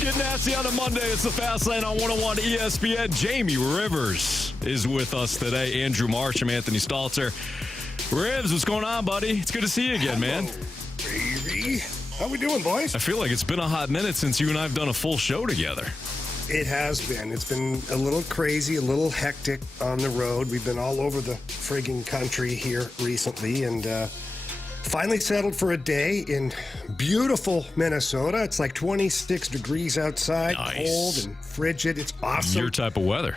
Get nasty on a Monday. It's the Fast Lane on 101 ESPN. Jamie Rivers is with us today. Andrew Marsh, I'm Anthony Stalter. Rivs, what's going on, buddy? It's good to see you again, man. Baby. How we doing, boys? I feel like it's been a hot minute since you and I have done a full show together. It has been. It's been a little crazy, a little hectic on the road. We've been all over the frigging country here recently, and finally settled for a day in beautiful Minnesota. It's like 26 degrees outside, Nice. Cold and frigid. It's awesome. Your type of weather.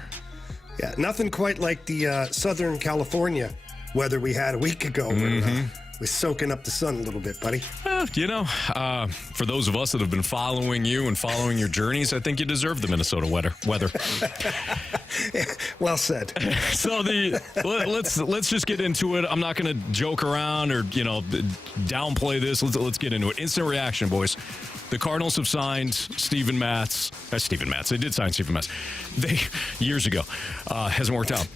Yeah, nothing quite like the Southern California weather we had a week ago. Where, we're soaking up the sun a little bit, buddy. For those of us that have been following you and following your journeys, I think you deserve the Minnesota weather. Well said. So let's just get into it. I'm not going to joke around or downplay this. Let's get into it. Instant reaction, boys. The Cardinals have signed Steven Matz. They did sign Steven Matz. Years ago. Hasn't worked out.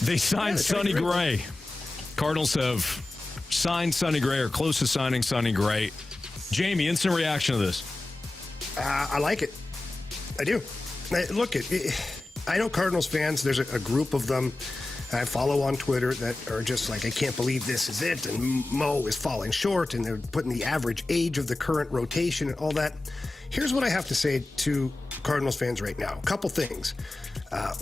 They signed Sonny Gray. Cardinals have signed Sonny Gray or close to signing Sonny Gray. Jamie, instant reaction to this. I like it. I do. Look, I know Cardinals fans, there's a group of them I follow on Twitter that are just like, I can't believe this is it, and Mo is falling short, and they're putting the average age of the current rotation and all that. Here's what I have to say to Cardinals fans right now. A couple things.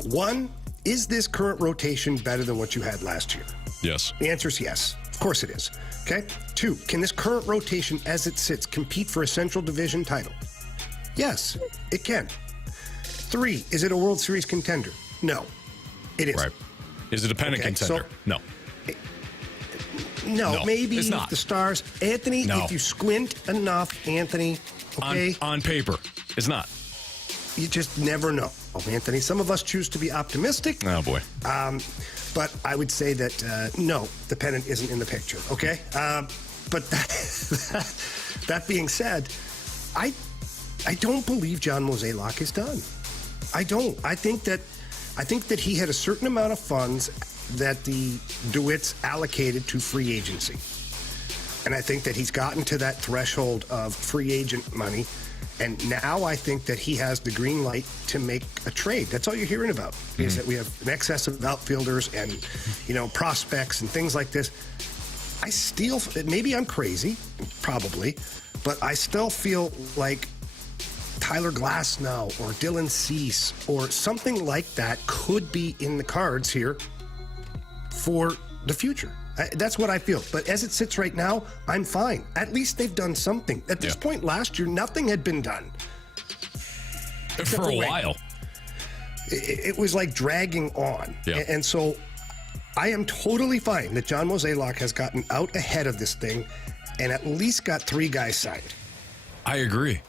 One, is this current rotation better than what you had last year? Yes. The answer is yes. Of course it is. Okay? Two, can this current rotation as it sits compete for a Central Division title? Yes, it can. Three, is it a World Series contender? No, it is. Right. Is it a pennant contender? No. No, maybe it's not. The Stars. Anthony, if you squint enough, Anthony, okay? On paper, it's not. You just never know, Anthony. Some of us choose to be optimistic. Oh, boy. But I would say that, no, the pennant isn't in the picture, okay? But that being said, I don't believe John Mozeliak is done. I don't. I think that he had a certain amount of funds that the DeWitts allocated to free agency. And I think that he's gotten to that threshold of free agent money. And now I think that he has the green light to make a trade. That's all you're hearing about, is that we have an excess of outfielders and, prospects and things like this. Maybe I'm crazy, probably, but I still feel like Tyler Glasnow or Dylan Cease or something like that could be in the cards here for the future. That's what I feel. But as it sits right now, I'm fine. At least they've done something. At this point last year, nothing had been done. For a while. It was like dragging on. Yeah. And so I am totally fine that John Mozeliak has gotten out ahead of this thing and at least got 3 guys signed. I agree.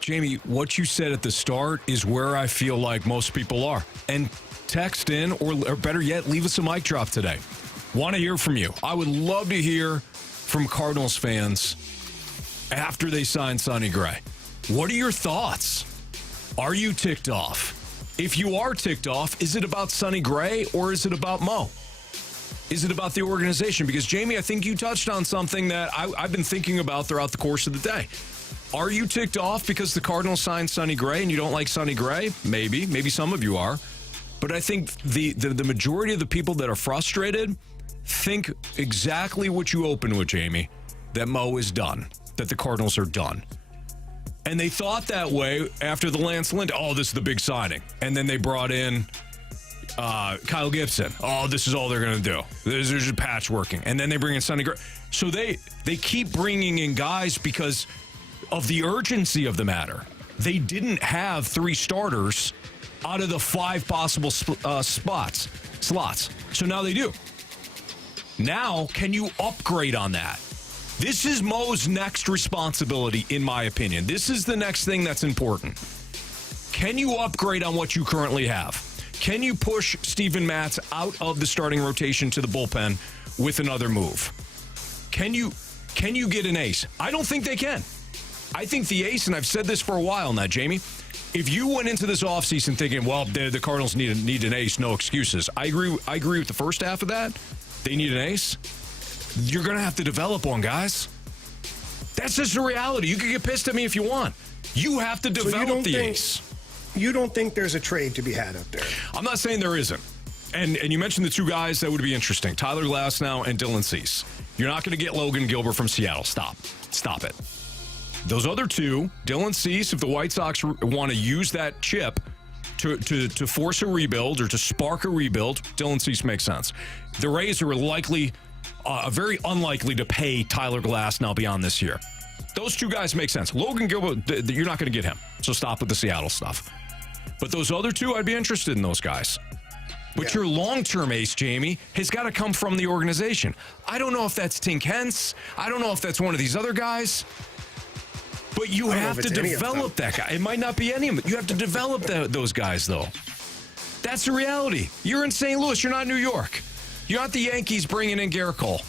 Jamie, what you said at the start is where I feel like most people are. And text in, or better yet, leave us a mic drop today. Want to hear from you. I would love to hear from Cardinals fans after they sign Sonny Gray. What are your thoughts? Are you ticked off? If you are ticked off, is it about Sonny Gray or is it about Mo? Is it about the organization? Because, Jamie, I think you touched on something that I've been thinking about throughout the course of the day. Are you ticked off because the Cardinals signed Sonny Gray and you don't like Sonny Gray? Maybe. Maybe some of you are. But I think the majority of the people that are frustrated think exactly what you opened with, Jamie, that Mo is done, that the Cardinals are done. And they thought that way after the Lance Lynn. Oh, this is the big signing. And then they brought in Kyle Gibson. Oh, this is all they're going to do. There's just patchworking. And then they bring in Sonny Gray. So they keep bringing in guys because of the urgency of the matter. They didn't have 3 starters out of the 5 possible slots. So now they do. Now, can you upgrade on that? This is Mo's next responsibility, in my opinion. This is the next thing that's important. Can you upgrade on what you currently have? Can you push Steven Matz out of the starting rotation to the bullpen with another move? Can you get an ace? I don't think they can. I think the ace, and I've said this for a while now, Jamie, if you went into this offseason thinking, well, the Cardinals need an ace, no excuses. I agree with the first half of that. They need an ace. You're going to have to develop one, guys. That's just the reality. You can get pissed at me if you want. You have to develop the ace. You don't think there's a trade to be had out there? I'm not saying there isn't. And you mentioned the two guys that would be interesting, Tyler Glasnow and Dylan Cease. You're not going to get Logan Gilbert from Seattle. Stop it. Those other two, Dylan Cease, if the White Sox want to use that chip to force a rebuild or to spark a rebuild, Dylan Cease makes sense. The Rays are very unlikely to pay Tyler Glasnow beyond this year. Those two guys make sense. Logan Gilbert, you're not going to get him, so stop with the Seattle stuff. But those other two, I'd be interested in those guys. But your long-term ace, Jamie, has got to come from the organization. I don't know if that's Tink Hence. I don't know if that's one of these other guys. But you have to develop that guy. It might not be any of them. You have to develop those guys, though. That's the reality. You're in St. Louis. You're not in New York. You're not the Yankees bringing in Garrett Cole.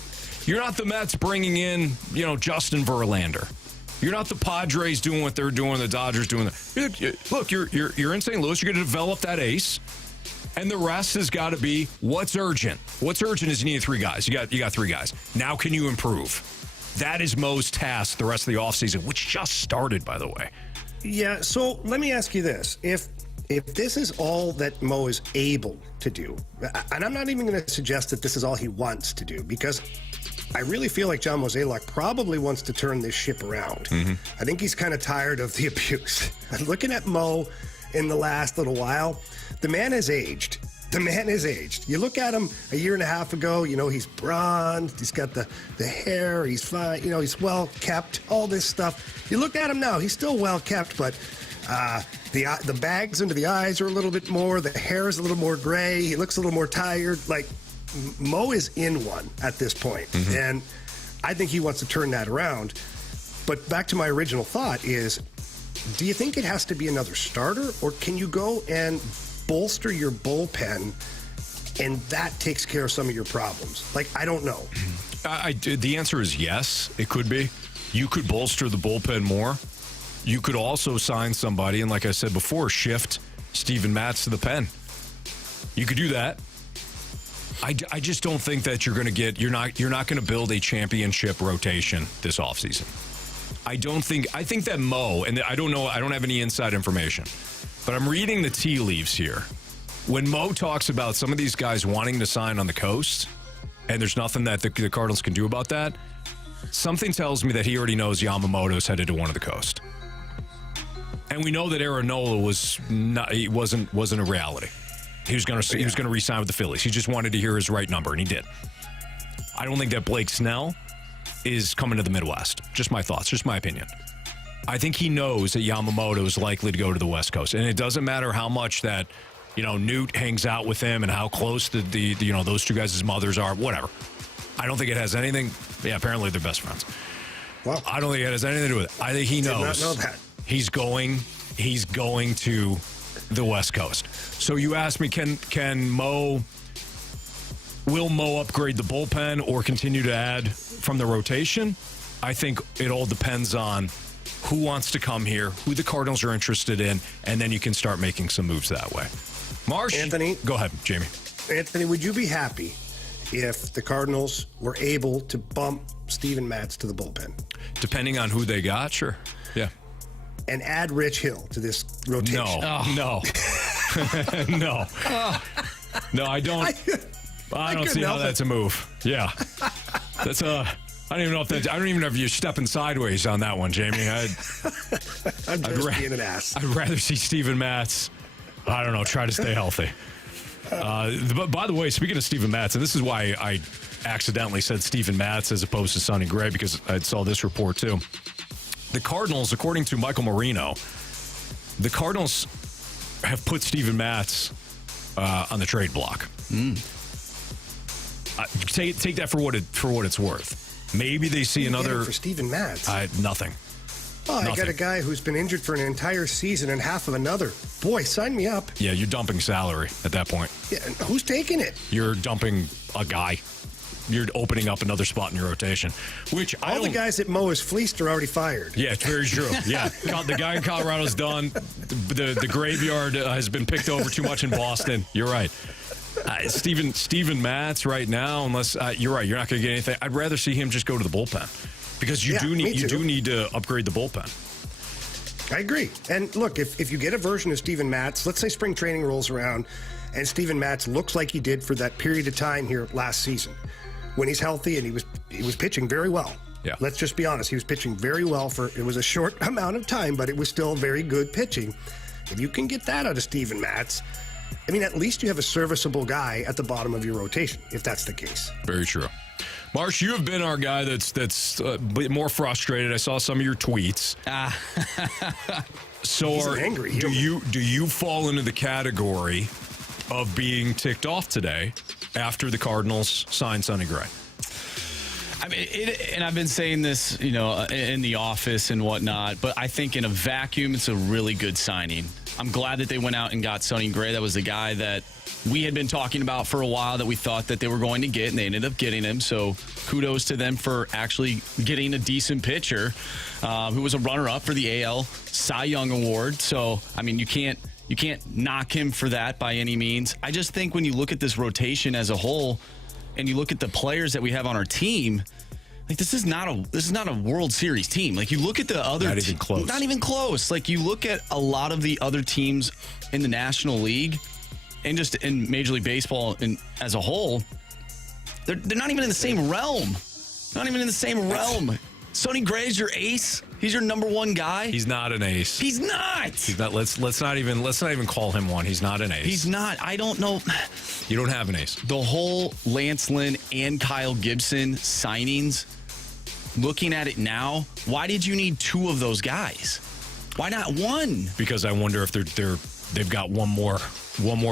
You're not the Mets bringing in, Justin Verlander. You're not the Padres doing what they're doing, the Dodgers doing that. Look, you're in St. Louis. You're going to develop that ace. And the rest has got to be what's urgent. What's urgent is you need three guys. You got three guys. Now can you improve? That is Mo's task the rest of the offseason, which just started, by the way. Yeah, so let me ask you this. If this is all that Mo is able to do, and I'm not even going to suggest that this is all he wants to do, because I really feel like John Mozeliak probably wants to turn this ship around. Mm-hmm. I think he's kind of tired of the abuse. Looking at Mo in the last little while, the man has aged. You look at him a year and a half ago, he's bronzed, he's got the hair, he's fine, he's well kept, all this stuff. You look at him now, he's still well kept, but the bags under the eyes are a little bit more, the hair is a little more gray, he looks a little more tired. Like, Mo is in one at this point, mm-hmm. and I think he wants to turn that around. But back to my original thought is, do you think it has to be another starter, or can you go and bolster your bullpen and that takes care of some of your problems? Like, I don't know. The answer is yes, it could be. You could bolster the bullpen more. You could also sign somebody, and like I said before, shift Steven Matz to the pen. You could do that. I just don't think that you're not going to build a championship rotation this offseason. I think that Mo, and I don't know, I don't have any inside information, but I'm reading the tea leaves here. When Mo talks about some of these guys wanting to sign on the coast, and there's nothing that the Cardinals can do about that, something tells me that he already knows Yamamoto's headed to one of the coast. And we know that Aaronola wasn't a reality. He was going to re-sign with the Phillies. He just wanted to hear his right number, and he did. I don't think that Blake Snell is coming to the Midwest. Just my thoughts, just my opinion. I think he knows that Yamamoto is likely to go to the West Coast, and it doesn't matter how much that Newt hangs out with him and how close the those two guys' mothers are. Whatever. I don't think it has anything. Yeah, apparently they're best friends. Well, I don't think it has anything to do with it. I think he knows. Did not know that. He's going to the West Coast. So you asked me, will Mo upgrade the bullpen or continue to add from the rotation? I think it all depends on who wants to come here, who the Cardinals are interested in, and then you can start making some moves that way. Marsh? Anthony? Go ahead, Jamie. Anthony, would you be happy if the Cardinals were able to bump Steven Matz to the bullpen? Depending on who they got, sure. Yeah. And add Rich Hill to this rotation? No. No. No, I don't. I don't see how that's a move. Yeah. That's I don't even know if you're stepping sideways on that one, Jamie. I'm just being an ass. I'd rather see Steven Matz, I don't know, try to stay healthy. But by the way, speaking of Steven Matz, and this is why I accidentally said Steven Matz as opposed to Sonny Gray, because I saw this report too. The Cardinals, according to Michael Marino, the Cardinals have put Steven Matz on the trade block. Take that for what it's worth. Maybe they see another for Steven Matz. Nothing. Oh, I got a guy who's been injured for an entire season and half of another. Boy, sign me up. Yeah, you're dumping salary at that point. Yeah, who's taking it? You're dumping a guy. You're opening up another spot in your rotation, which all the guys that Mo has fleeced are already fired. Yeah, it's very true. Yeah, the guy in Colorado's done. The graveyard has been picked over too much in Boston. You're right. Steven Matz right now, unless you're right, you're not going to get anything. I'd rather see him just go to the bullpen Because you do need to upgrade the bullpen. I agree. And look, if you get a version of Steven Matz, let's say spring training rolls around and Steven Matz looks like he did for that period of time here last season when he's healthy and he was pitching very well. Yeah. Let's just be honest. He was pitching very well it was a short amount of time, but it was still very good pitching. If you can get that out of Steven Matz, I mean, at least you have a serviceable guy at the bottom of your rotation, if that's the case. Very true. Marsh, you have been our guy that's a bit more frustrated. I saw some of your tweets. So He's angry. do you fall into the category of being ticked off today after the Cardinals signed Sonny Gray? I mean, and I've been saying this, in the office and whatnot, but I think in a vacuum, it's a really good signing. I'm glad that they went out and got Sonny Gray. That was the guy that we had been talking about for a while that we thought that they were going to get, and they ended up getting him. So kudos to them for actually getting a decent pitcher who was a runner-up for the AL Cy Young Award. So, I mean, you can't knock him for that by any means. I just think when you look at this rotation as a whole and you look at the players that we have on our team, like this is not a World Series team. Like you look at the other not even close. Not even close. Like you look at a lot of the other teams in the National League and just in Major League Baseball as a whole, they're not even in the same realm. Not even in the same realm. Sonny Gray's your ace. He's your number one guy. He's not an ace. He's not. He's not. Let's not even call him one. He's not an ace. He's not. I don't know. You don't have an ace. The whole Lance Lynn and Kyle Gibson signings, looking at it now, why did you need two of those guys? Why not one? Because I wonder if they've got one more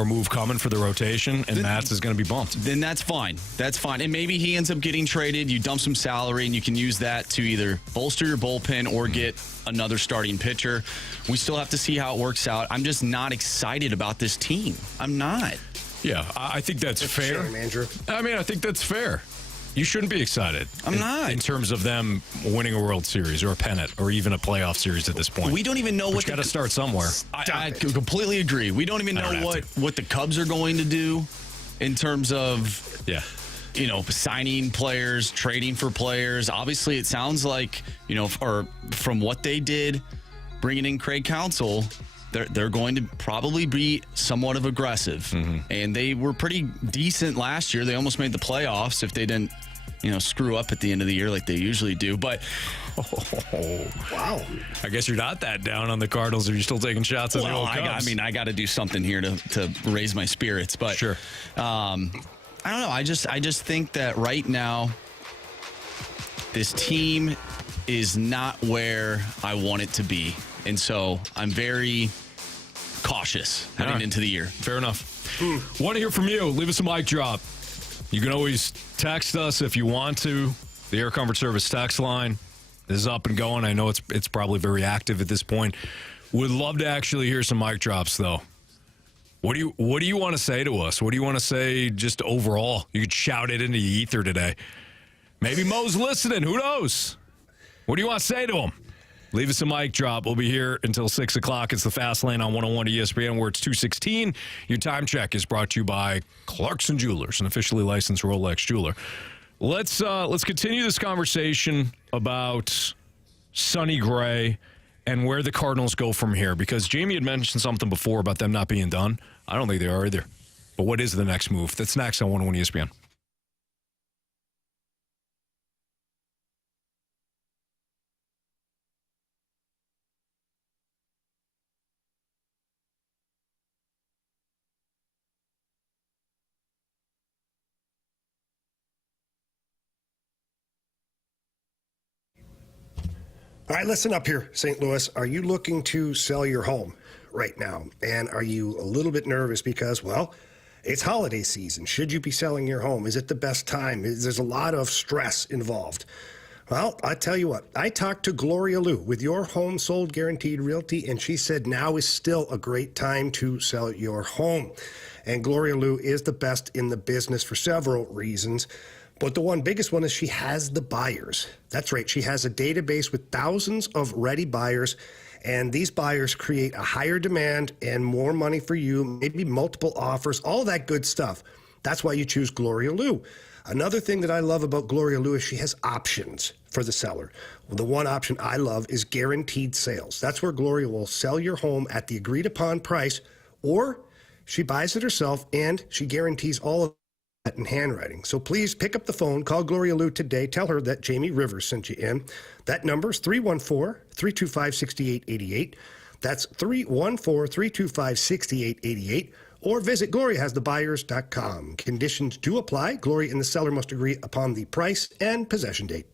move coming for the rotation, and Matz is going to be bumped. Then that's fine. That's fine. And maybe he ends up getting traded. You dump some salary, and you can use that to either bolster your bullpen or get another starting pitcher. We still have to see how it works out. I'm just not excited about this team. I'm not. Yeah, I think that's fair. Shame, Andrew. I mean, I think that's fair. You shouldn't be excited. I'm not. In terms of them winning a World Series or a pennant or even a playoff series at this point. We don't even know what. You got to start somewhere. I completely agree. We don't even know what the Cubs are going to do in terms of signing players, trading for players. Obviously, it sounds like or from what they did, bringing in Craig Counsell, they're going to probably be somewhat of aggressive. Mm-hmm. And they were pretty decent last year. They almost made the playoffs if they didn't, screw up at the end of the year like they usually do. But wow, I guess you're not that down on the Cardinals. Are you still taking shots at the old Cubs? I got to do something here to raise my spirits. But sure, I don't know. I just think that right now this team is not where I want it to be, and so I'm very cautious heading into the year. Fair enough. Want to hear from you? Leave us a mic drop. You can always text us if you want to. The Air Comfort Service text line is up and going. I know it's probably very active at this point. Would love to actually hear some mic drops, though. What do you want to say to us? What do you want to say just overall? You could shout it into the ether today. Maybe Mo's listening. Who knows? What do you want to say to him? Leave us a mic drop. We'll be here until 6 o'clock. It's the Fast Lane on 101 ESPN, where it's 2:16. Your time check is brought to you by Clarkson Jewelers, an officially licensed Rolex jeweler. Let's continue this conversation about Sonny Gray and where the Cardinals go from here, because Jamie had mentioned something before about them not being done. I don't think they are either. But what is the next move? That's next on 101 ESPN. All right, listen up here, St. Louis. Are you looking to sell your home right now? And are you a little bit nervous because, well, it's holiday season. Should you be selling your home? Is it the best time? There's a lot of stress involved. Well, I tell you what, I talked to Gloria Liu with Your Home Sold Guaranteed Realty, and she said now is still a great time to sell your home. And Gloria Liu is the best in the business for several reasons. But the biggest one is she has the buyers. That's right. She has a database with thousands of ready buyers, and these buyers create a higher demand and more money for you, maybe multiple offers, all that good stuff. That's why you choose Gloria Liu. Another thing that I love about Gloria Liu is she has options for the seller. Well, the one option I love is guaranteed sales. That's where Gloria will sell your home at the agreed upon price, or she buys it herself and she guarantees all of that in handwriting. So please pick up the phone, call Gloria Lou today, tell her that Jamie Rivers sent you in. That number is 314-325-6888. That's 314-325-6888. Or visit GloriaHasTheBuyers.com. Conditions do apply. Gloria and the seller must agree upon the price and possession date.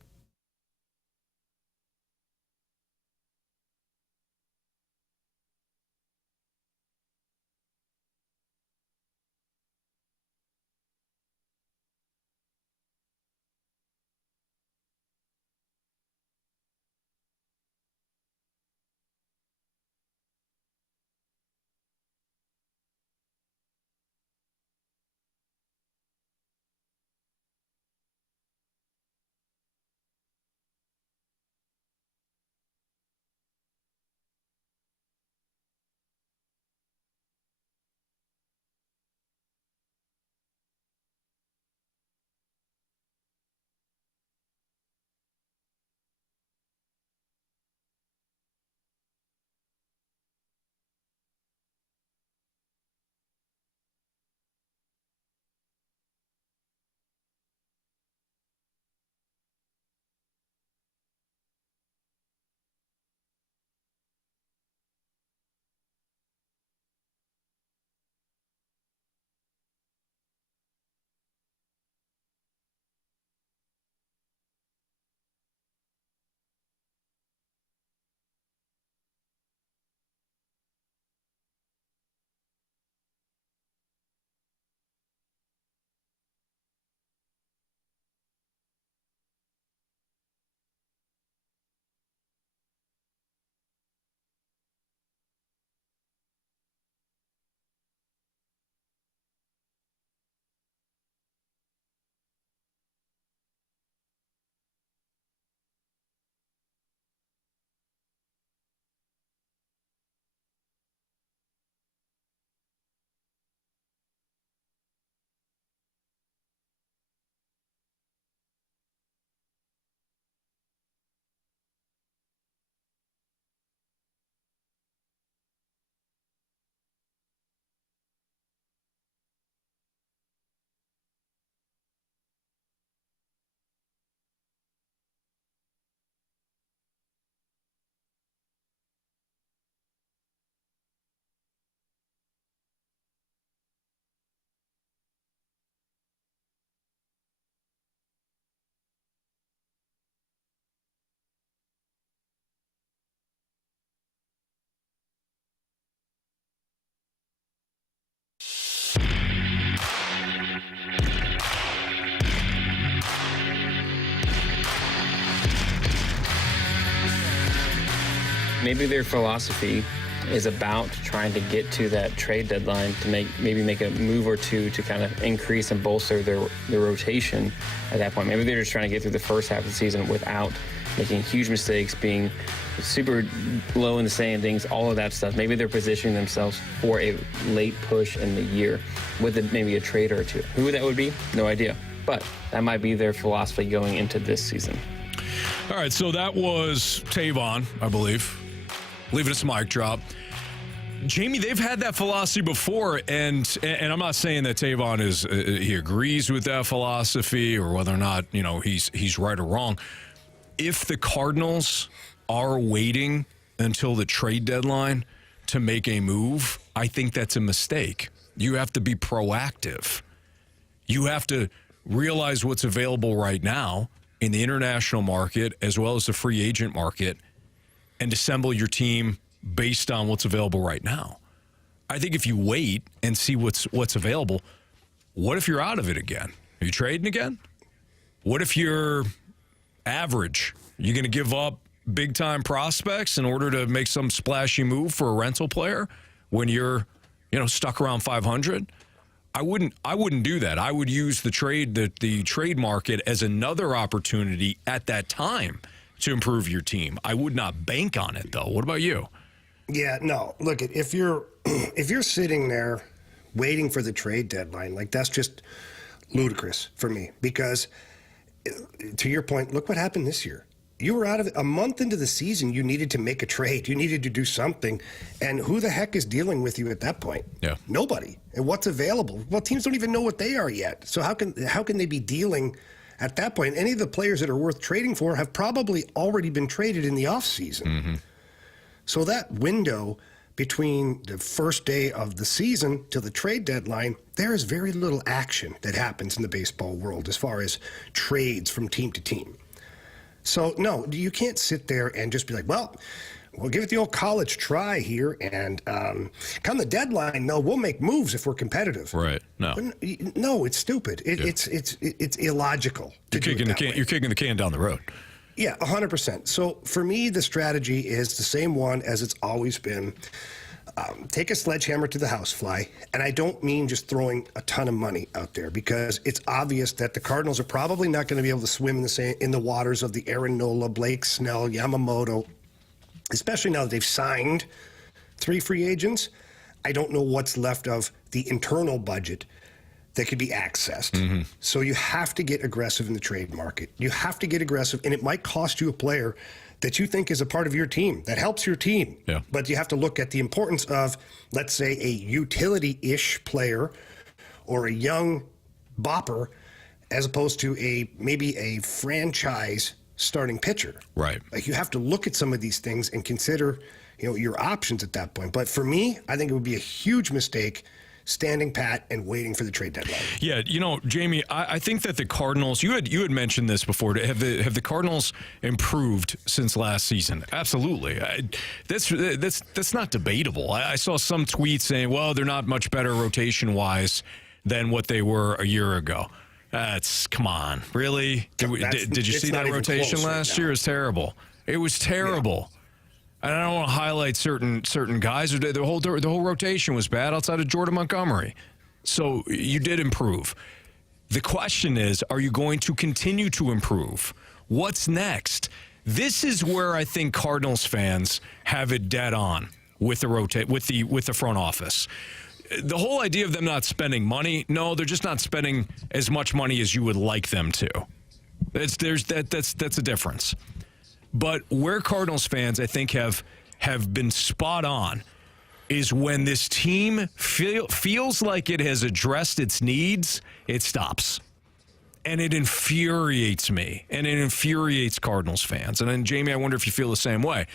Maybe their philosophy is about trying to get to that trade deadline to maybe make a move or two to kind of increase and bolster their rotation at that point. Maybe they're just trying to get through the first half of the season without making huge mistakes, being super low in the standings, all of that stuff. Maybe they're positioning themselves for a late push in the year with maybe a trade or two. Who that would be? No idea. But that might be their philosophy going into this season. All right, so that was Tavon, I believe, leaving us a mic drop. Jamie, they've had that philosophy before, and I'm not saying that Tavon he agrees with that philosophy or whether or not he's right or wrong. If the Cardinals are waiting until the trade deadline to make a move, I think that's a mistake. You have to be proactive. You have to realize what's available right now in the international market as well as the free agent market and assemble your team based on what's available right now. I think if you wait and see what's available, what if you're out of it again? Are you trading again? What if you're average? You're going to give up big-time prospects in order to make some splashy move for a rental player when you're, stuck around 500? I wouldn't do that. I would use the trade market as another opportunity at that time to improve your team. I would not bank on it, though. What about you? Yeah, no. Look, if you're sitting there waiting for the trade deadline, that's just ludicrous for me. Because to your point, look what happened this year. You were out of it a month into the season. You needed to make a trade. You needed to do something. And who the heck is dealing with you at that point? Yeah. Nobody. And what's available? Well, teams don't even know what they are yet. So how can they be dealing at that point? Any of the players that are worth trading for have probably already been traded in the offseason. Mm-hmm. So that window between the first day of the season to the trade deadline, there is very little action that happens in the baseball world as far as trades from team to team. So, no, you can't sit there and just be like, well, we'll give it the old college try here, and come the deadline, no, we'll make moves if we're competitive. Right. No. No, it's stupid. It's illogical. You're kicking the can down the road. Yeah, 100%. So for me, the strategy is the same one as it's always been. Take a sledgehammer to the housefly, and I don't mean just throwing a ton of money out there, because it's obvious that the Cardinals are probably not going to be able to swim in the waters of the Aaron Nola, Blake Snell, Yamamoto, especially now that they've signed 3 free agents. I don't know what's left of the internal budget that could be accessed. Mm-hmm. So you have to get aggressive in the trade market. You have to get aggressive, and it might cost you a player that you think is a part of your team, that helps your team. Yeah. But you have to look at the importance of, let's say, a utility-ish player or a young bopper as opposed to maybe a franchise starting pitcher. Right. Like, you have to look at some of these things and consider, your options at that point. But for me, I think it would be a huge mistake standing pat and waiting for the trade deadline. Yeah, Jamie, I think that the Cardinals, you had mentioned this before, have the Cardinals improved since last season? Absolutely. That's not debatable. I saw some tweets saying, well, they're not much better rotation-wise than what they were a year ago. Come on, really? Did you see that rotation last year? It was terrible. It was terrible. Yeah. And I don't want to highlight certain guys. The whole rotation was bad outside of Jordan Montgomery. So you did improve. The question is, are you going to continue to improve? What's next? This is where I think Cardinals fans have it dead on with the front office. The whole idea of them not spending money, no, they're just not spending as much money as you would like them to. That's a difference. But where Cardinals fans, I think, have been spot on is when this team feels like it has addressed its needs, it stops. And it infuriates me, and it infuriates Cardinals fans. And then, Jamie, I wonder if you feel the same way.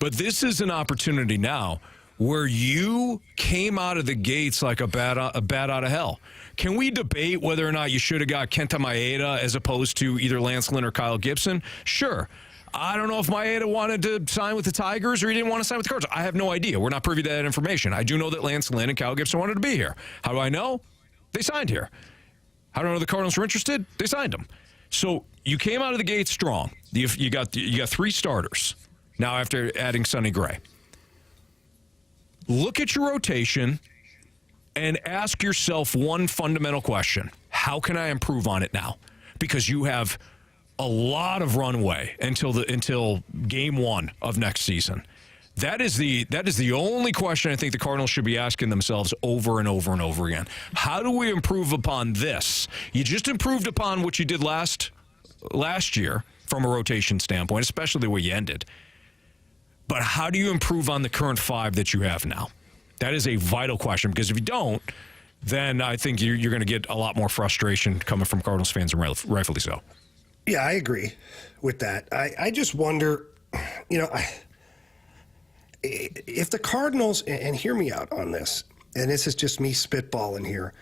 But this is an opportunity now where you came out of the gates like a bat out of hell. Can we debate whether or not you should have got Kenta Maeda as opposed to either Lance Lynn or Kyle Gibson? Sure. I don't know if Maeda wanted to sign with the Tigers or he didn't want to sign with the Cardinals. I have no idea. We're not privy to that information. I do know that Lance Lynn and Kyle Gibson wanted to be here. How do I know? They signed here. How do I know the Cardinals were interested? They signed them. So you came out of the gate strong. You got 3 starters now after adding Sonny Gray. Look at your rotation and ask yourself one fundamental question. How can I improve on it now? Because you have a lot of runway until game 1 of next season. That is the only question I think the Cardinals should be asking themselves over and over and over again. How do we improve upon this? You just improved upon what you did last year from a rotation standpoint, especially the way you ended. But how do you improve on the current 5 that you have now? That is a vital question, because if you don't, then I think you're going to get a lot more frustration coming from Cardinals fans, and rightfully so. Yeah, I agree with that. I just wonder, if the Cardinals, and hear me out on this, and this is just me spitballing here,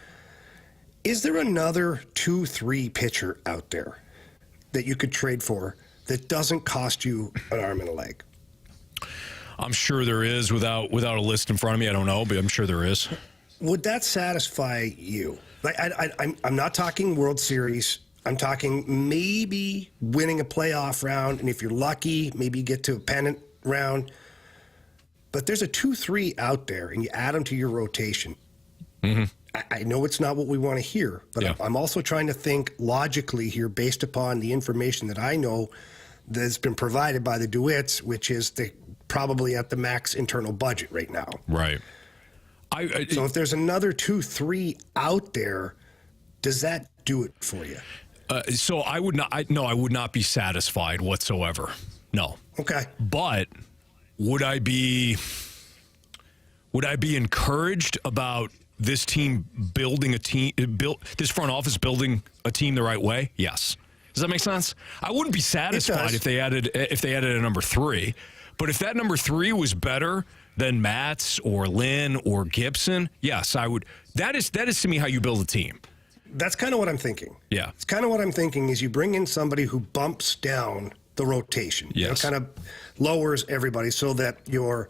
is there another 2-3 pitcher out there that you could trade for that doesn't cost you an arm and a leg? I'm sure there is. Without a list in front of me, I don't know, but I'm sure there is. Would that satisfy you? Like, I'm not talking World Series. I'm talking maybe winning a playoff round, and if you're lucky, maybe you get to a pennant round. But there's a 2-3 out there, and you add them to your rotation. Mm-hmm. I know it's not what we want to hear, but yeah. I'm also trying to think logically here based upon the information that I know that's been provided by the DeWitts, which is probably at the max internal budget right now. Right. So if there's another 2-3 out there, does that do it for you? So I would not. I would not be satisfied whatsoever. No. Okay. But would I be encouraged about this team building a team? This front office building a team the right way? Yes. Does that make sense? I wouldn't be satisfied if they added a number 3, but if that number 3 was better than Matt's or Lynn or Gibson, yes, I would. That is to me how you build a team. That's kind of what I'm thinking. Yeah. It's kind of what I'm thinking is you bring in somebody who bumps down the rotation. Yes. Kind of lowers everybody so that your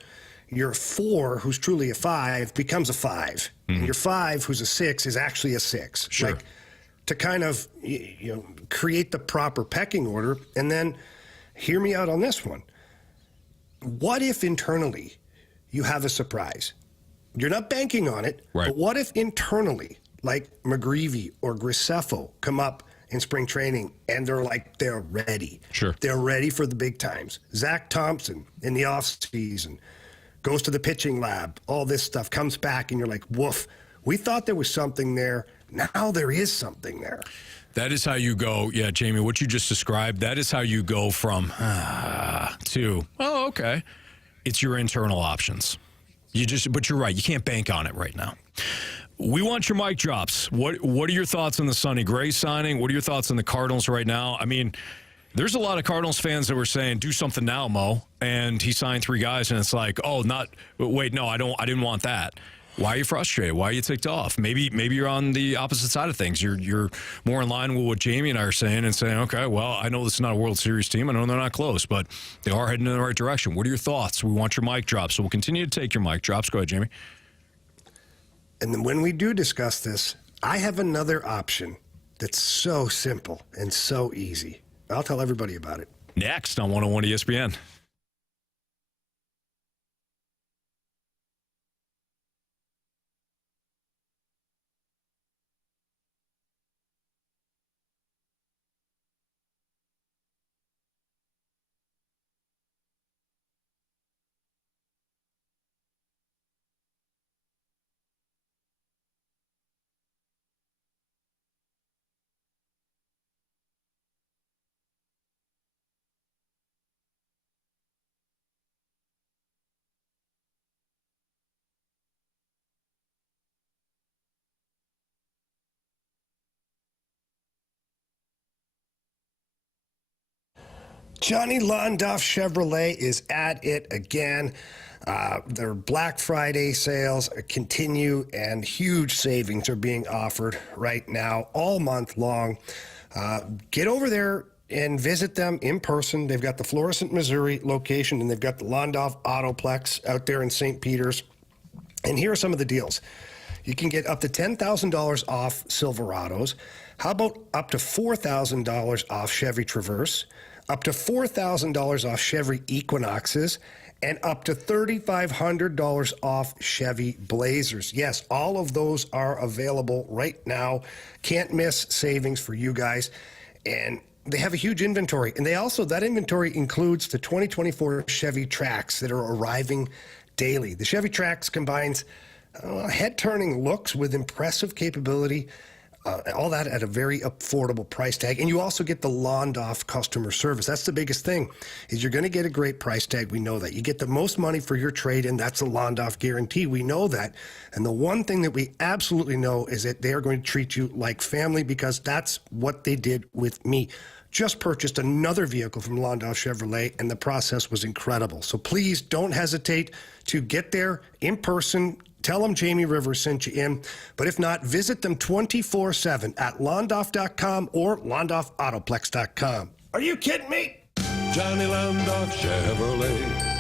4, who's truly a 5, becomes a 5. Mm-hmm. And your 5, who's a 6, is actually a 6. Sure. Like, to kind of create the proper pecking order. And then hear me out on this one. What if internally you have a surprise? You're not banking on it, right. But what if internally, like McGreevy or Graceffo come up in spring training and they're ready. Sure. They're ready for the big times. Zach Thompson in the offseason goes to the pitching lab, all this stuff comes back and you're like, woof, we thought there was something there. Now there is something there. That is how you go. Yeah, Jamie, what you just described, that is how you go from to, oh, okay. It's your internal options. But you're right. You can't bank on it right now. We want your mic drops. What are your thoughts on the Sonny Gray signing? What are your thoughts on the Cardinals right now? I mean, there's a lot of Cardinals fans that were saying, do something now, Mo. And he signed 3 guys, and it's like, oh, wait, no, I didn't want that. Why are you frustrated? Why are you ticked off? Maybe you're on the opposite side of things. You're more in line with what Jamie and I are saying and saying, okay, well, I know this is not a World Series team. I know they're not close, but they are heading in the right direction. What are your thoughts? We want your mic drops, so we'll continue to take your mic drops. Go ahead, Jamie. And then when we do discuss this, I have another option that's so simple and so easy. I'll tell everybody about it. Next on 101 ESPN. Johnny Londoff Chevrolet is at it again. Their Black Friday sales continue, and huge savings are being offered right now all month long. Get over there and visit them in person. They've got the Florissant, Missouri location, and they've got the Londoff Autoplex out there in St. Peter's. And here are some of the deals. You can get up to $10,000 off Silverados. How about up to $4,000 off Chevy Traverse? Up to $4,000 off Chevy Equinoxes, and up to $3,500 off Chevy Blazers. Yes, all of those are available right now. Can't miss savings for you guys. And they have a huge inventory. And that inventory includes the 2024 Chevy Trax that are arriving daily. The Chevy Trax combines head-turning looks with impressive capability. All that at a very affordable price tag. And you also get the Londoff customer service. That's the biggest thing, is you're going to get a great price tag. We know that. You get the most money for your trade-in. That's a Londoff guarantee. We know that. And the one thing that we absolutely know is that they are going to treat you like family, because that's what they did with me. Just purchased another vehicle from Londoff Chevrolet, and the process was incredible. So please don't hesitate to get there in person. Tell them Jamie Rivers sent you in. But if not, visit them 24/7 at Londoff.com or LondoffAutoplex.com. Are you kidding me? Johnny Londoff Chevrolet.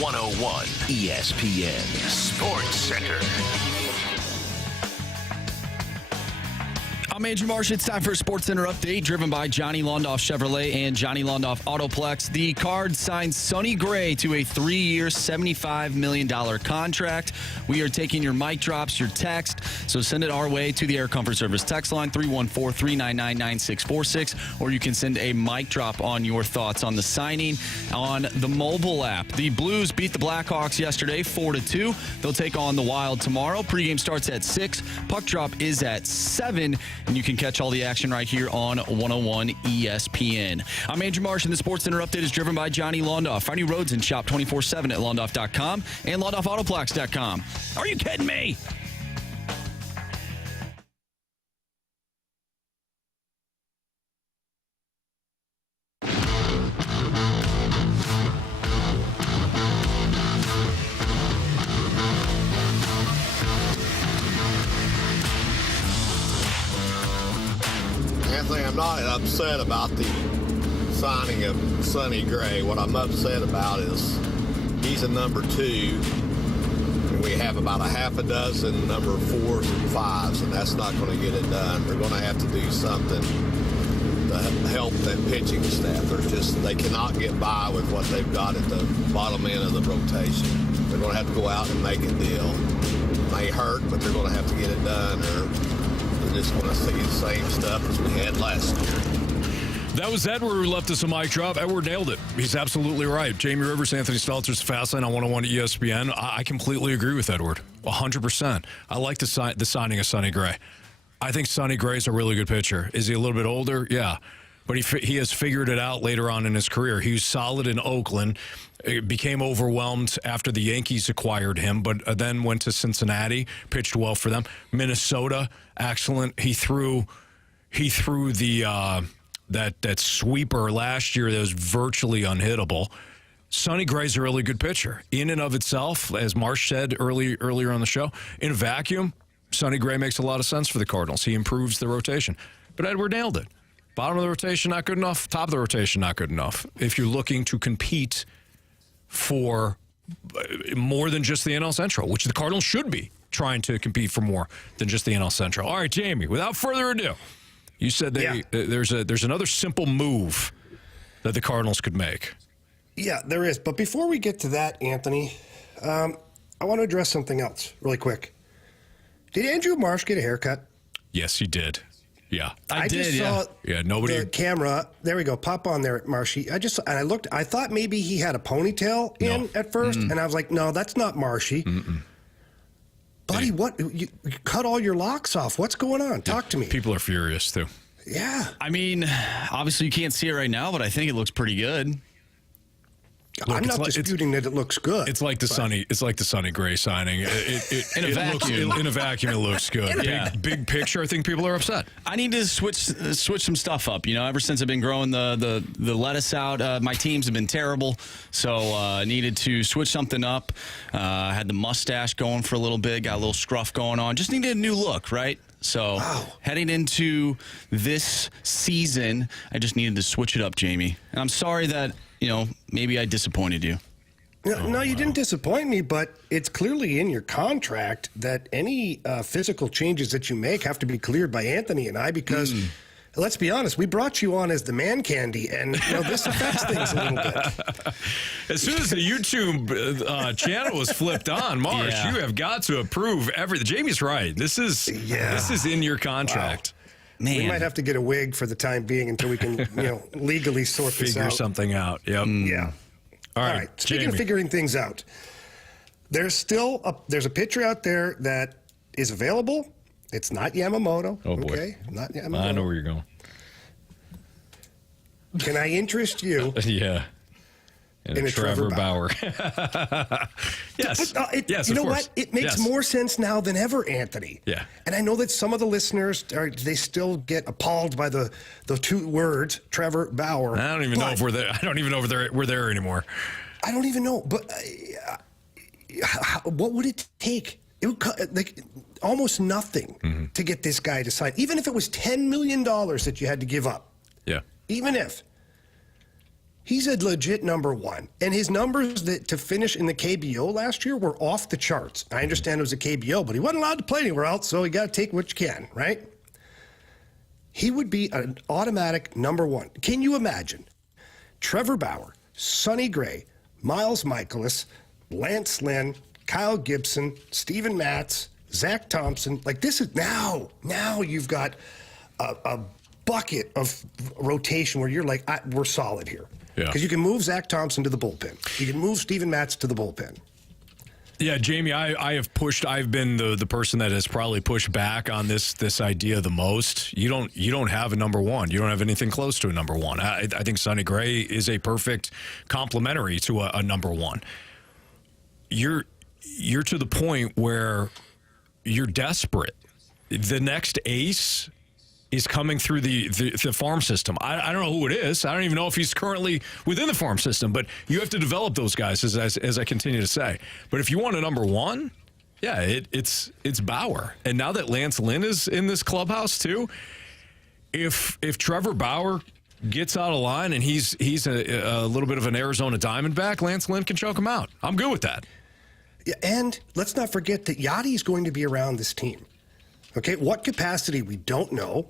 101 ESPN Sports Center. I'm Andrew Marsh. It's time for a Sports Center update driven by Johnny Londoff Chevrolet and Johnny Londoff Autoplex. The Cards signed Sonny Gray to a 3-year, $75 million contract. We are taking your mic drops, your text, so send it our way to the Air Comfort Service text line 314-399-9646, or you can send a mic drop on your thoughts on the signing on the mobile app. The Blues beat the Blackhawks yesterday 4-2. They'll take on the Wild tomorrow. Pregame starts at 6. Puck drop is at 7. And you can catch all the action right here on 101 ESPN. I'm Andrew Marsh, and the Sports Center update is driven by Johnny Londoff. Find new roads and shop 24/7 at londoff.com and londoffautoplax.com. Are you kidding me? Anthony, I'm not upset about the signing of Sonny Gray. What I'm upset about is he's a number 2, and we have about a half a dozen number 4s and 5s, and that's not going to get it done. They're going to have to do something to help that pitching staff. They cannot get by with what they've got at the bottom end of the rotation. They're going to have to go out and make a deal. It may hurt, but they're going to have to get it done, or we're just going to see the same stuff as we had last year. That was Edward who left us a mic drop. Edward nailed it. He's absolutely right. Jamie Rivers, Anthony Stalter's Fast Lane on 101 ESPN. I completely agree with Edward, 100%. I like the signing of Sonny Gray. I think Sonny Gray's a really good pitcher. Is he a little bit older? Yeah. But he has figured it out later on in his career. He was solid in Oakland, became overwhelmed after the Yankees acquired him, but then went to Cincinnati, pitched well for them. Minnesota, excellent. He threw the that sweeper last year that was virtually unhittable. Sonny Gray's a really good pitcher. In and of itself, as Marsh said earlier on the show, in a vacuum, Sonny Gray makes a lot of sense for the Cardinals. He improves the rotation. But Edward nailed it. Bottom of the rotation, not good enough. Top of the rotation, not good enough. If you're looking to compete for more than just the NL Central, which the Cardinals should be trying to compete for more than just the NL Central. All right, Jamie, without further ado, you said there's another simple move that the Cardinals could make. Yeah, there is. But before we get to that, Anthony, I want to address something else really quick. Did Andrew Marsh get a haircut? Yes, he did. Yeah, I just saw nobody. The camera. There we go. Pop on there, Marshy. I looked. I thought maybe he had a ponytail in at first, and I was like, no, that's not Marshy. Buddy, what? You cut all your locks off. What's going on? Talk to me. People are furious too. Yeah. I mean, obviously you can't see it right now, but I think it looks pretty good. Look, I'm not disputing that it looks good. It's like the Sonny Gray signing. In a vacuum. In a vacuum, it looks good. Big picture, I think people are upset. I need to switch some stuff up. You know, ever since I've been growing the lettuce out, my teams have been terrible. So I needed to switch something up. Had the mustache going for a little bit, got a little scruff going on. Just needed a new look, right? So heading into this season, I just needed to switch it up, Jamie. And I'm sorry that, maybe I disappointed you. No, you didn't disappoint me, but it's clearly in your contract that any physical changes that you make have to be cleared by Anthony and I because, let's be honest, we brought you on as the man candy, and this affects things a little bit. As soon as the YouTube channel was flipped on, Marsh, you have got to approve everything. Jamie's right. This is in your contract. Wow. Man. We might have to get a wig for the time being until we can, legally sort this out. Figure something out. Yep. Yeah. All right. Speaking of figuring things out, there's a pitcher out there that is available. It's not Yamamoto. Oh boy. Okay, not Yamamoto. I know where you're going. Can I interest you? Yeah. In a Trevor Bauer. Yes. Yes, you know what? It makes more sense now than ever, Anthony. Yeah. And I know that some of the listeners they still get appalled by the two words, Trevor Bauer. I don't even know if we're there. I don't even know if we're there anymore. I don't even know. But what would it take? It would almost nothing to get this guy to sign, even if it was $10 million that you had to give up. Yeah. Even if. He's a legit number one. And his numbers to finish in the KBO last year were off the charts. I understand it was a KBO, but he wasn't allowed to play anywhere else, so you got to take what you can, right? He would be an automatic number one. Can you imagine Trevor Bauer, Sonny Gray, Miles Michaelis, Lance Lynn, Kyle Gibson, Steven Matz, Zach Thompson? Like, this is now you've got a bucket of rotation where you're like, we're solid here. Yeah. Because you can move Zach Thompson to the bullpen. You can move Steven Matz to the bullpen. Yeah, Jamie, I've been the person that has probably pushed back on this idea the most. You don't have a number one. You don't have anything close to a number one. I think Sonny Gray is a perfect complementary to a number one. You're to the point where you're desperate. The next ace is coming through the farm system. I don't know who it is. I don't even know if he's currently within the farm system, but you have to develop those guys, as I continue to say. But if you want a number one, yeah, it's Bauer. And now that Lance Lynn is in this clubhouse too, if Trevor Bauer gets out of line and he's a little bit of an Arizona Diamondback, Lance Lynn can choke him out. I'm good with that. Yeah, and let's not forget that Yadi's going to be around this team. Okay, what capacity, we don't know,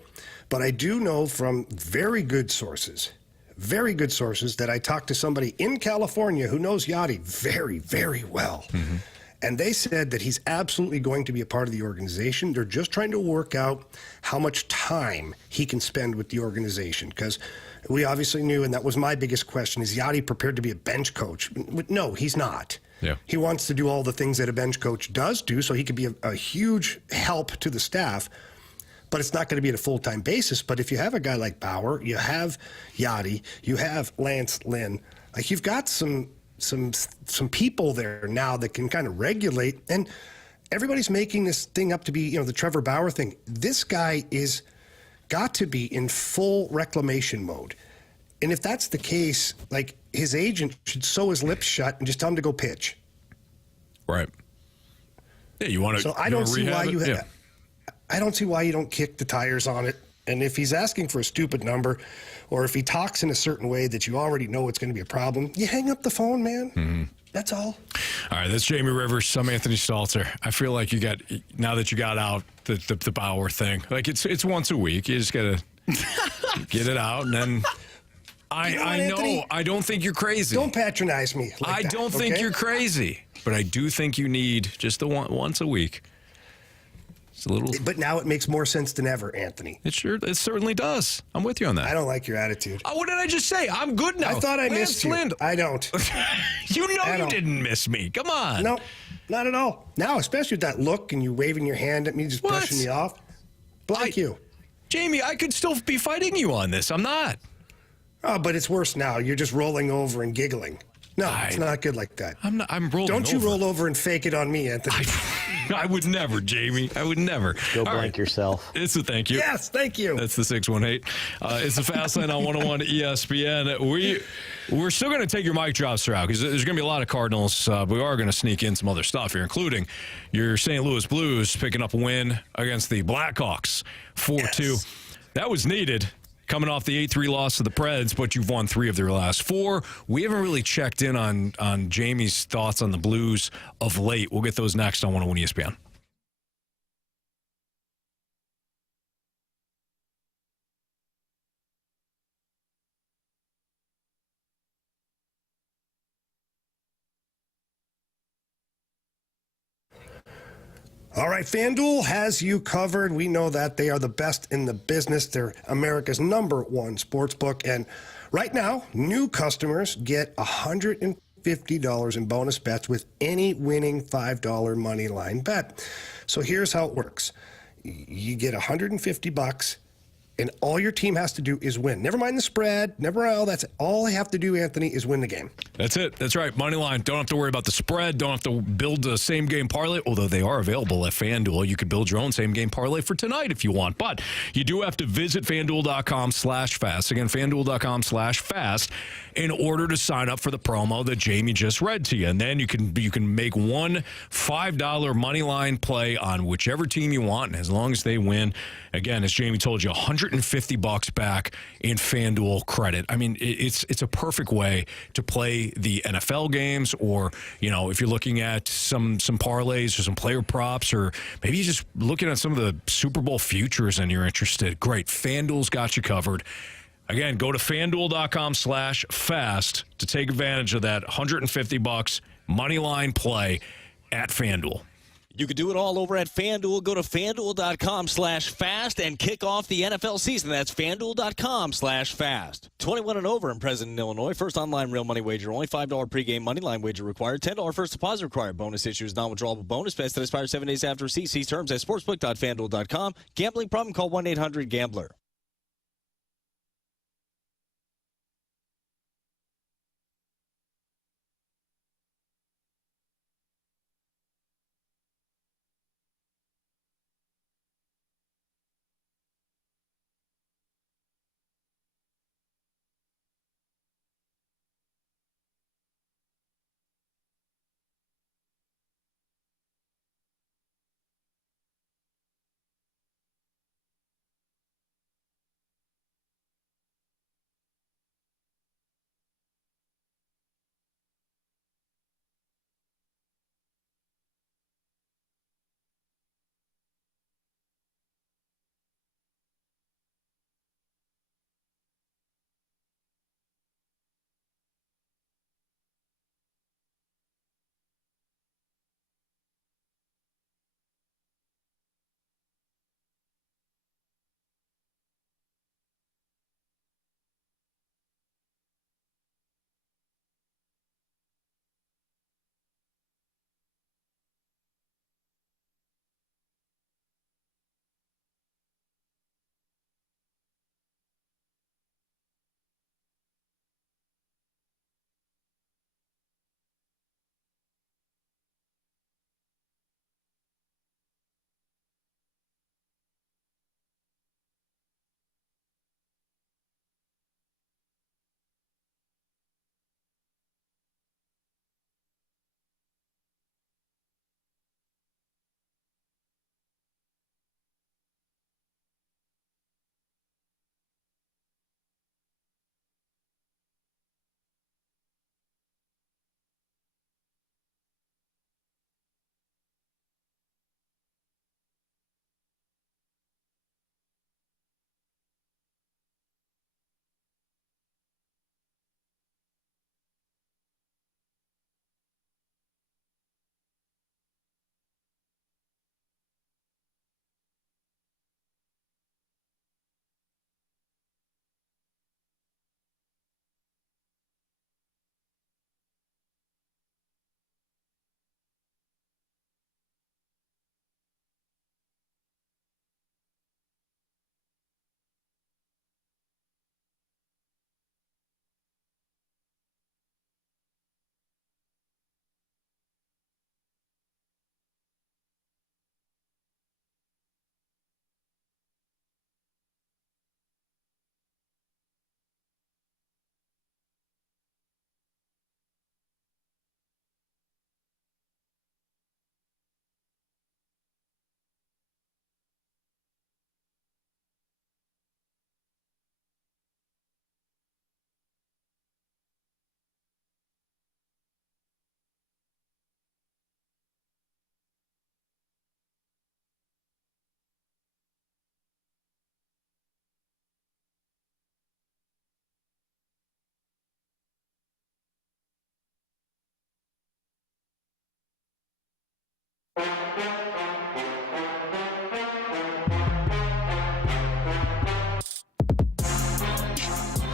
but I do know from very good sources that I talked to somebody in California who knows Yadi very, very well. Mm-hmm. And they said that he's absolutely going to be a part of the organization. They're just trying to work out how much time he can spend with the organization. Because we obviously knew, and that was my biggest question, is Yadi prepared to be a bench coach? No, he's not. Yeah. He wants to do all the things that a bench coach does do, so he could be a huge help to the staff, but it's not going to be at a full-time basis. But if you have a guy like Bauer, you have Yadi, you have Lance Lynn, like you've got some people there now that can kind of regulate, and everybody's making this thing up to be, the Trevor Bauer thing. This guy is got to be in full reclamation mode. And if that's the case, like, his agent should sew his lips shut and just tell him to go pitch. Right. Yeah, you want to. So I don't see why I don't see why you don't kick the tires on it. And if he's asking for a stupid number, or if he talks in a certain way that you already know it's going to be a problem, you hang up the phone, man. Mm-hmm. That's all. All right, that's Jamie Rivers. I'm Anthony Stalter. I feel like now that you got out the Bauer thing, like it's once a week. You just got to get it out, and then. I know. I don't think you're crazy. Don't patronize me. I don't think you're crazy, but I do think you need just the once a week. It's a little. But now it makes more sense than ever, Anthony. It certainly does. I'm with you on that. I don't like your attitude. Oh, what did I just say? I'm good now. I thought I missed you. I don't. You didn't miss me. Come on. No, not at all. Now, especially with that look and you waving your hand at me, just brushing me off. Blank you. Jamie, I could still be fighting you on this. I'm not. Oh, but it's worse now. You're just rolling over and giggling. No, it's not good like that. I'm rolling Don't you roll over and fake it on me, Anthony. I would never, Jamie. I would never. Go blank yourself. It's a thank you. Yes, thank you. That's the 618. It's the Fast Lane on 101 ESPN. We're still going to take your mic drops throughout because there's going to be a lot of Cardinals. We are going to sneak in some other stuff here, including your St. Louis Blues picking up a win against the Blackhawks 4-2. Yes. That was needed. Coming off the 8-3 loss to the Preds, but you've won 3 of their last 4. We haven't really checked in on Jamie's thoughts on the Blues of late. We'll get those next on 101 ESPN. All right, FanDuel has you covered. We know that they are the best in the business. They're America's #1 sportsbook. And right now, new customers get $150 in bonus bets with any winning $5 money line bet. So here's how it works. You get $150, and all your team has to do is win. Never mind the spread. That's all they have to do, Anthony, is win the game. That's it. That's right. Money line. Don't have to worry about the spread. Don't have to build a same-game parlay, although they are available at FanDuel. You could build your own same-game parlay for tonight if you want. But you do have to visit FanDuel.com/fast. Again, FanDuel.com/fast in order to sign up for the promo that Jamie just read to you. And then you can make one $5 money line play on whichever team you want. And as long as they win, again, as Jamie told you, $150 $150 back in FanDuel credit. I mean, it's a perfect way to play the NFL games, or, you know, if you're looking at some parlays or some player props, or maybe you're just looking at some of the Super Bowl futures and you're interested. Great. FanDuel's got you covered. Again, go to FanDuel.com/fast to take advantage of that $150 money line play at FanDuel. You can do it all over at FanDuel. Go to FanDuel.com/fast and kick off the NFL season. That's FanDuel.com/fast. 21 and over and present in Illinois. First online real money wager. Only $5 pregame money line wager required. $10 first deposit required. Bonus issues non-withdrawable bonus. Best that expires 7 days after receipt. See terms at sportsbook.fanduel.com. Gambling problem? Call 1-800-GAMBLER.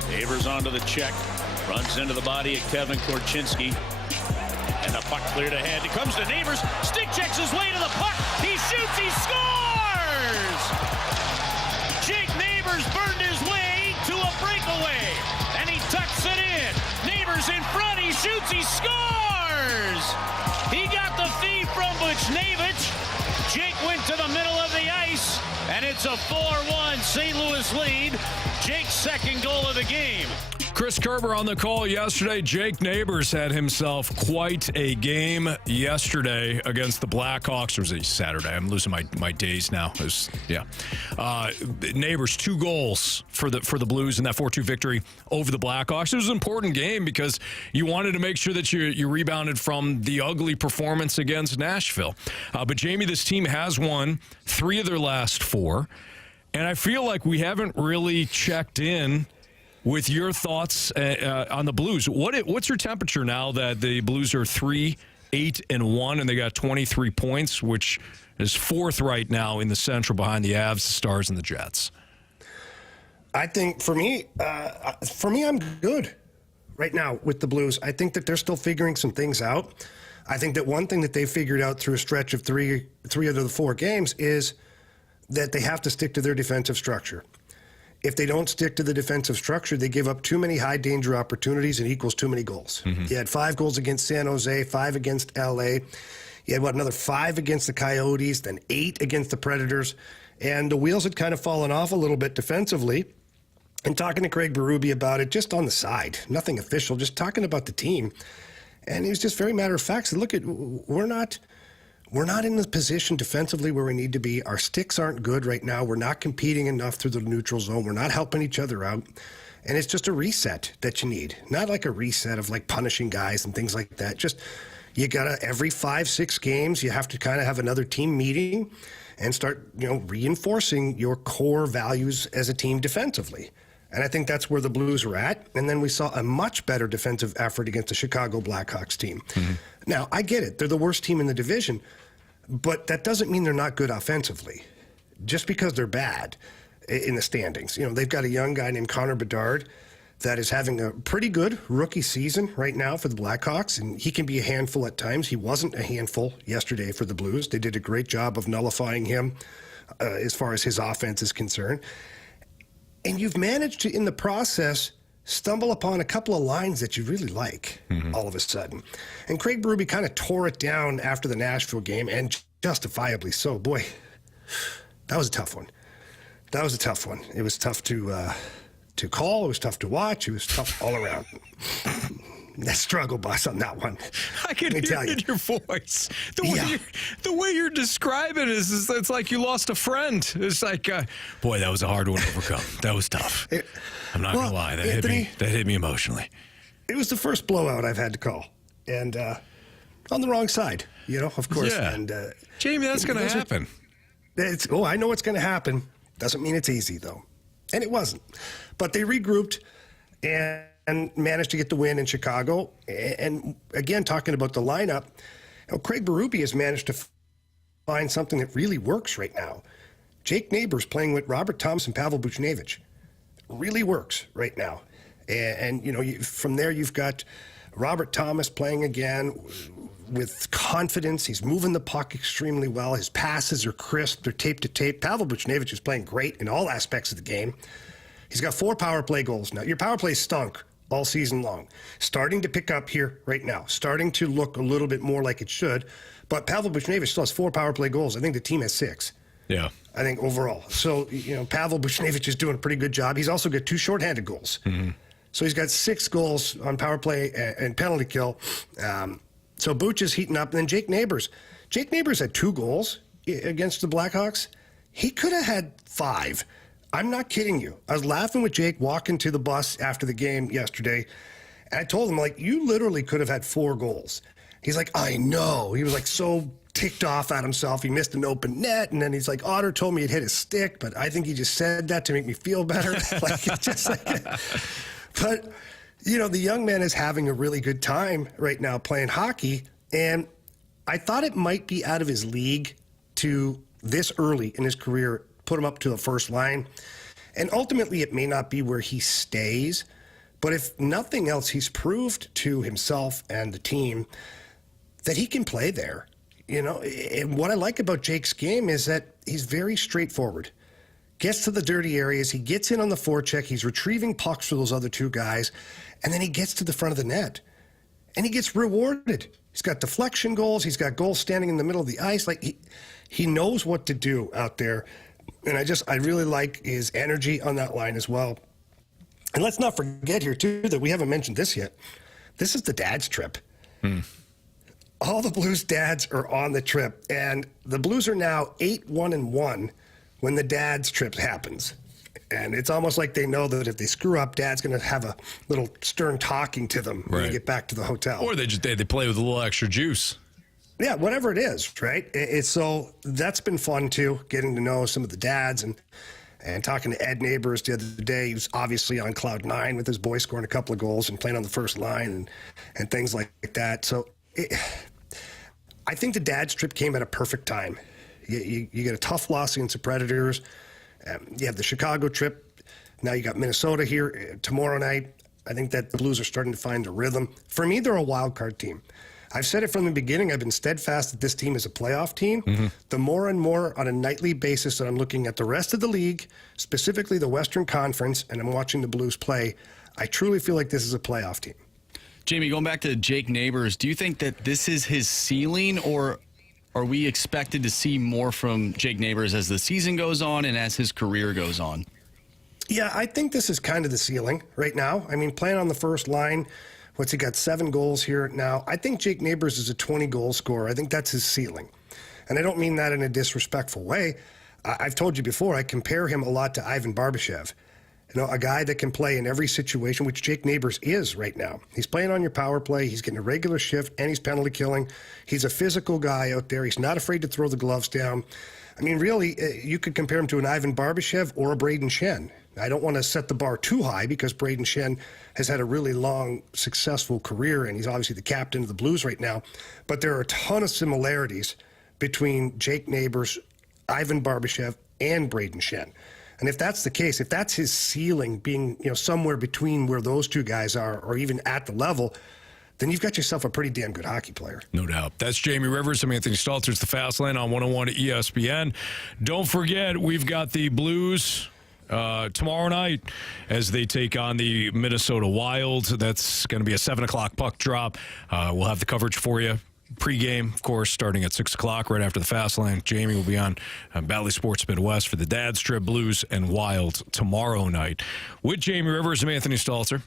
Neighbors onto the check. Runs into the body of Kevin Korchinski. And the puck cleared ahead. It comes to Neighbors. Stick checks his way to the puck. He shoots. He scores! Jake Neighbors burned his way to a breakaway. And he tucks it in. Neighbors in front. He shoots. He scores! He got the feed from Buchnevich. Jake went to the middle of the ice. And it's a 4-1 St. Louis lead. Jake's second goal of the game. Chris Kerber on the call yesterday. Jake Neighbors had himself quite a game yesterday against the Blackhawks. Or was it Saturday? I'm losing my days now. Neighbors, 2 goals for the Blues in that 4-2 victory over the Blackhawks. It was an important game because you wanted to make sure that you rebounded from the ugly performance against Nashville. But Jamie, this team has won 3 of their last 4. And I feel like we haven't really checked in with your thoughts on the Blues. What's your temperature now that the Blues are 3-8-1 and they got 23 points, which is 4th right now in the Central behind the Avs, the Stars, and the Jets? I think for me, I'm good right now with the Blues. I think that they're still figuring some things out. I think that one thing that they figured out through a stretch of three of the 4 games is that they have to stick to their defensive structure. If they don't stick to the defensive structure, they give up too many high-danger opportunities and equals too many goals. Mm-hmm. You had 5 goals against San Jose, 5 against L.A. You had, another 5 against the Coyotes, then 8 against the Predators. And the wheels had kind of fallen off a little bit defensively. And talking to Craig Berube about it, just on the side, nothing official, just talking about the team. And he was just very matter-of-fact. Said, look, we're not in the position defensively where we need to be. Our sticks aren't good right now. We're not competing enough through the neutral zone. We're not helping each other out. And it's just a reset that you need. Not like a reset of like punishing guys and things like that. Just you got to, every 5-6 games, you have to kind of have another team meeting and start, reinforcing your core values as a team defensively. And I think that's where the Blues were at. And then we saw a much better defensive effort against the Chicago Blackhawks team. Mm-hmm. Now, I get it. They're the worst team in the division. But that doesn't mean they're not good offensively. Just because they're bad in the standings. They've got a young guy named Connor Bedard that is having a pretty good rookie season right now for the Blackhawks, and he can be a handful at times. He wasn't a handful yesterday for the Blues. They did a great job of nullifying him as far as his offense is concerned. And you've managed to, in the process, stumble upon a couple of lines that you really like all of a sudden. And Craig Berube kind of tore it down after the Nashville game, and justifiably so. Boy, that was a tough one. It was tough to call. It was tough to watch. It was tough all around. That struggle bus on that one. I can hear it in your voice. The way you're describing it is it's like you lost a friend. It's like, boy, that was a hard one to overcome. That was tough. I'm not gonna lie. That hit me emotionally. It was the first blowout I've had to call, and on the wrong side, of course. Yeah. And Jamie, that's gonna happen. I know it's gonna happen. Doesn't mean it's easy though, and it wasn't. But they regrouped and managed to get the win in Chicago. And again, talking about the lineup, Craig Berube has managed to find something that really works right now. Jake Neighbors playing with Robert Thomas and Pavel Buchnevich really works right now. And from there, you've got Robert Thomas playing again with confidence. He's moving the puck extremely well. His passes are crisp. They're tape to tape. Pavel Buchnevich is playing great in all aspects of the game. He's got 4 power play goals now. Your power play stunk all season long. Starting to pick up here right now. Starting to look a little bit more like it should. But Pavel Buchnevich still has 4 power play goals. I think the team has 6. Yeah. I think overall. So, Pavel Buchnevich is doing a pretty good job. He's also got 2 shorthanded goals. Mm-hmm. So he's got 6 goals on power play and penalty kill. So Buch is heating up. And then Jake Neighbors. Jake Neighbors had 2 goals against the Blackhawks. He could have had 5. I'm not kidding you. I was laughing with Jake walking to the bus after the game yesterday. And I told him, you literally could have had 4 goals. He's like, I know. He was so ticked off at himself. He missed an open net. And then he's like, Otter told me it hit his stick, but I think he just said that to make me feel better. But, the young man is having a really good time right now playing hockey. And I thought it might be out of his league to this early in his career put him up to the first line. And ultimately, it may not be where he stays. But if nothing else, he's proved to himself and the team that he can play there. And what I like about Jake's game is that he's very straightforward. Gets to the dirty areas. He gets in on the forecheck. He's retrieving pucks for those other 2 guys. And then he gets to the front of the net. And he gets rewarded. He's got deflection goals. He's got goals standing in the middle of the ice. He knows what to do out there. And I really like his energy on that line as well. And let's not forget here, too, that we haven't mentioned this yet. This is the dad's trip. All the Blues dads are on the trip, and the Blues are now 8-1-1 when the dad's trip happens. And it's almost like they know that if they screw up, dad's going to have a little stern talking to them when they get back to the hotel. Or they play with a little extra juice. Yeah, whatever it is, right? So that's been fun, too, getting to know some of the dads and talking to Ed Neighbors the other day. He was obviously on cloud nine with his boy scoring a couple of goals and playing on the first line and things like that. So I think the dad's trip came at a perfect time. You get a tough loss against the Predators. You have the Chicago trip. Now you got Minnesota here tomorrow night. I think that the Blues are starting to find a rhythm. For me, they're a wild card team. I've said it from the beginning. I've been steadfast that this team is a playoff team. The more and more on a nightly basis that I'm looking at the rest of the league, specifically the Western Conference, and I'm watching the Blues play, I truly feel like this is a playoff team. Jamie, going back to Jake Neighbors, do you think that this is his ceiling, or are we expected to see more from Jake Neighbors as the season goes on and as his career goes on? Yeah, I think this is kind of the ceiling right now. I mean, playing on the first line, what's he got, 7 goals here now? I think Jake Neighbors is a 20-goal scorer. I think that's his ceiling. And I don't mean that in a disrespectful way. I've told you before, I compare him a lot to Ivan Barbashev. You know, a guy that can play in every situation, which Jake Neighbors is right now. He's playing on your power play. He's getting a regular shift, and he's penalty killing. He's a physical guy out there. He's not afraid to throw the gloves down. I mean, really, you could compare him to an Ivan Barbashev or a Braden Shen. I don't want to set the bar too high because Braden Shen has had a really long, successful career, and he's obviously the captain of the Blues right now. But there are a ton of similarities between Jake Neighbors, Ivan Barbashev, and Braden Shen. And if that's the case, if that's his ceiling being, somewhere between where those two guys are or even at the level, then you've got yourself a pretty damn good hockey player. No doubt. That's Jamie Rivers. I'm Anthony Stalter. It's the Fast Lane on 101 ESPN. Don't forget, we've got the Blues tomorrow night as they take on the Minnesota Wild. That's going to be a 7 o'clock puck drop. We'll have the coverage for you. Pre-game, of course, starting at 6 o'clock right after the Fast Lane. Jamie will be on Bally Sports Midwest for the Dad's Trip, Blues and Wild tomorrow night. With Jamie Rivers and Anthony Stalter,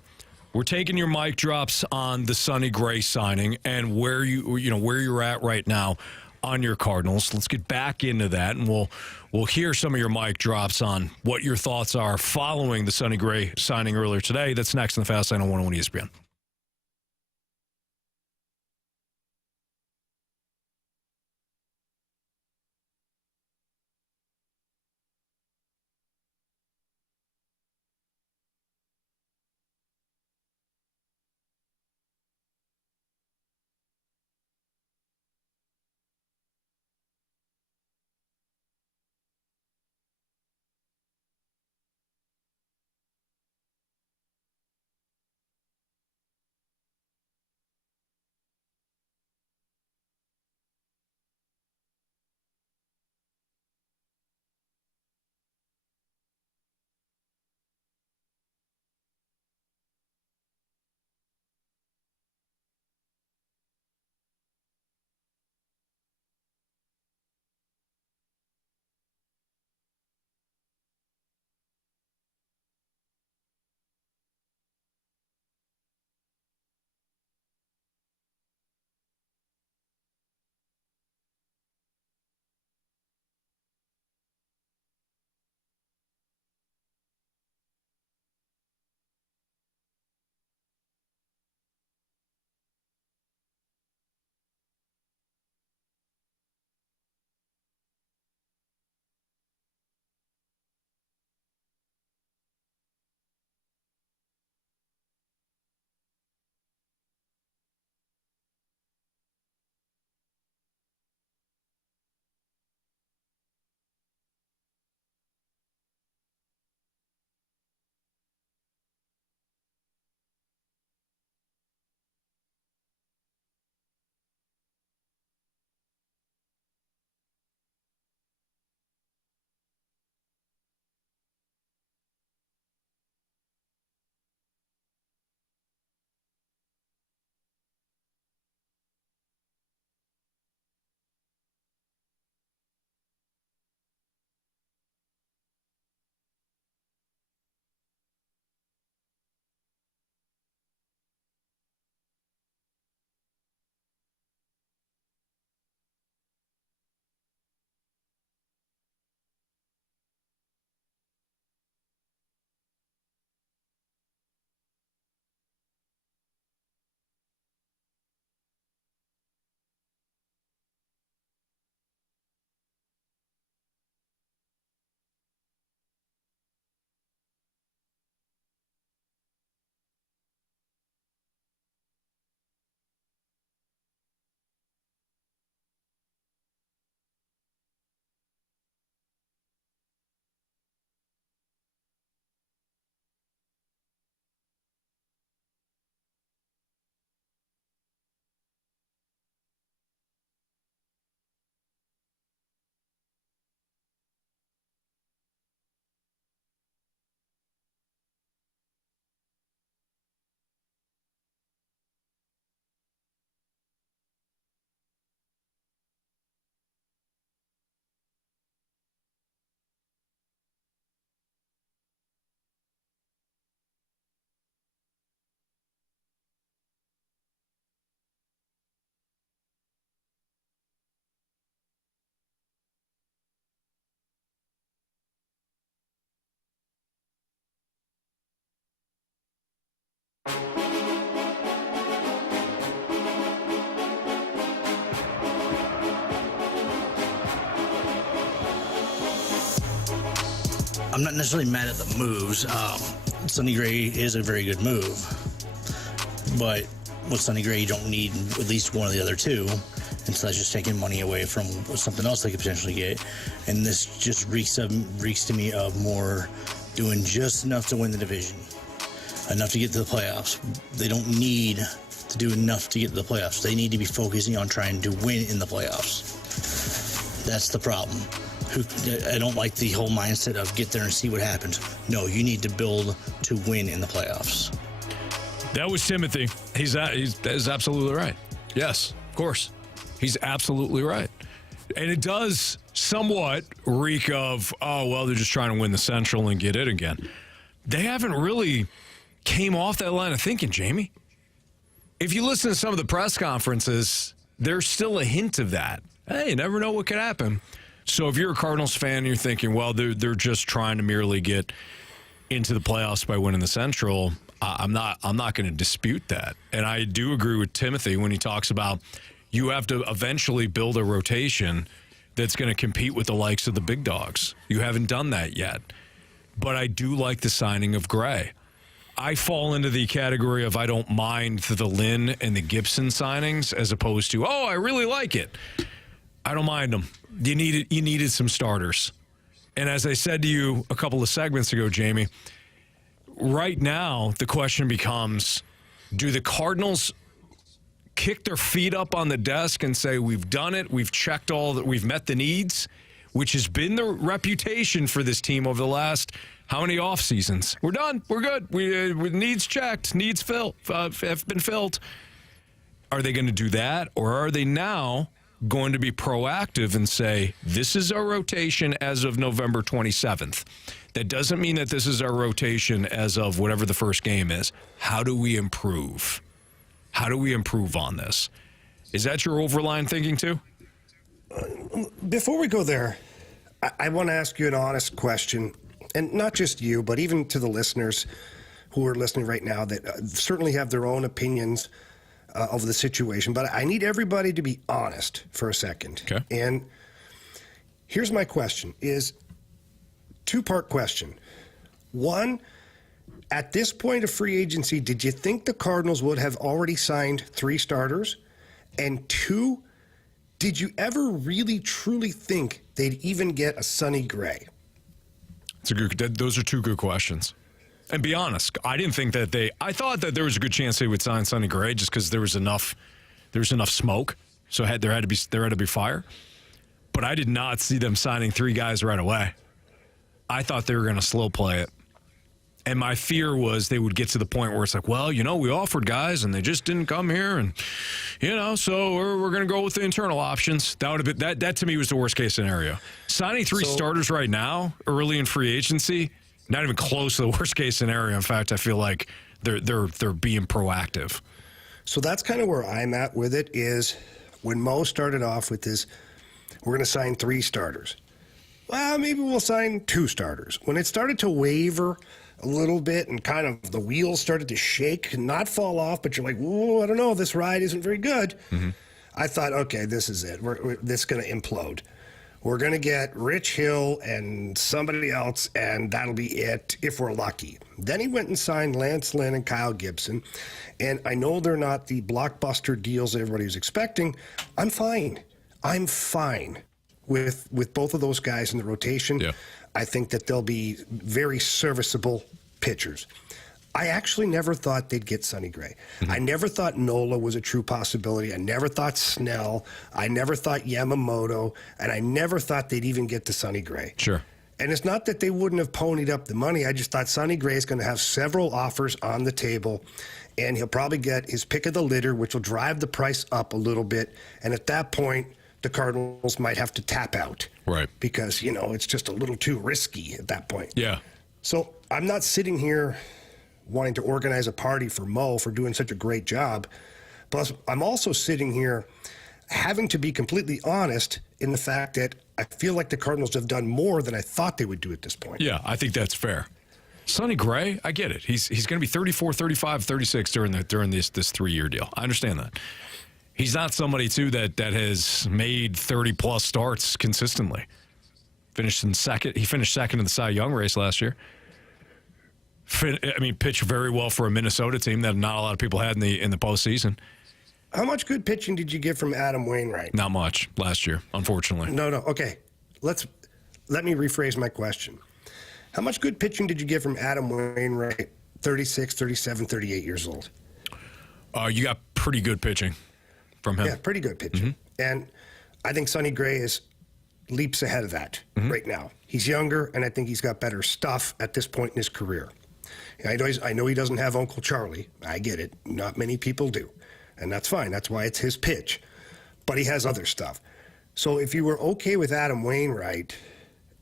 we're taking your mic drops on the Sonny Gray signing and where you're at right now on your Cardinals. Let's get back into that, and we'll hear some of your mic drops on what your thoughts are following the Sonny Gray signing earlier today. That's next in the Fast Lane on 101 ESPN. I'm not necessarily mad at the moves. Sonny Gray is a very good move, but with Sonny Gray, you don't need at least one of the other two. And so that's just taking money away from something else they could potentially get. And this just reeks to me of more doing just enough to win the division, enough to get to the playoffs. They don't need to do enough to get to the playoffs. They need to be focusing on trying to win in the playoffs. That's the problem. I don't like the whole mindset of get there and see what happens. No, you need to build to win in the playoffs. That was Timothy. He's absolutely right. Yes, of course. He's absolutely right. And it does somewhat reek of, oh, well, they're just trying to win the Central and get it again. They haven't really came off that line of thinking, Jamie. If you listen to some of the press conferences, there's still a hint of that. Hey, you never know what could happen. So if you're a Cardinals fan and you're thinking, well, they're just trying to merely get into the playoffs by winning the Central, I'm not going to dispute that. And I do agree with Timothy when he talks about you have to eventually build a rotation that's going to compete with the likes of the big dogs. You haven't done that yet. But I do like the signing of Gray. I fall into the category of I don't mind the Lynn and the Gibson signings as opposed to, oh, I really like it. I don't mind them. You needed some starters. And as I said to you a couple of segments ago, Jamie, right now the question becomes, do the Cardinals kick their feet up on the desk and say, we've done it, we've checked all that, we've met the needs, which has been the reputation for this team over the last how many off seasons? We're done. We're good. We needs checked. Needs have been filled. Are they going to do that, or are they now going to be proactive and say, this is our rotation as of November 27th? That doesn't mean that this is our rotation as of whatever the first game is. How do we improve? How do we improve on this? Is that your overline thinking too? Before we go there, I want to ask you an honest question, and not just you, but even to the listeners who are listening right now that certainly have their own opinions of the situation. But I need everybody to be honest for a second. Okay. And here's my question, is two-part question. One, at this point of free agency, did you think the Cardinals would have already signed 3 starters? And 2, did you ever really, truly think they'd even get a Sonny Gray? Those are 2 good questions. And be honest, I didn't think that I thought that there was a good chance they would sign Sonny Gray just because there was enough smoke. So there had to be fire. But I did not see them signing 3 guys right away. I thought they were going to slow play it. And my fear was they would get to the point where it's like, well, we offered guys and they just didn't come here, and so we're going to go with the internal options. That would have been that to me was the worst case scenario. Signing 3 starters right now, early in free agency, not even close to the worst case scenario. In fact, I feel like they're being proactive. So that's kind of where I'm at with it. Is when Mo started off with his, we're going to sign 3 starters. Well, maybe we'll sign 2 starters. When it started to waver a little bit and kind of the wheels started to shake and not fall off, but you're like, whoa, I don't know, this ride isn't very good. Mm-hmm. I thought, okay, this is it. This is going to implode. We're going to get Rich Hill and somebody else, and that'll be it if we're lucky. Then he went and signed Lance Lynn and Kyle Gibson, and I know they're not the blockbuster deals that everybody was expecting. I'm fine. With both of those guys in the rotation. Yeah. I think that they'll be very serviceable pitchers. I actually never thought they'd get Sonny Gray. Mm-hmm. I never thought Nola was a true possibility. I never thought Snell. I never thought Yamamoto. And I never thought they'd even get to Sonny Gray. Sure. And it's not that they wouldn't have ponied up the money. I just thought Sonny Gray is going to have several offers on the table, and he'll probably get his pick of the litter, which will drive the price up a little bit. And at that point, the Cardinals might have to tap out. Right. Because, it's just a little too risky at that point. Yeah. So I'm not sitting here wanting to organize a party for Mo for doing such a great job. Plus, I'm also sitting here having to be completely honest in the fact that I feel like the Cardinals have done more than I thought they would do at this point. Yeah, I think that's fair. Sonny Gray, I get it. He's going to be 34, 35, 36 during this 3-year deal. I understand that. He's not somebody, too, that has made 30-plus starts consistently. Finished second in the Cy Young race last year. Pitched very well for a Minnesota team that not a lot of people had in the postseason. How much good pitching did you get from Adam Wainwright? Not much last year, unfortunately. No. Okay. Let me rephrase my question. How much good pitching did you get from Adam Wainwright, 36, 37, 38 years old? You got pretty good pitching from him. Yeah, pretty good pitching. Mm-hmm. And I think Sonny Gray is leaps ahead of that right now. He's younger, and I think he's got better stuff at this point in his career. I know he doesn't have Uncle Charlie. I get it. Not many people do. And that's fine. That's why it's his pitch. But he has other stuff. So if you were okay with Adam Wainwright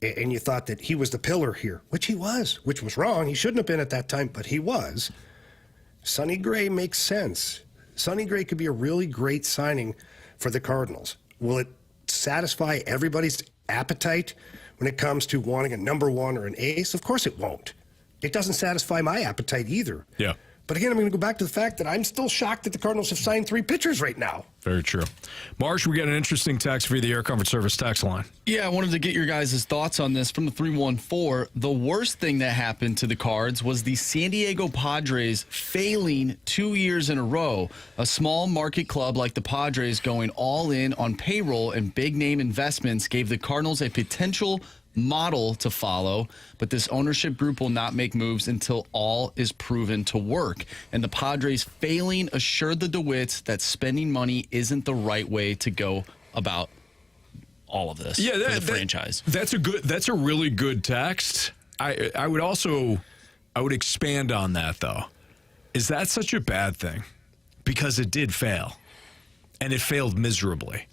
and you thought that he was the pillar here, which he was, which was wrong. He shouldn't have been at that time, but he was. Sonny Gray makes sense. Sonny Gray could be a really great signing for the Cardinals. Will it satisfy everybody's appetite when it comes to wanting a number one or an ace? Of course it won't. It doesn't satisfy my appetite either. Yeah. But again, I'm going to go back to the fact that I'm still shocked that the Cardinals have signed 3 pitchers right now. Very true. Marsh, we got an interesting text via the Air Comfort Service text line. Yeah, I wanted to get your guys' thoughts on this from the 314. The worst thing that happened to the Cards was the San Diego Padres failing 2 years in a row. A small market club like the Padres going all in on payroll and big name investments gave the Cardinals a potential model to follow, but this ownership group will not make moves until all is proven to work. And the Padres failing assured the DeWitts that spending money isn't the right way to go about all of this for the franchise. That's a really good text. I would expand on that though. Is that such a bad thing? Because it did fail, and it failed miserably.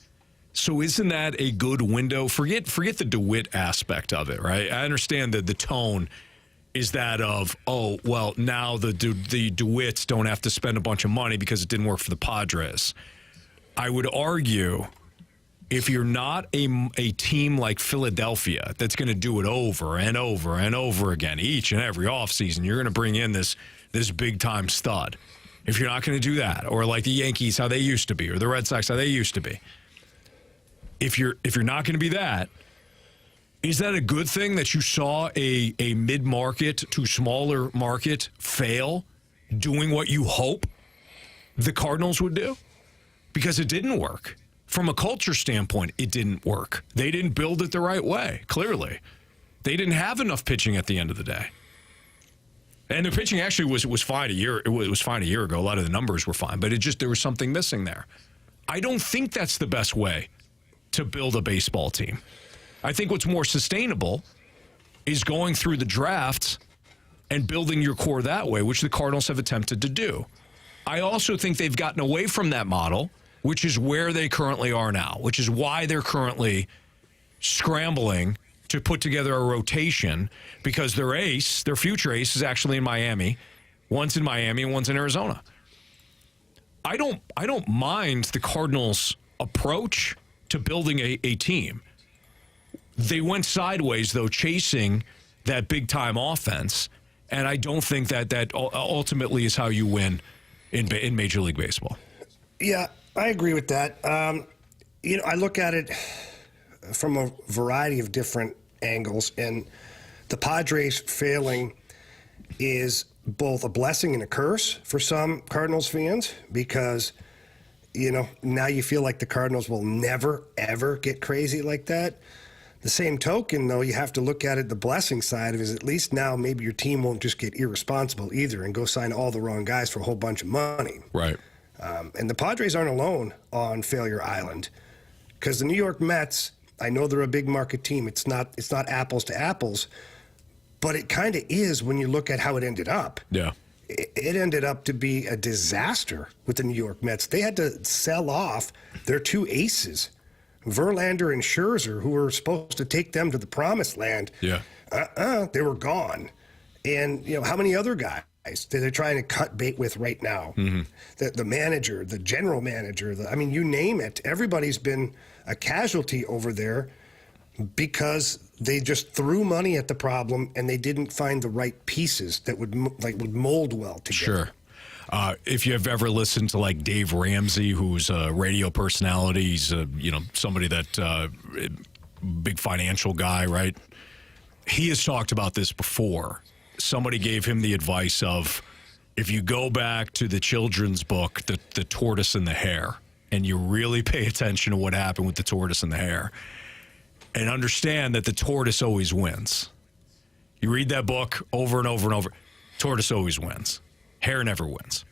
So isn't that a good window? Forget the DeWitt aspect of it, right? I understand that the tone is that of, oh, well, now the DeWitts don't have to spend a bunch of money because it didn't work for the Padres. I would argue if you're not a team like Philadelphia that's going to do it over and over and over again each and every offseason, you're going to bring in this big-time stud. If you're not going to do that, or like the Yankees, how they used to be, or the Red Sox, how they used to be, if you're not going to be that, is that a good thing that you saw a mid-market to smaller market fail doing what you hope the Cardinals would do? Because it didn't work. From a culture standpoint, it didn't work. They didn't build it the right way, clearly. They didn't have enough pitching at the end of the day. And the pitching actually was fine it was fine a year ago. A lot of the numbers were fine, but there was something missing there. I don't think that's the best way to build a baseball team. I think what's more sustainable is going through the drafts and building your core that way, which the Cardinals have attempted to do. I also think they've gotten away from that model, which is where they currently are now, which is why they're currently scrambling to put together a rotation, because their future ace is actually in Miami. One's in Miami and one's in Arizona. I don't mind the Cardinals' approach to building a team. They went sideways, though, chasing that big-time offense, and I don't think that ultimately is how you win in Major League Baseball. Yeah, I agree with that. I look at it from a variety of different angles, and the Padres failing is both a blessing and a curse for some Cardinals fans, because now you feel like the Cardinals will never, ever get crazy like that. The same token, though, you have to look at it, the blessing side of it is at least now maybe your team won't just get irresponsible either and go sign all the wrong guys for a whole bunch of money. Right. And the Padres aren't alone on Failure Island, because the New York Mets, I know they're a big market team. It's not apples to apples, but it kind of is when you look at how it ended up. Yeah. It ended up to be a disaster with the New York Mets. They had to sell off their 2 aces, Verlander and Scherzer, who were supposed to take them to the promised land. Yeah. They were gone. And, how many other guys that they're trying to cut bait with right now? Mm-hmm. The manager, the general manager, you name it. Everybody's been a casualty over there because they just threw money at the problem and they didn't find the right pieces that would mold well together. Sure. If you have ever listened to like Dave Ramsey, who's a radio personality, he's somebody that big financial guy, right? He has talked about this before. Somebody gave him the advice of, if you go back to the children's book, the Tortoise and the Hare, and you really pay attention to what happened with the tortoise and the hare, and understand that the tortoise always wins. You read that book over and over and over. Tortoise always wins. Hare never wins.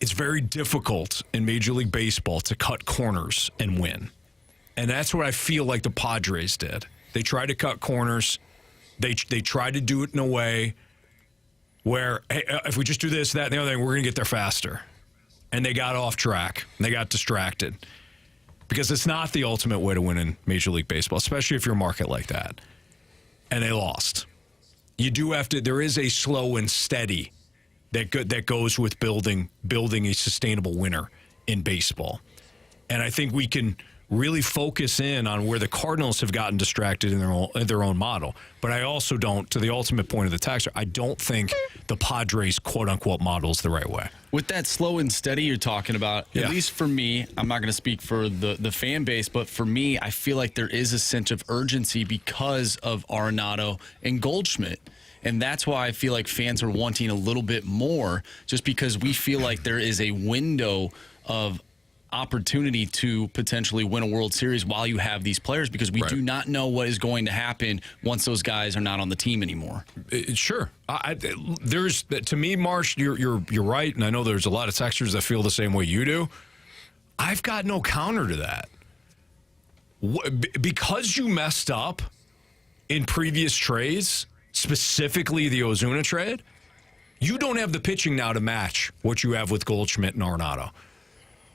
It's very difficult in Major League Baseball to cut corners and win. And that's what I feel like the Padres did. They tried to cut corners. They tried to do it in a way where, hey, if we just do this, that, and the other thing, we're going to get there faster. And they got off track. And they got distracted. Because it's not the ultimate way to win in Major League Baseball, especially if you're a market like that. And they lost. You do have to, there is a slow and steady that goes with building a sustainable winner in baseball. And I think we can really focus in on where the Cardinals have gotten distracted in their own model. But I also don't, to the ultimate point of the texter, I don't think the Padres quote-unquote model is the right way. With that slow and steady you're talking about, at least for me, I'm not going to speak for the fan base, but for me, I feel like there is a sense of urgency because of Arenado and Goldschmidt. And that's why I feel like fans are wanting a little bit more, just because we feel like there is a window of opportunity to potentially win a World Series while you have these players, because we do not know what is going to happen once those guys are not on the team anymore. Sure. There's, to me, Marsh, you're right, and I know there's a lot of texters that feel the same way you do. I've got no counter to that. Because you messed up in previous trades, specifically the Ozuna trade, you don't have the pitching now to match what you have with Goldschmidt and Arenado.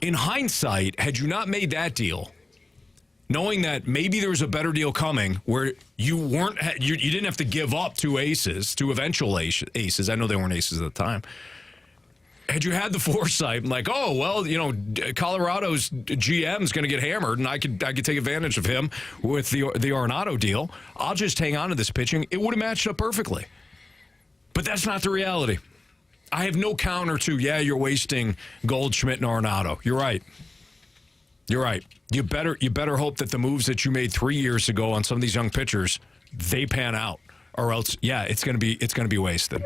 In hindsight, had you not made that deal, knowing that maybe there was a better deal coming where you didn't have to give up two eventual aces. I know they weren't aces at the time. Had you had the foresight, like, oh, well, Colorado's GM is going to get hammered, and I could take advantage of him with the Arenado deal. I'll just hang on to this pitching. It would have matched up perfectly. But that's not the reality. I have no counter to, you're wasting Goldschmidt and Arenado. You're right. You're right. You better hope that the moves that you made 3 years ago on some of these young pitchers, they pan out, or else, it's going to be wasted.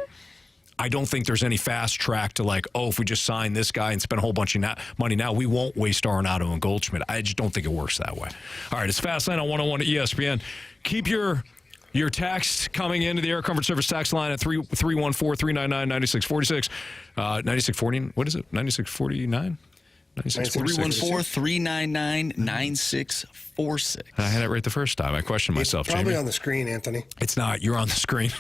I don't think there's any fast track to if we just sign this guy and spend a whole bunch of money now, we won't waste Arenado and Goldschmidt. I just don't think it works that way. All right, it's Fastlane on 101 at ESPN. Keep your text coming into the Air Comfort Service text line at 314-399-9646. 9640, what is it? 9649? 314-399-9646. I had it right the first time. I questioned myself, Probably Jamie. on the screen, Anthony. It's not. You're on the screen.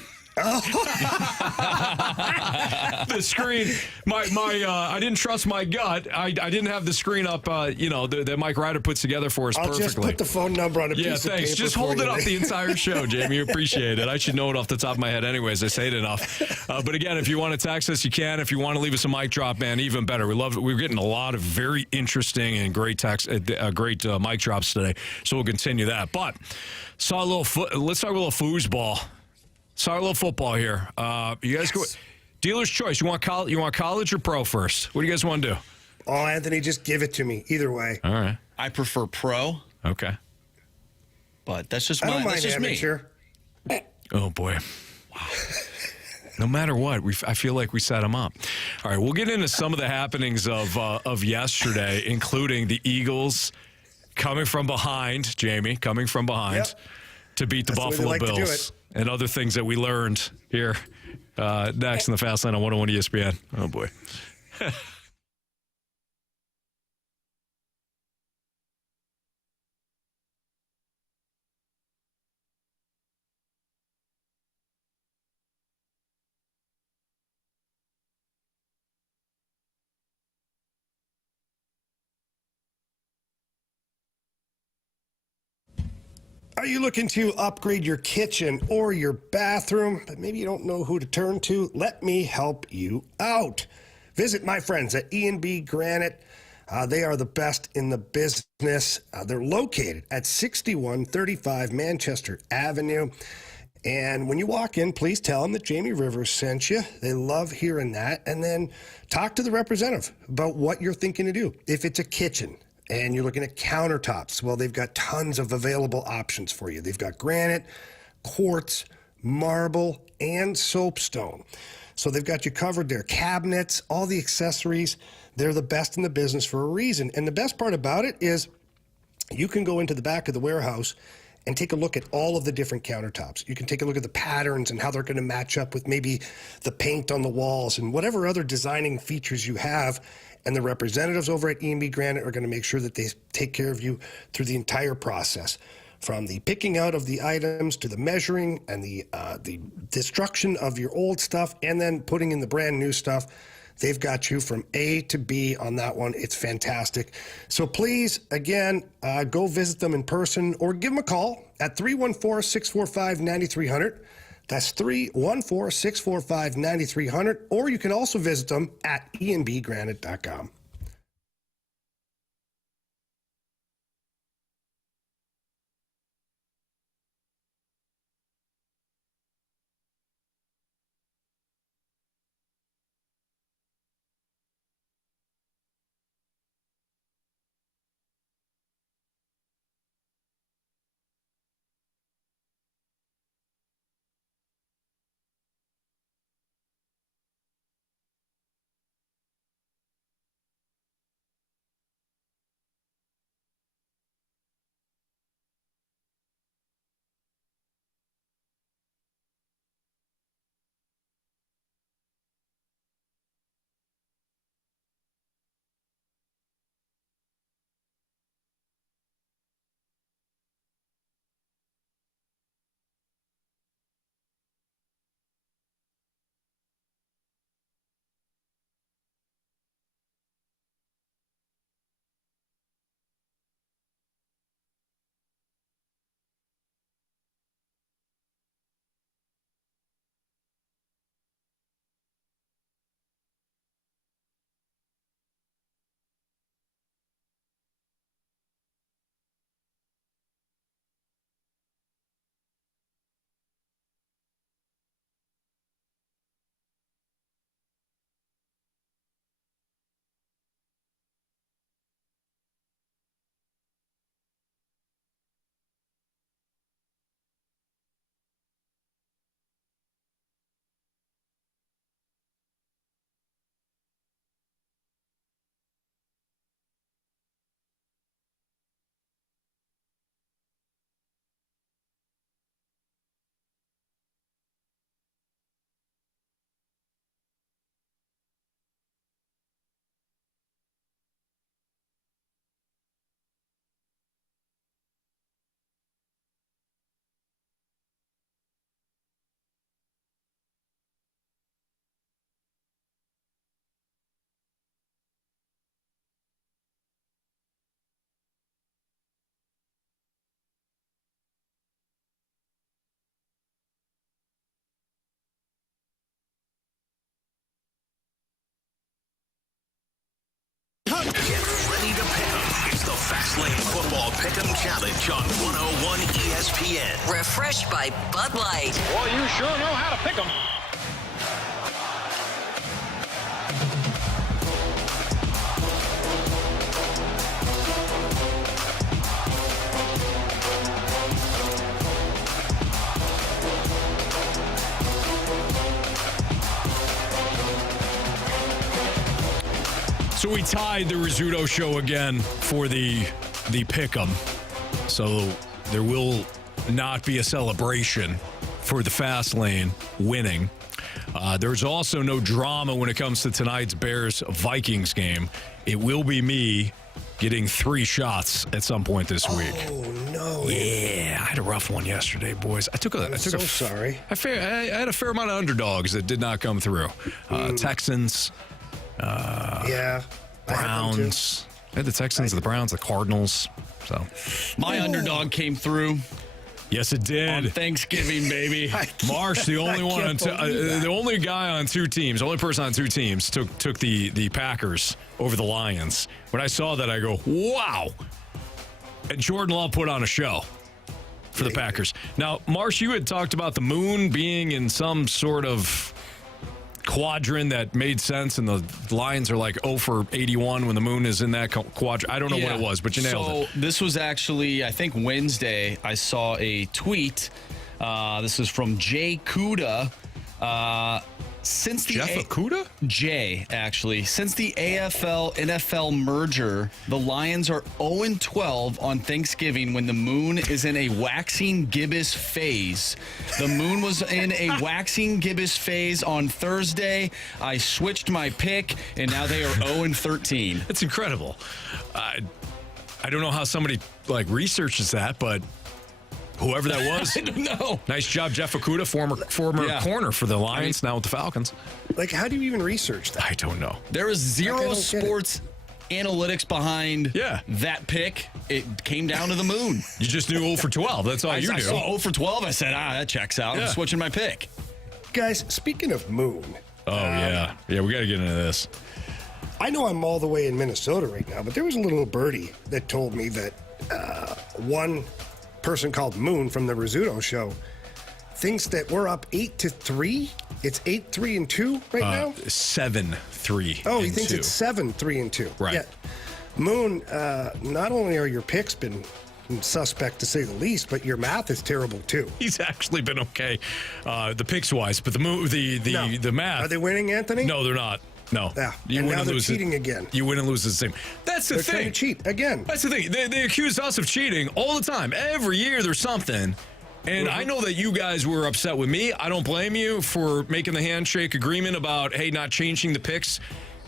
The screen, I didn't trust my gut. I didn't have the screen up, that Mike Ryder puts together for us perfectly. I'll just put the phone number on a piece of paper. Just hold it up the entire show, Jamie. Appreciate it. I should know it off the top of my head anyways. I say it enough. But again, if you want to text us, you can. If you want to leave us a mic drop, man, even better. We love it. We're getting a lot of very interesting and great great mic drops today. So we'll continue that. But let's talk a little foosball. Sorry, a little football here. You guys go. Dealer's choice. You want college or pro first? What do you guys want to do? Oh, Anthony, just give it to me. Either way. All right. I prefer pro. Okay. But that's just I don't mine. mind That's just amateur. me. Oh boy. Wow. No matter what, I feel like we set them up. All right, we'll get into some of the happenings of yesterday, including the Eagles coming from behind, Jamie, to beat the Buffalo Bills. And other things that we learned here next in the Fast Lane on 101 ESPN. Oh, boy. Are you looking to upgrade your kitchen or your bathroom, but maybe you don't know who to turn to? Let me help you out. Visit my friends at E&B Granite. They are the best in the business. They're located at 6135 Manchester Avenue. And when you walk in, please tell them that Jamie Rivers sent you. They love hearing that. And then talk to the representative about what you're thinking to do. If it's a kitchen, and you're looking at countertops, well, they've got tons of available options for you. They've got granite, quartz, marble, and soapstone. So they've got you covered there. Cabinets, all the accessories, they're the best in the business for a reason. And the best part about it is you can go into the back of the warehouse and take a look at all of the different countertops. You can take a look at the patterns and how they're going to match up with maybe the paint on the walls and whatever other designing features you have. And the representatives over at E&B Granite are going to make sure that they take care of you through the entire process, from the picking out of the items to the measuring and the destruction of your old stuff and then putting in the brand new stuff. They've got you from A to B on that one. It's fantastic. So please, again, go visit them in person or give them a call at 314-645-9300. That's 314-645-9300. Or you can also visit them at enbgranite.com. Get ready to pick 'em. It's the Fast Lane Football Pick'em Challenge on 101 ESPN. Refreshed by Bud Light. Well, you sure know how to pick 'em. So we tied the Rizzuto show again for the pick'em. So there will not be a celebration for the Fast Lane winning. There's also no drama when it comes to tonight's Bears-Vikings game. It will be me getting 3 shots at some point this week. Oh, no. Yeah, I had a rough one yesterday, boys. I'm so sorry. I had a fair amount of underdogs that did not come through. Texans. Yeah. Browns. I had the Texans, the Browns, the Cardinals. So my underdog came through. Yes, it did. On Thanksgiving, baby. Marsh, the only one on the only guy on 2 teams, the only person on 2 teams took the Packers over the Lions. When I saw that, I go, wow. And Jordan Love put on a show for the Packers. Now, Marsh, you had talked about the moon being in some sort of quadrant that made sense, and the Lions are like 0 for 81 when the Moon is in that quadrant. I don't know what it was, but you nailed it. So this was actually, I think, Wednesday. I saw a tweet. This is from Jay Kuda. Since the Jeff Okuda? Jay, actually. Since the AFL-NFL merger, the Lions are 0-12 on Thanksgiving when the Moon is in a waxing gibbous phase. The Moon was in a waxing gibbous phase on Thursday. I switched my pick, and now they are 0-13. It's incredible. I don't know how somebody researches that, but whoever that was, I don't know. Nice job, Jeff Okuda, former corner for the Lions, now with the Falcons. How do you even research that? I don't know. There was zero sports analytics behind that pick. It came down to the Moon. You just knew 0 for 12. That's all you knew. I saw 0 for 12. I said, that checks out. I'm switching my pick. Guys, speaking of Moon. Oh, yeah. Yeah, we got to get into this. I know I'm all the way in Minnesota right now, but there was a little birdie that told me that one person called Moon from the Rizzuto show thinks that we're up 8-3. It's 8-3-2 right now. 7-3. Oh, he thinks it's 7-3-2. Right. Yeah. Moon. Not only are your picks been suspect to say the least, but your math is terrible too. He's actually been okay, the picks wise, but the math. Are they winning, Anthony? No, they're not. No. Yeah. You and win now and they're lose cheating again. You win and lose the same. That's the They're thing. trying to cheat again. That's the thing. They accuse us of cheating all the time. Every year there's something. And I know that you guys were upset with me. I don't blame you for making the handshake agreement about, hey, not changing the picks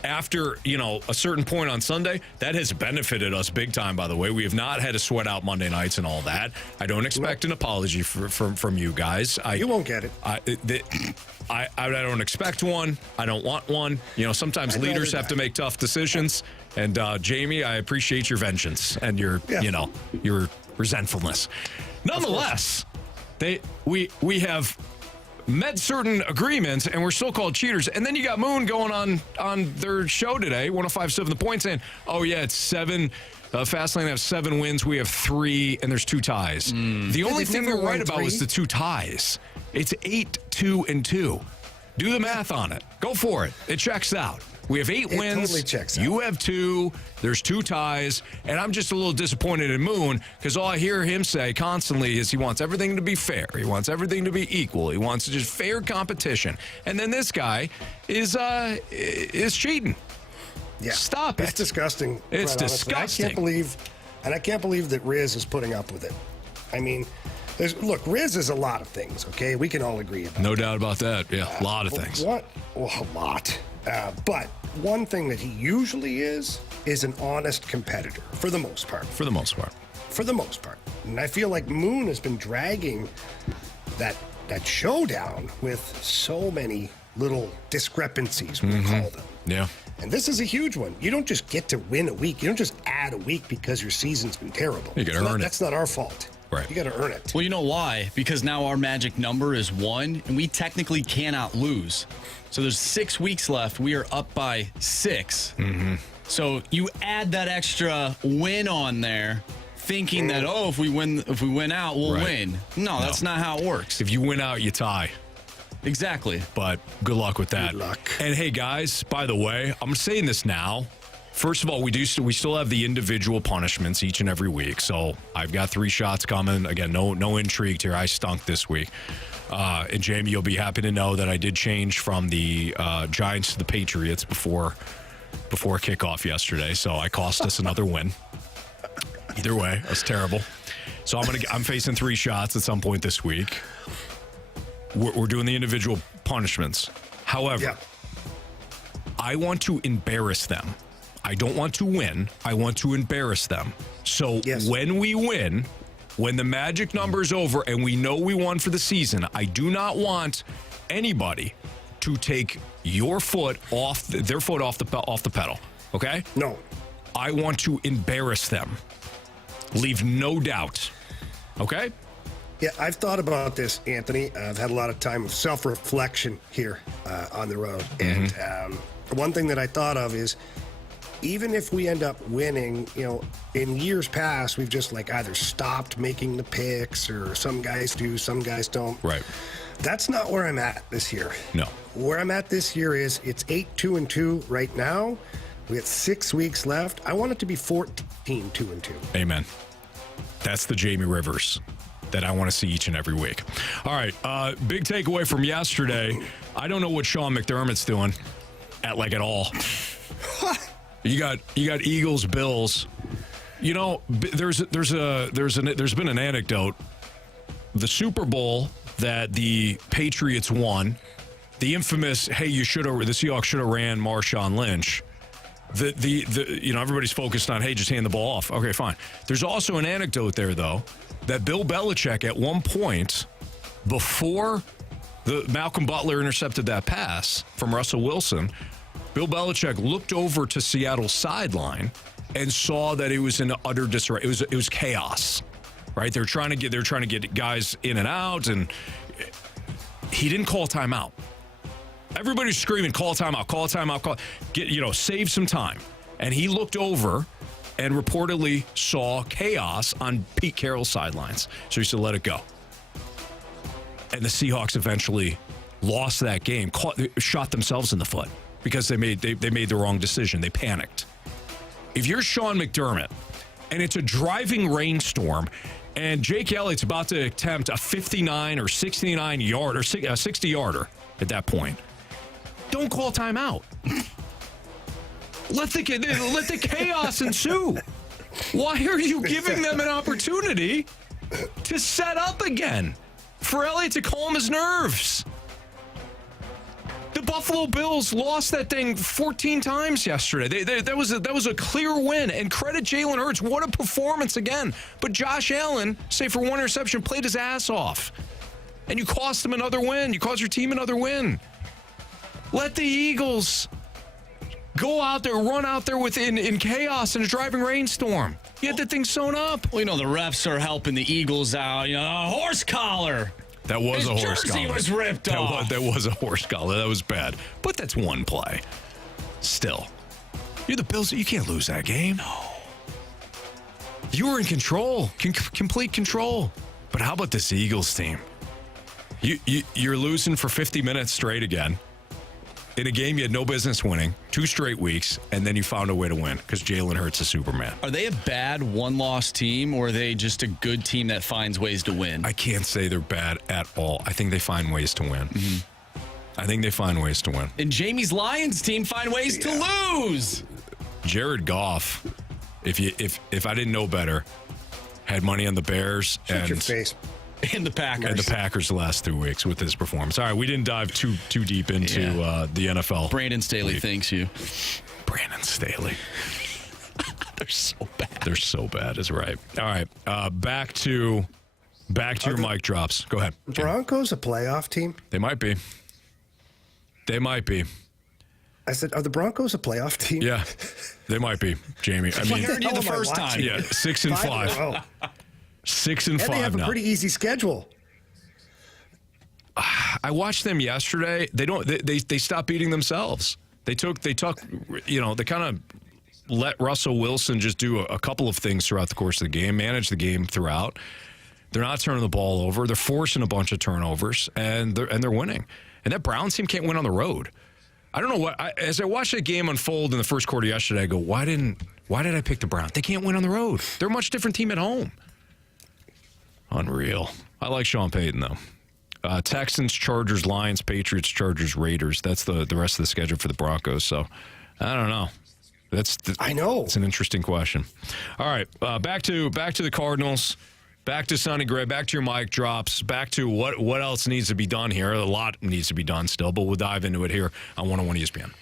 after, a certain point on Sunday. That has benefited us big time, by the way. We have not had to sweat out Monday nights and all that. I don't expect an apology from you guys. You won't get it. I don't expect one. I don't want one. Sometimes leaders have to make tough decisions. And Jamie, I appreciate your vengeance and your resentfulness. Nonetheless, we have met certain agreements, and we're still called cheaters. And then you got Moon going on their show today, 105.7 The Point, saying, oh, yeah, it's 7. Fastlane have 7 wins. We have 3, and there's 2 ties. The only thing they're right about was the 2 ties. It's 8-2-2. Do the math on it. Go for it. It checks out. We have 8 wins. It totally checks out. You have 2. There's 2 ties. And I'm just a little disappointed in Moon because all I hear him say constantly is he wants everything to be fair. He wants everything to be equal. He wants just fair competition. And then this guy is cheating. Yeah. Stop it. It's disgusting. It's disgusting. I can't believe that Riz is putting up with it. I mean, look, Riz is a lot of things, okay? We can all agree about No doubt about that. Yeah, a lot of things. A lot. But one thing that he usually is an honest competitor, for the most part. For the most part. And I feel like Moon has been dragging that showdown with so many little discrepancies, we'll call them. Yeah. And this is a huge one. You don't just get to win a week. You don't just add a week because your season's been terrible. You got to earn it. That's not our fault. Right. You got to earn it. Well, you know why? Because now our magic number is 1, and we technically cannot lose. So there's 6 weeks left. We are up by 6. Mm-hmm. So you add that extra win on there, thinking that if we win out, we'll win. No, that's not how it works. If you win out, you tie. Exactly. But good luck with that. Good luck. And hey, guys, by the way, I'm saying this now. First of all, we still have the individual punishments each and every week. So I've got 3 shots coming. Again, no intrigue here. I stunk this week. And Jamie, you'll be happy to know that I did change from the Giants to the Patriots before kickoff yesterday. So I cost us another win. Either way, that's terrible. So I'm facing 3 shots at some point this week. We're doing the individual punishments. However, I want to embarrass them. I don't want to win. I want to embarrass them. So when we win, when the magic number is over and we know we won for the season, I do not want anybody to take their foot off the pedal. Okay? No. I want to embarrass them. Leave no doubt. Okay? Yeah, I've thought about this, Anthony. I've had a lot of time of self-reflection here on the road. And one thing that I thought of is, even if we end up winning, in years past, we've just either stopped making the picks or some guys do, some guys don't. Right. That's not where I'm at this year. No. Where I'm at this year is it's 8-2-2 right now. We got 6 weeks left. I want it to be 14-2-2. Amen. That's the Jamie Rivers that I want to see each and every week. All right, big takeaway from yesterday. I don't know what Sean McDermott's doing at all. You got Eagles, Bills. You know, there's been an anecdote. The Super Bowl that the Patriots won, the infamous the Seahawks should have ran Marshawn Lynch. Everybody's focused on, hey, just hand the ball off. Okay, fine. There's also an anecdote there, though, that Bill Belichick at one point, before the Malcolm Butler intercepted that pass from Russell Wilson, Bill Belichick looked over to Seattle's sideline and saw that it was in utter disarray. It was chaos, right? They're trying to get guys in and out, and he didn't call timeout. Everybody's screaming, call timeout, save some time. And he looked over and reportedly saw chaos on Pete Carroll's sidelines. So he said, let it go. And the Seahawks eventually lost that game, shot themselves in the foot because they made the wrong decision. They panicked. If you're Sean McDermott and it's a driving rainstorm and Jake Elliott's about to attempt a 59 or 69 yard or 60 yarder at that point, don't call timeout. Let the chaos ensue. Why are you giving them an opportunity to set up again for Elliott to calm his nerves? The Buffalo Bills lost that thing 14 times yesterday. That was a clear win, and credit Jalen Hurts. What a performance again. But Josh Allen, save for one interception, played his ass off. And you cost him another win. You cost your team another win. Let the Eagles go out there, run out there in chaos in a driving rainstorm. You had the thing sewn up. Well, the refs are helping the Eagles out. A horse collar. That was a horse collar. His jersey was ripped off. That was a horse collar. That was bad. But that's one play. Still. You're the Bills. You can't lose that game. No. You were in control. Complete control. But how about this Eagles team? You're losing for 50 minutes straight again. In a game you had no business winning, 2 straight weeks, and then you found a way to win because Jalen Hurts is Superman. Are they a bad one-loss team, or are they just a good team that finds ways to win? I can't say they're bad at all. I think they find ways to win. Mm-hmm. I think they find ways to win. And Jamie's Lions team find ways to lose. Jared Goff, if I didn't know better, had money on the Bears. Shut your face. And the Packers. And the Packers the last 2 weeks with his performance. All right, we didn't dive too deep into the NFL. Brandon Staley thanks you. Brandon Staley. They're so bad. They're so bad is right. All right, back to your mic drops. Go ahead. Broncos a playoff team? They might be. I said, are the Broncos a playoff team? Yeah, they might be, Jamie. I mean, heard you the first time. Yeah, 6-5. 6-5 and they have now. a pretty easy schedule. I watched them yesterday. They stopped beating themselves. They kind of let Russell Wilson just do a couple of things throughout the course of the game, manage the game throughout. They're not turning the ball over. They're forcing a bunch of turnovers, and they're winning. And that Browns team can't win on the road. I don't know as I watched that game unfold in the first quarter yesterday, I go, why did I pick the Browns? They can't win on the road. They're a much different team at home. Unreal. I like Sean Payton, though. Texans, Chargers, Lions, Patriots, Chargers, Raiders. That's the rest of the schedule for the Broncos. So, I don't know. I know. It's an interesting question. All right, back to the Cardinals. Back to Sonny Gray. Back to your mic drops. Back to what else needs to be done here. A lot needs to be done still, but we'll dive into it here on 101 ESPN.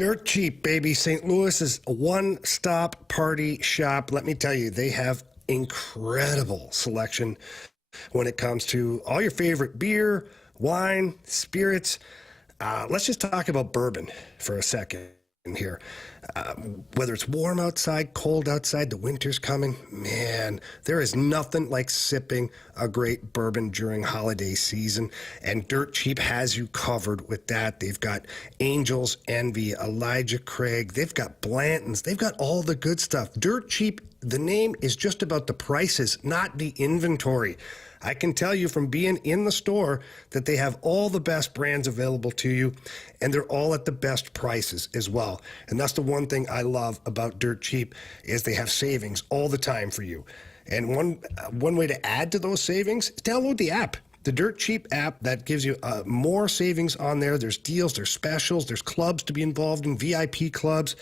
Dirt cheap, baby. St. Louis is a one-stop party shop. Let me tell you, they have incredible selection when it comes to all your favorite beer, wine, spirits. Let's just talk about bourbon for a second here. Whether it's warm outside, cold outside, the winter's coming, man, there is nothing like sipping a great bourbon during holiday season, and Dirt Cheap has you covered with that. They've got Angel's Envy, Elijah Craig, they've got Blanton's, they've got all the good stuff. Dirt Cheap, the name is just about the prices, not the inventory. I can tell you from being in the store that they have all the best brands available to you, and they're all at the best prices as well. And that's the one thing I love about Dirt Cheap is they have savings all the time for you. And one way to add to those savings is download the app. The Dirt Cheap app that gives you more savings on there. There's deals, there's specials, there's clubs to be involved in, VIP clubs.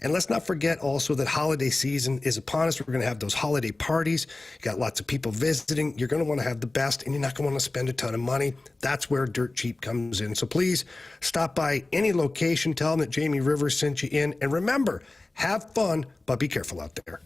And let's not forget also that holiday season is upon us. We're going to have those holiday parties. You got lots of people visiting. You're going to want to have the best, and you're not going to want to spend a ton of money. That's where Dirt Cheap comes in. So please stop by any location. Tell them that Jamie Rivers sent you in. And remember, have fun, but be careful out there.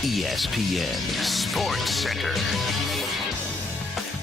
ESPN Sports Center.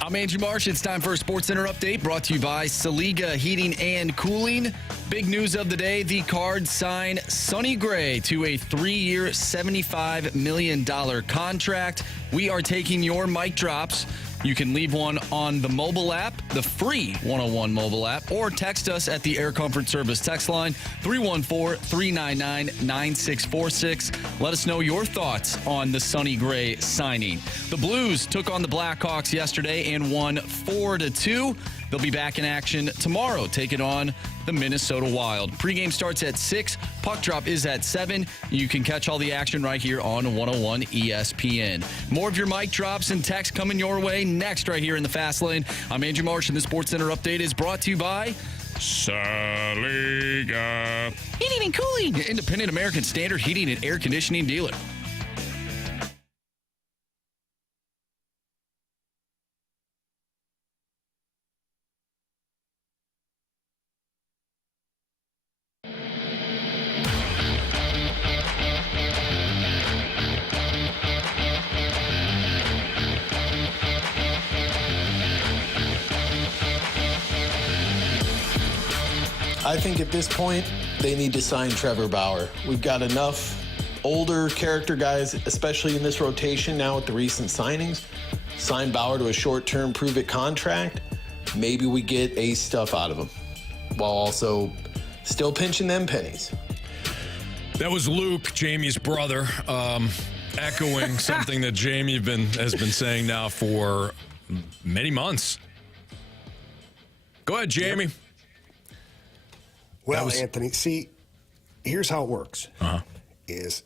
I'm Andrew Marsh. It's time for a Sports Center update brought to you by Saliga Heating and Cooling. Big news of the day, the Cards sign Sonny Gray to a 3-year, $75 million contract. We are taking your mic drops. You can leave one on the mobile app, the free 101 mobile app, or text us at the Air Comfort Service text line, 314-399-9646. Let us know your thoughts on the Sonny Gray signing. The Blues took on the Blackhawks yesterday and won 4-2. They'll be back in action tomorrow, taking on the Minnesota Wild. Pregame starts at 6. Puck drop is at 7. You can catch all the action right here on 101 ESPN. More of your mic drops and texts coming your way next right here in the Fast Lane. I'm Andrew Marsh, and the Sports Center update is brought to you by Saliga Heating and Cooling, your independent American Standard heating and air conditioning dealer. I think at this point, they need to sign Trevor Bauer. We've got enough older character guys, especially in this rotation now with the recent signings. Sign Bauer to a short-term prove-it contract. Maybe we get ace stuff out of him while also still pinching them pennies. That was Luke, Jamie's brother, echoing something that Jamie has been saying now for many months. Go ahead, Jamie. Yep. Well, Anthony, see, here's how it works. Is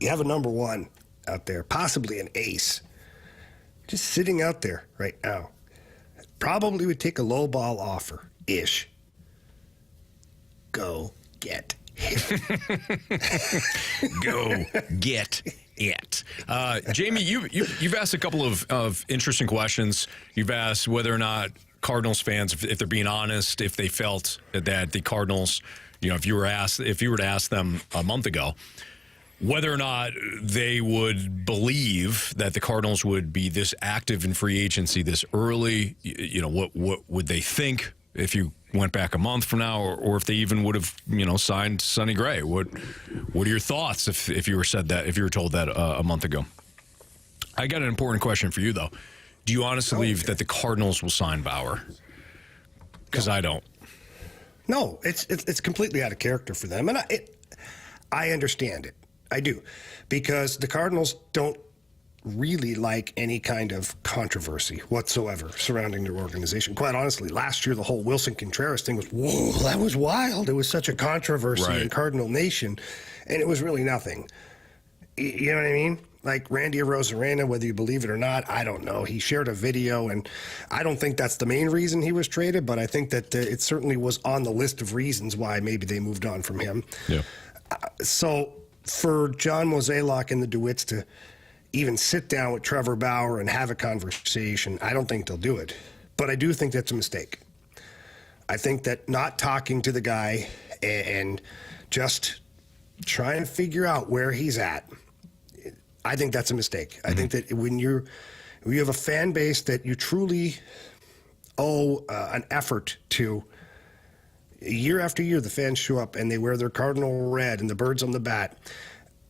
you have a number one out there, possibly an ace, just sitting out there right now. Probably would take a low ball offer-ish. Go get him. Go get it. Jamie, you've asked a couple of interesting questions. You've asked whether or not Cardinals fans, if they're being honest, if they felt that the Cardinals, if you were to ask them a month ago, whether or not they would believe that the Cardinals would be this active in free agency this early, what would they think if you went back a month from now, or if they even would have, signed Sonny Gray? What are your thoughts if you were told that a month ago? I got an important question for you though. Do you honestly believe that the Cardinals will sign Bauer? Because I don't. No, it's completely out of character for them, and I understand it. I do, because the Cardinals don't really like any kind of controversy whatsoever surrounding their organization. Quite honestly, last year the whole Wilson Contreras thing was, whoa, that was wild. It was such a controversy in Cardinal Nation, and it was really nothing. You know what I mean? Like Randy Arozarena, whether you believe it or not, I don't know. He shared a video, and I don't think that's the main reason he was traded, but I think that it certainly was on the list of reasons why maybe they moved on from him. Yeah. So for John Mozeliak and the DeWitts to even sit down with Trevor Bauer and have a conversation, I don't think they'll do it. But I do think that's a mistake. I think that not talking to the guy and just trying to figure out where he's at, I think that's a mistake. I think that when you have a fan base that you truly owe an effort to, year after year the fans show up and they wear their Cardinal red and the birds on the bat,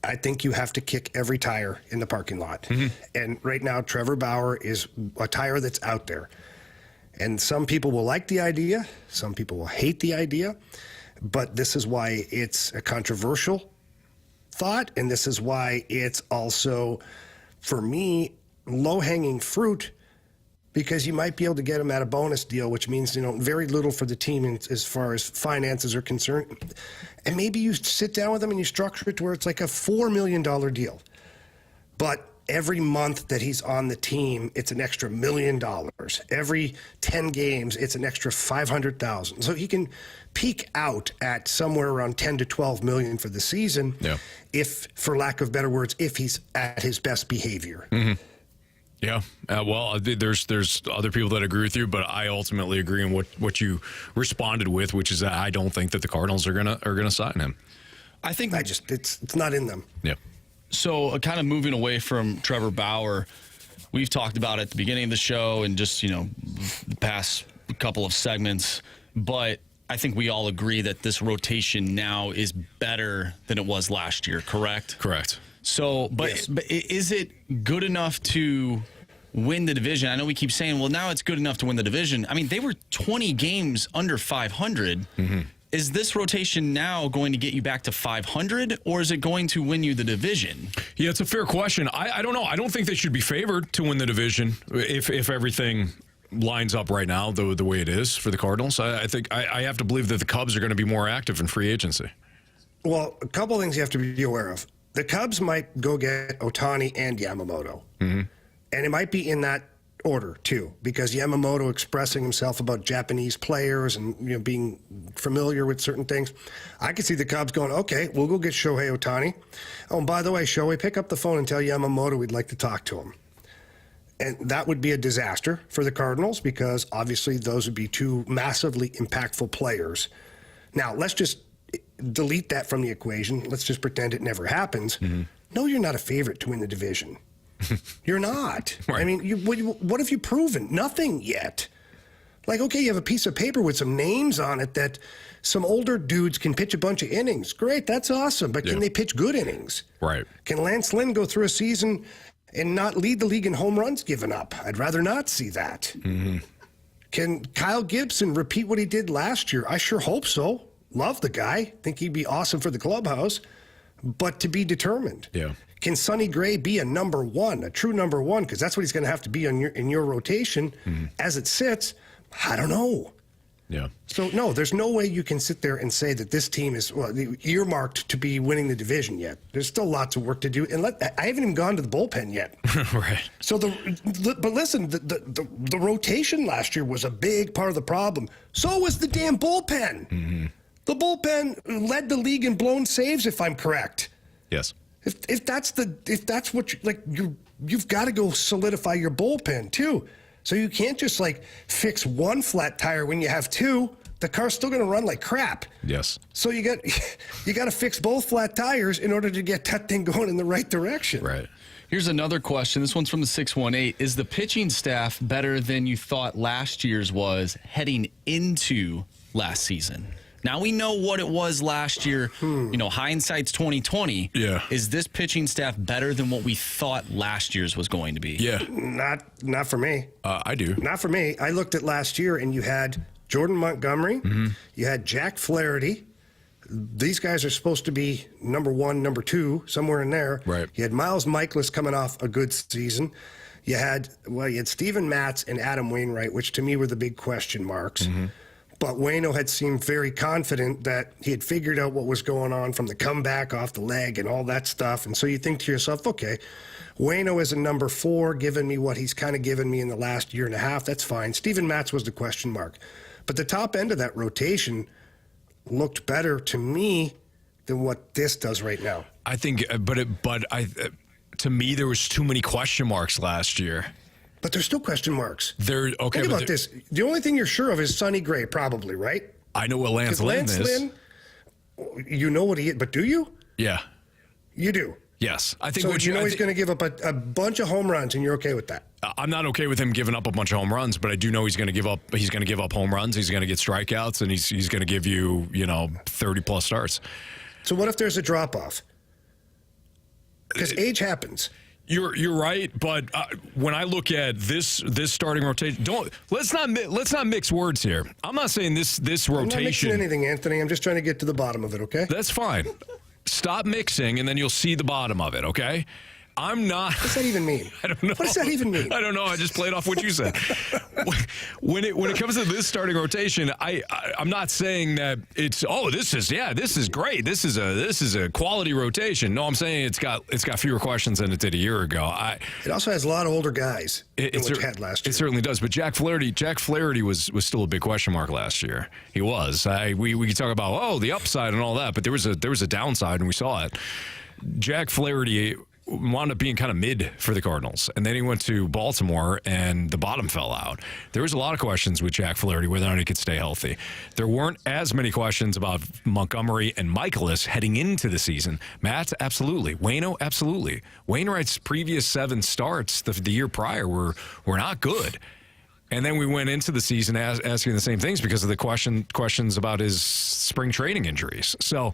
I think you have to kick every tire in the parking lot. And right now, Trevor Bauer is a tire that's out there. And some people will like the idea, some people will hate the idea, but this is why it's a controversial thought, and this is why it's also, for me, low-hanging fruit, because you might be able to get him at a bonus deal, which means, very little for the team as far as finances are concerned. And maybe you sit down with him and you structure it to where it's like a $4 million deal. But every month that he's on the team, it's an extra $1 million. Every 10 games, it's an extra $500,000. So he can peak out at somewhere around 10 to 12 million for the season. Yeah. If, for lack of better words, if he's at his best behavior. Yeah. Well, there's other people that agree with you, but I ultimately agree on what you responded with, which is that I don't think that the Cardinals are gonna sign him. I think it's not in them. Yeah. So kind of moving away from Trevor Bauer, we've talked about at the beginning of the show and just, the past couple of segments, but I think we all agree that this rotation now is better than it was last year, correct? Correct. So, but is it good enough to win the division. I know we keep saying, well, now it's good enough to win the division. I mean, they were 20 games under 500. Is this rotation now going to get you back to 500, or is it going to win you the division? Yeah, it's a fair question. I don't know. I don't think they should be favored to win the division if everything lines up right now the way it is for the Cardinals. I think I have to believe that the Cubs are going to be more active in free agency. Well, a couple of things you have to be aware of. The Cubs might go get Ohtani and Yamamoto. And it might be in that order, too, because Yamamoto expressing himself about Japanese players and being familiar with certain things. I could see the Cubs going, okay, we'll go get Shohei Ohtani. Oh, and by the way, Shohei, pick up the phone and tell Yamamoto we'd like to talk to him. And that would be a disaster for the Cardinals because obviously those would be two massively impactful players. Now, let's just delete that from the equation. Let's just pretend it never happens. No, you're not a favorite to win the division. You're not. Right. I mean, what have you proven? Nothing yet. Like, okay, you have a piece of paper with some names on it that some older dudes can pitch a bunch of innings. Great, that's awesome. But can they pitch good innings? Right. Can Lance Lynn go through a season and not lead the league in home runs given up? I'd rather not see that. Can Kyle Gibson repeat what he did last year? I sure hope so. Love the guy. Think he'd be awesome for the clubhouse. But to be determined. Yeah. Can Sonny Gray be a number one, a true number one? Because that's what he's going to have to be in your rotation as it sits. I don't know. Yeah. So, no, there's no way you can sit there and say that this team is earmarked to be winning the division yet. There's still lots of work to do. And I haven't even gone to the bullpen yet. Right. So, but listen, the rotation last year was a big part of the problem. So was the damn bullpen. The bullpen led the league in blown saves, if I'm correct. Yes. If that's what you've got to go solidify your bullpen too. So you can't just fix one flat tire when you have two. The car's still going to run like crap. Yes. So you got to fix both flat tires in order to get that thing going in the right direction. Right. Here's another question. This one's from the 618. Is the pitching staff better than you thought last year's was heading into last season? Now we know what it was last year. Hindsight's 2020. Yeah. Is this pitching staff better than what we thought last year's was going to be? Yeah. Not for me. I do. Not for me. I looked at last year, and you had Jordan Montgomery. You had Jack Flaherty. These guys are supposed to be number one, number two, somewhere in there. Right. You had Miles Michaelis coming off a good season. You had Steven Matz and Adam Wainwright, which to me were the big question marks. But Waino had seemed very confident that he had figured out what was going on from the comeback off the leg and all that stuff. And so you think to yourself, okay, Waino is a number 4, giving me what he's kind of given me in the last year and a half. That's fine. Steven Matz was the question mark. But the top end of that rotation looked better to me than what this does right now. I think, to me, there was too many question marks last year. But there's still question marks. Okay. Think about this. The only thing you're sure of is Sonny Gray, probably, right? I know what Lance Lynn is. Lynn, you know what he is, but do you? Yeah. You do? Yes. I think. So he's going to give up a bunch of home runs, and you're okay with that? I'm not okay with him giving up a bunch of home runs, but I do know he's going to give up. He's going to give up home runs. He's going to get strikeouts, and he's going to give you 30+ starts. So what if there's a drop off? Because age happens. You're right, but when I look at this starting rotation, let's not mix words here. I'm not saying this rotation. I'm not mixing anything, Anthony. I'm just trying to get to the bottom of it. Okay. That's fine. Stop mixing, and then you'll see the bottom of it. Okay. I'm not. What does that even mean? I don't know. What does that even mean? I don't know. I just played off what you said. When it comes to this starting rotation, I'm not saying that it's this is great. This is a quality rotation. No, I'm saying it's got fewer questions than it did a year ago. It also has a lot of older guys than what you had last year. It certainly does. But Jack Flaherty was still a big question mark last year. He was. We could talk about the upside and all that, but there was a downside, and we saw it. Jack Flaherty wound up being kind of mid for the Cardinals. And then he went to Baltimore, and the bottom fell out. There was a lot of questions with Jack Flaherty, whether or not he could stay healthy. There weren't as many questions about Montgomery and Michaelis heading into the season. Matt, absolutely. Waino, absolutely. Wainwright's previous 7 starts the year prior were not good. And then we went into the season asking the same things because of the questions about his spring training injuries. So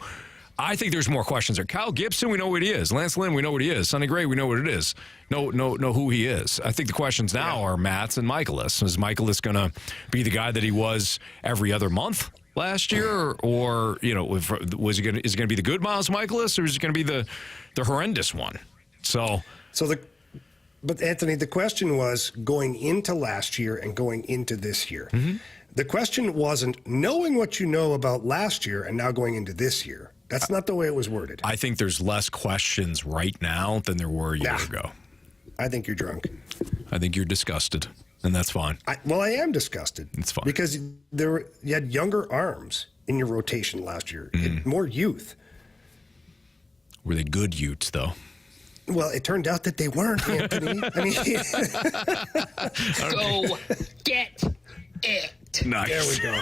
I think there's more questions there. Kyle Gibson, we know what he is. Lance Lynn, we know what he is. Sonny Gray, we know what it is. Know who he is. I think the questions now are Matz and Michaelis. Is Michaelis going to be the guy that he was every other month last year, or is he going to be the good Miles Michaelis, or is it going to be the horrendous one? But Anthony, the question was going into last year and going into this year. Mm-hmm. The question wasn't knowing what you know about last year and now going into this year. That's not the way it was worded. I think there's less questions right now than there were a year ago. I think you're drunk. I think you're disgusted, and that's fine. I am disgusted. It's fine. Because you had younger arms in your rotation last year, more youth. Were they good Utes, though? Well, it turned out that they weren't, Anthony. I mean, go get it. Nice. There we go.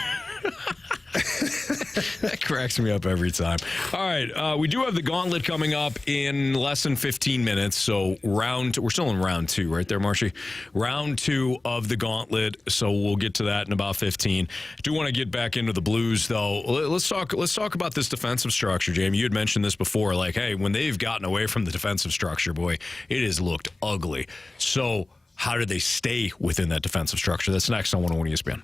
That cracks me up every time. All right, we do have the Gauntlet coming up in less than 15 minutes. So we're still in round 2, right there, Marshy? Round 2 of the Gauntlet. So we'll get to that in about 15. I do want to get back into the Blues, though. Let's talk about this defensive structure, Jamie. You had mentioned this before. Like, hey, when they've gotten away from the defensive structure, boy, it has looked ugly. So how do they stay within that defensive structure? That's next on 101 ESPN.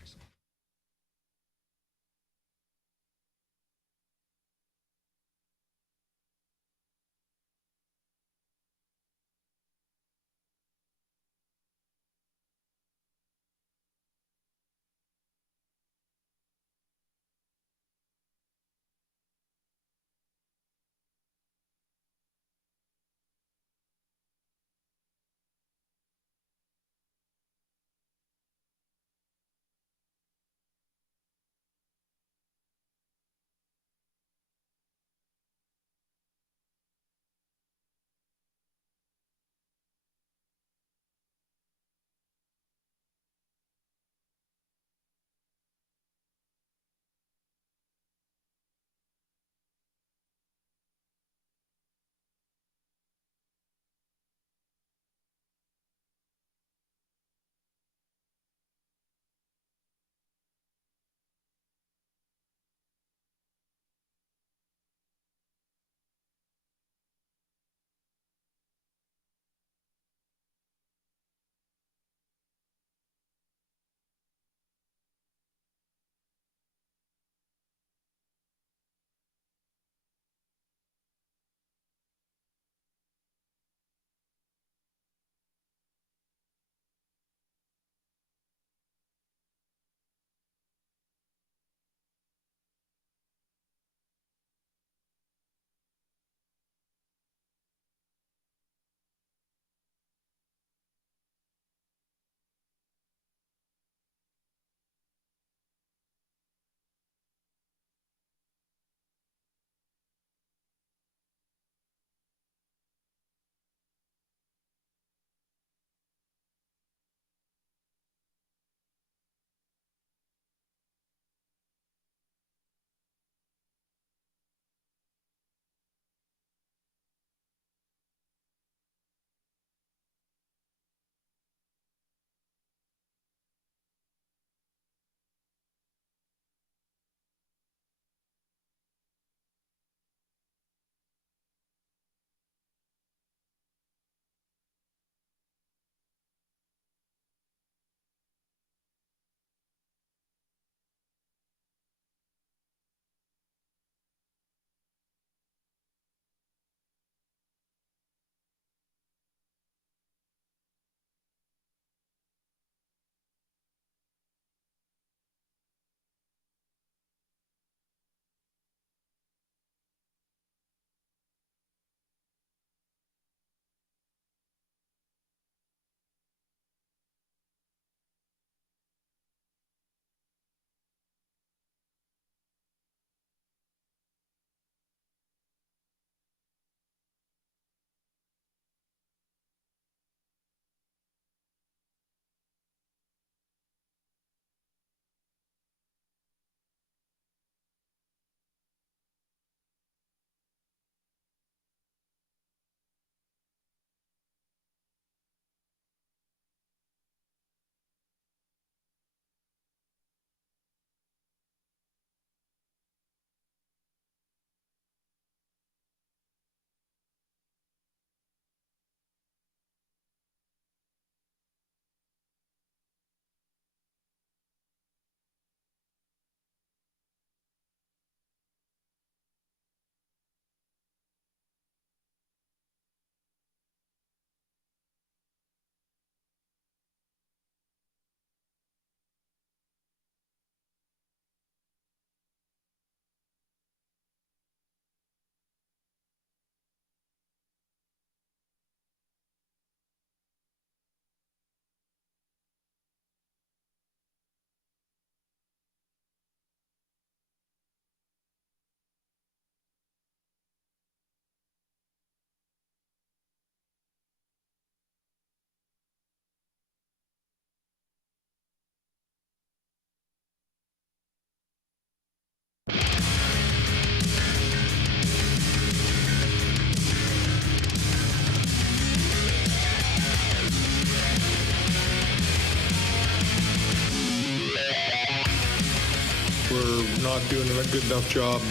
not doing a good enough job,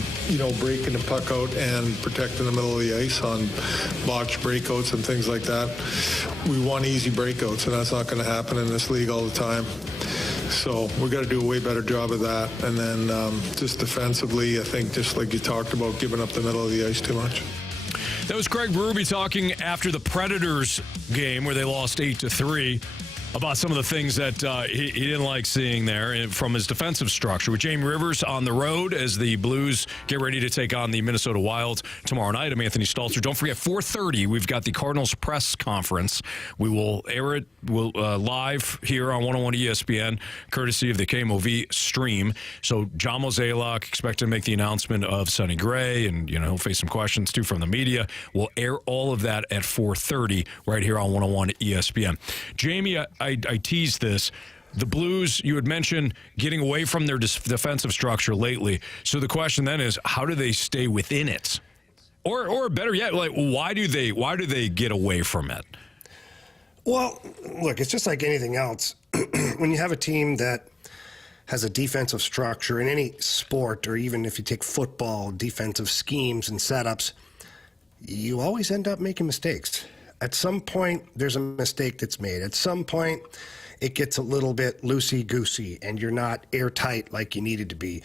breaking the puck out and protecting the middle of the ice on botched breakouts and things like that. We want easy breakouts, and that's not going to happen in this league all the time. So we got to do a way better job of that. And then just defensively, I think just like you talked about, giving up the middle of the ice too much. That was Craig Berube talking after the Predators game where they lost 8-3 about some of the things that he didn't like seeing there from his defensive structure. With Jamie Rivers on the road as the Blues get ready to take on the Minnesota Wild tomorrow night. I'm Anthony Stalter. Don't forget, 4:30, we've got the Cardinals press conference. We will air it live here on 101 ESPN, courtesy of the KMOV stream. So John Mozeliak expect to make the announcement of Sonny Gray, and he'll face some questions too from the media. We'll air all of that at 4:30 right here on 101 ESPN. Jamie, I teased this. The Blues, you had mentioned getting away from their defensive structure lately. So the question then is, how do they stay within it? Or better yet, why do they get away from it? Well, look, it's just like anything else. When you have a team that has a defensive structure in any sport, or even if you take football, defensive schemes and setups, you always end up making mistakes. At some point, there's a mistake that's made. At some point, it gets a little bit loosey-goosey, and you're not airtight like you needed to be.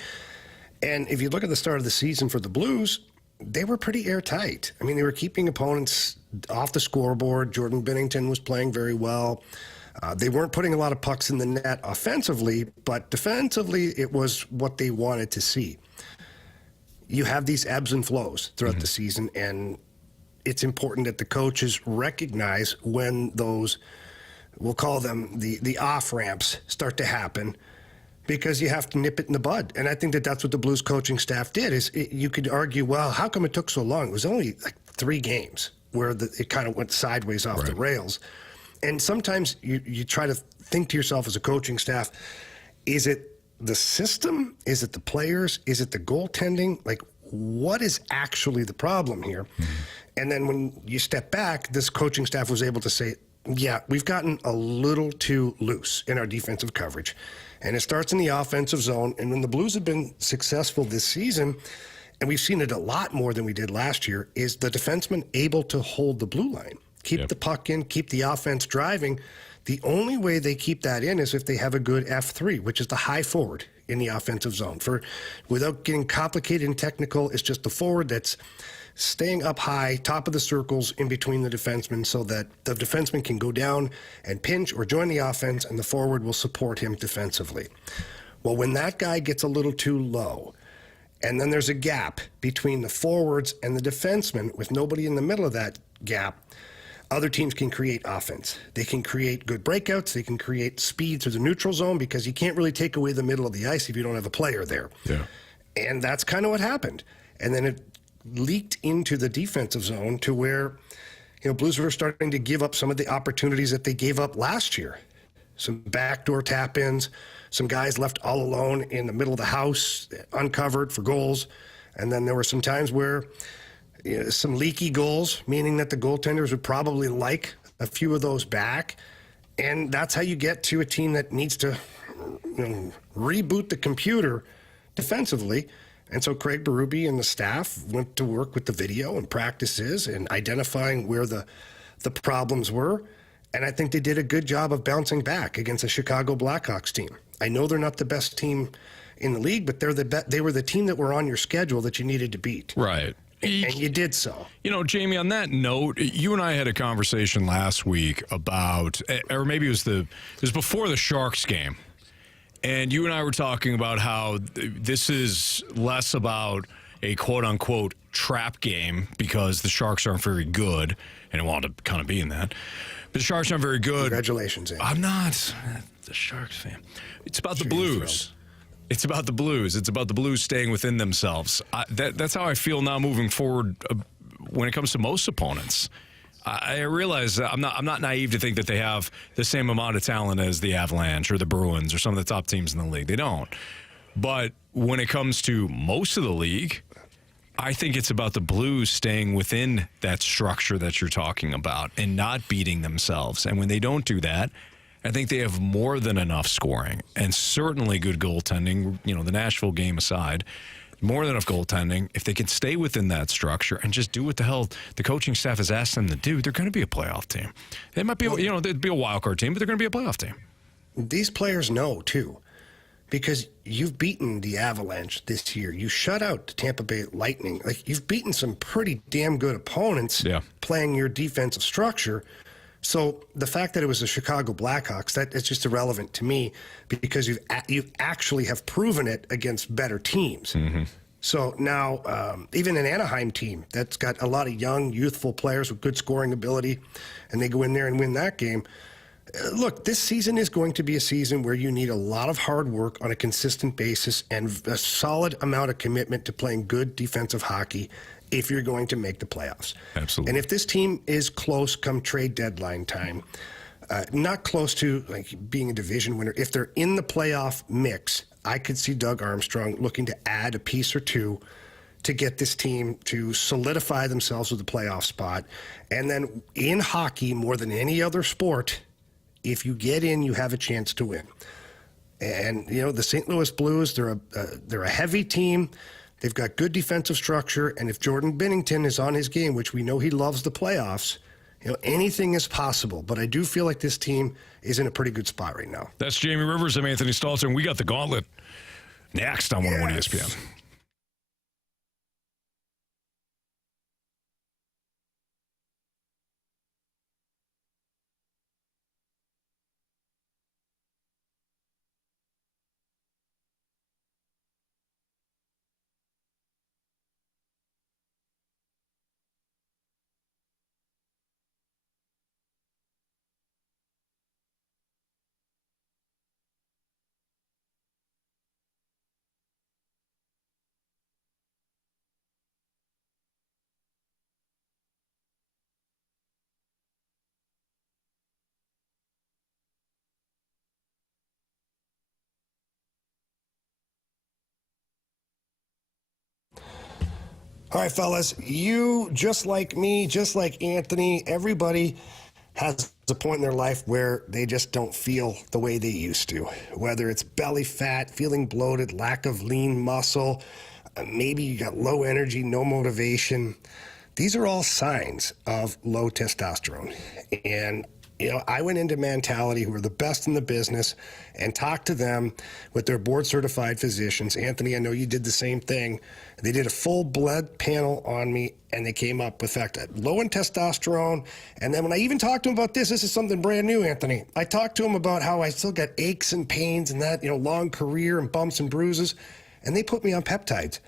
And if you look at the start of the season for the Blues, they were pretty airtight. I mean, they were keeping opponents off the scoreboard. Jordan Binnington was playing very well. They weren't putting a lot of pucks in the net offensively, but defensively, it was what they wanted to see. You have these ebbs and flows throughout the season, and it's important that the coaches recognize when those, we'll call them the off-ramps, start to happen, because you have to nip it in the bud. And I think that that's what the Blues coaching staff did. You could argue, well, how come it took so long? It was only like 3 games where it kind of went sideways off the rails. And sometimes you try to think to yourself as a coaching staff, is it the system? Is it the players? Is it the goaltending? Like, what is actually the problem here? And then when you step back, this coaching staff was able to say, yeah, we've gotten a little too loose in our defensive coverage. And it starts in the offensive zone. And when the Blues have been successful this season, and we've seen it a lot more than we did last year, is the defenseman able to hold the blue line, keep the puck in, keep the offense driving. The only way they keep that in is if they have a good F3, which is the high forward in the offensive zone. Without getting complicated and technical, it's just the forward that's staying up high, top of the circles in between the defensemen, so that the defenseman can go down and pinch or join the offense, and the forward will support him defensively. Well, when that guy gets a little too low, and then there's a gap between the forwards and the defensemen with nobody in the middle of that gap, other teams can create offense. They can create good breakouts. They can create speed through the neutral zone, because you can't really take away the middle of the ice if you don't have a player there. Yeah. And that's kind of what happened. And then it leaked into the defensive zone to where, Blues were starting to give up some of the opportunities that they gave up last year. Some backdoor tap-ins, some guys left all alone in the middle of the house, uncovered for goals. And then there were some times where some leaky goals, meaning that the goaltenders would probably like a few of those back. And that's how you get to a team that needs to reboot the computer defensively. And so Craig Berube and the staff went to work with the video and practices and identifying where the problems were. And I think they did a good job of bouncing back against the Chicago Blackhawks team. I know they're not the best team in the league, but they were the team that were on your schedule that you needed to beat. Right. And you did so. Jamie, on that note, you and I had a conversation last week about, or maybe it was before the Sharks game. And you and I were talking about how this is less about a quote-unquote trap game because the Sharks aren't very good, and it wound up kind of being that. But the Sharks aren't very good. Congratulations, Andy. I'm not the Sharks fan. It's about the Blues. It's about the Blues. It's about the Blues staying within themselves. That's how I feel now moving forward when it comes to most opponents. I realize I'm not naive to think that they have the same amount of talent as the Avalanche or the Bruins or some of the top teams in the league. They don't. But when it comes to most of the league, I think it's about the Blues staying within that structure that you're talking about and not beating themselves. And when they don't do that, I think they have more than enough scoring and certainly good goaltending, the Nashville game aside. More than enough goaltending. If they can stay within that structure and just do what the hell the coaching staff has asked them to do, they're going to be a playoff team. They might be, they'd be a wild card team, but they're going to be a playoff team. These players know, too, because you've beaten the Avalanche this year. You shut out the Tampa Bay Lightning. Like, you've beaten some pretty damn good opponents playing your defensive structure. So the fact that it was the Chicago Blackhawks, it's just irrelevant to me because you actually have proven it against better teams. Mm-hmm. So now even an Anaheim team that's got a lot of young, youthful players with good scoring ability, and they go in there and win that game. Look, this season is going to be a season where you need a lot of hard work on a consistent basis and a solid amount of commitment to playing good defensive hockey if you're going to make the playoffs. Absolutely. And if this team is close come trade deadline time, not close to like being a division winner, if they're in the playoff mix, I could see Doug Armstrong looking to add a piece or two to get this team to solidify themselves with a playoff spot. And then in hockey, more than any other sport, if you get in, you have a chance to win. And, the St. Louis Blues, they're a heavy team. They've got good defensive structure, and if Jordan Binnington is on his game, which we know he loves the playoffs, anything is possible. But I do feel like this team is in a pretty good spot right now. That's Jamie Rivers. I'm Anthony Stalter, and we got the Gauntlet next on 101 ESPN. All right, fellas, you, just like me, just like Anthony, everybody has a point in their life where they just don't feel the way they used to, whether it's belly fat, feeling bloated, lack of lean muscle, maybe you got low energy, no motivation. These are all signs of low testosterone. And I went into Mentality, who are the best in the business, and talked to them with their board-certified physicians. Anthony, I know you did the same thing. They did a full blood panel on me, and they came up with low in testosterone. And then when I even talked to them about this is something brand new, Anthony. I talked to them about how I still got aches and pains and that, long career and bumps and bruises, and they put me on peptides.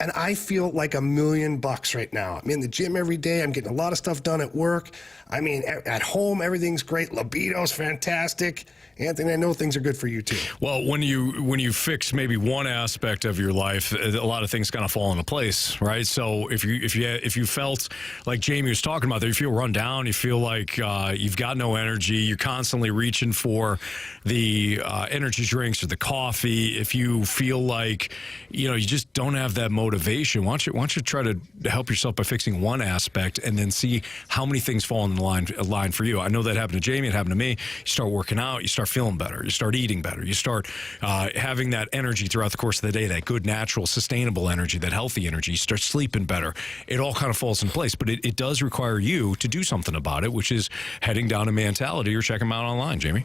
And I feel like $1 million right now. I'm in the gym every day. I'm getting a lot of stuff done at work. I mean, at home, everything's great. Libido's fantastic. Anthony, I know things are good for you too. Well, when you fix maybe one aspect of your life, a lot of things kind of fall into place, right? So if you felt like Jamie was talking about, that you feel run down, you feel like you've got no energy, you're constantly reaching for the energy drinks or the coffee. If you feel like you just don't have that motivation, why don't you try to help yourself by fixing one aspect and then see how many things fall in the line for you. I know that happened to Jamie. It happened to me. You start working out. You start feeling better. You start eating better. You start having that energy throughout the course of the day, that good, natural, sustainable energy, that healthy energy. You start sleeping better. It all kind of falls in place. But it does require you to do something about it, which is heading down to Mentality or check them out online, Jamie.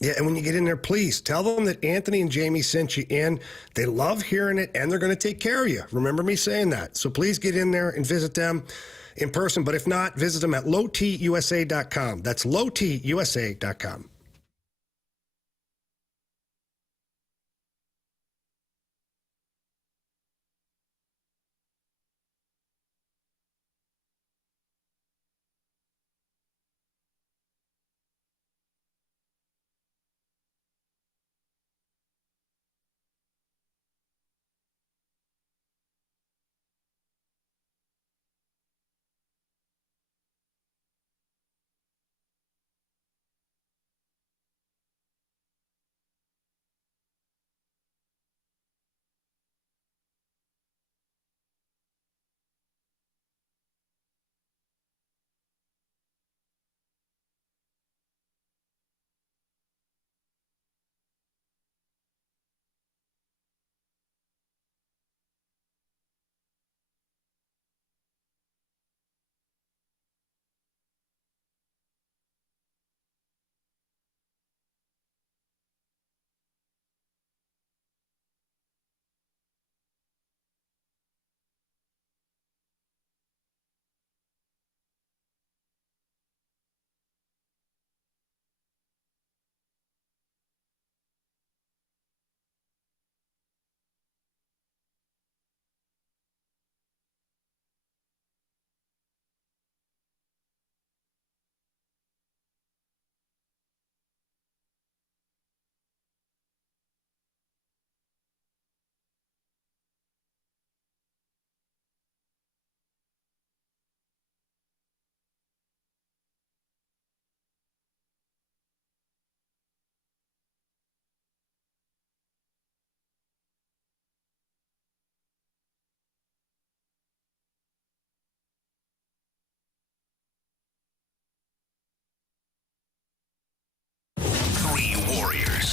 Yeah, and when you get in there, please tell them that Anthony and Jamie sent you in. They love hearing it, and they're going to take care of you. Remember me saying that. So please get in there and visit them in person. But if not, visit them at lowtusa.com. That's lowtusa.com.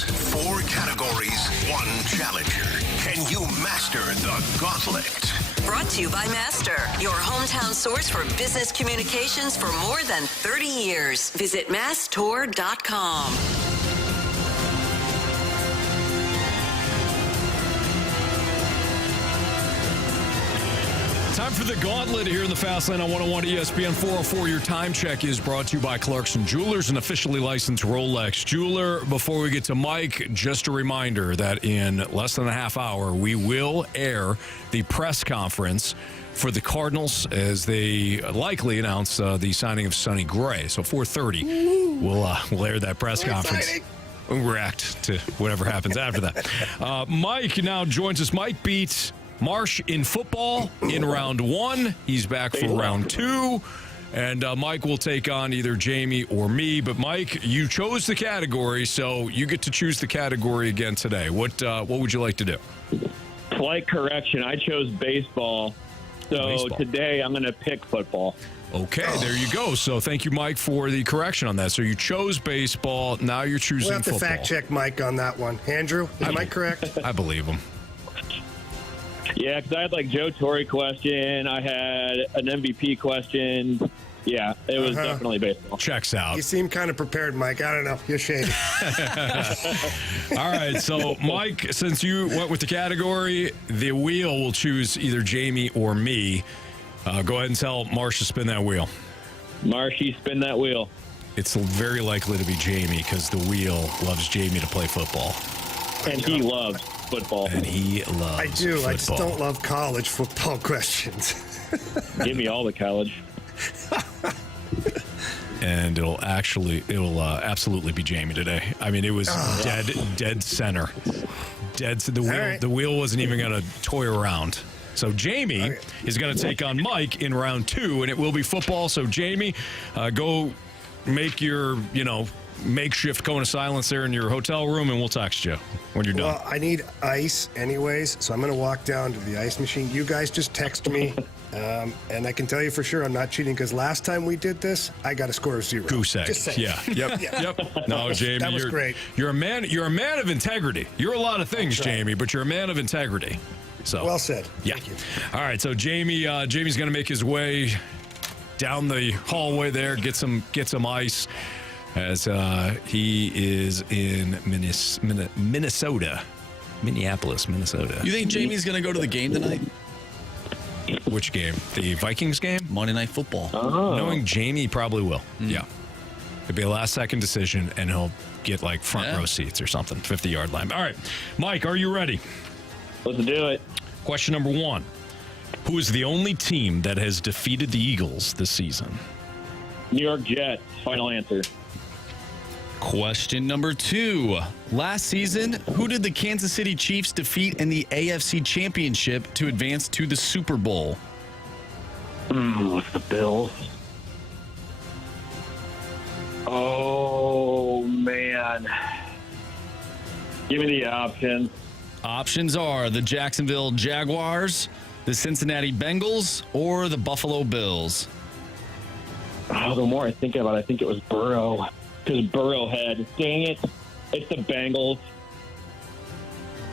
games, 4 categories, 1 challenger. Can you master the gauntlet? Brought to you by Master, your hometown source for business communications for more than 30 years. Visit masstour.com. Time for the gauntlet here in the Fast Lane on 101 ESPN 404. Your time check is brought to you by Clarkson Jewelers, an officially licensed Rolex jeweler. Before we get to Mike, just a reminder that in less than a half hour, we will air the press conference for the Cardinals as they likely announce the signing of Sonny Gray. So 4:30, we'll air that press conference. Exciting. We'll react to whatever happens after that. Mike now joins us. Mike beats Marsh in football in round 1. He's back for round 2. And Mike will take on either Jamie or me. But, Mike, you chose the category, so you get to choose the category again today. What would you like to do? Slight correction. I chose baseball. So today I'm going to pick football. Okay, there you go. So thank you, Mike, for the correction on that. So you chose baseball. Now you're choosing We'll have to football. fact check Mike on that one. Andrew, am I correct? I believe him. Yeah, because I had Joe Torre question. I had an MVP question. Yeah, it was definitely baseball. Checks out. You seem kind of prepared, Mike. I don't know. You're shady. All right, so Mike, since you went with the category, the wheel will choose either Jamie or me. Go ahead and tell Marsh to spin that wheel. Marshy, spin that wheel. It's very likely to be Jamie because the wheel loves Jamie to play football. And he loves football. And he loves I do. football. I just don't love college football questions. Give me all the college. And it'll absolutely be Jamie today. I mean, it was dead center. The wheel wasn't even going to toy around. So Jamie is going to take on Mike in round 2, and it will be football. So Jamie, go make your, makeshift cone of silence there in your hotel room, and we'll text you when you're done. Well, I need ice anyways, so I'm going to walk down to the ice machine. You guys just text me, and I can tell you for sure I'm not cheating because last time we did this, I got a score of 0. Goose egg. Just saying. Yeah. Yep. No, Jamie, that was great. You're a man of integrity. You're a lot of things, Jamie, but you're a man of integrity. So well said. Yeah. Thank you. All right. So Jamie's going to make his way down the hallway there, get some ice. As he is in Minnesota. Minneapolis, Minnesota. You think Jamie's going to go to the game tonight? Which game? The Vikings game? Monday Night Football. Oh. Knowing Jamie probably will. Yeah. It'll be a last-second decision, and he'll get front row seats or something, 50-yard line. All right. Mike, are you ready? Let's do it. Question number 1. Who is the only team that has defeated the Eagles this season? New York Jets. Final answer. Question number 2. Last season, who did the Kansas City Chiefs defeat in the AFC Championship to advance to the Super Bowl? The Bills. Oh, man. Give me the options. Options are the Jacksonville Jaguars, the Cincinnati Bengals, or the Buffalo Bills. Oh, the more I think about it, I think it was Burrow. Because Burrowhead. Dang it. It's the Bengals.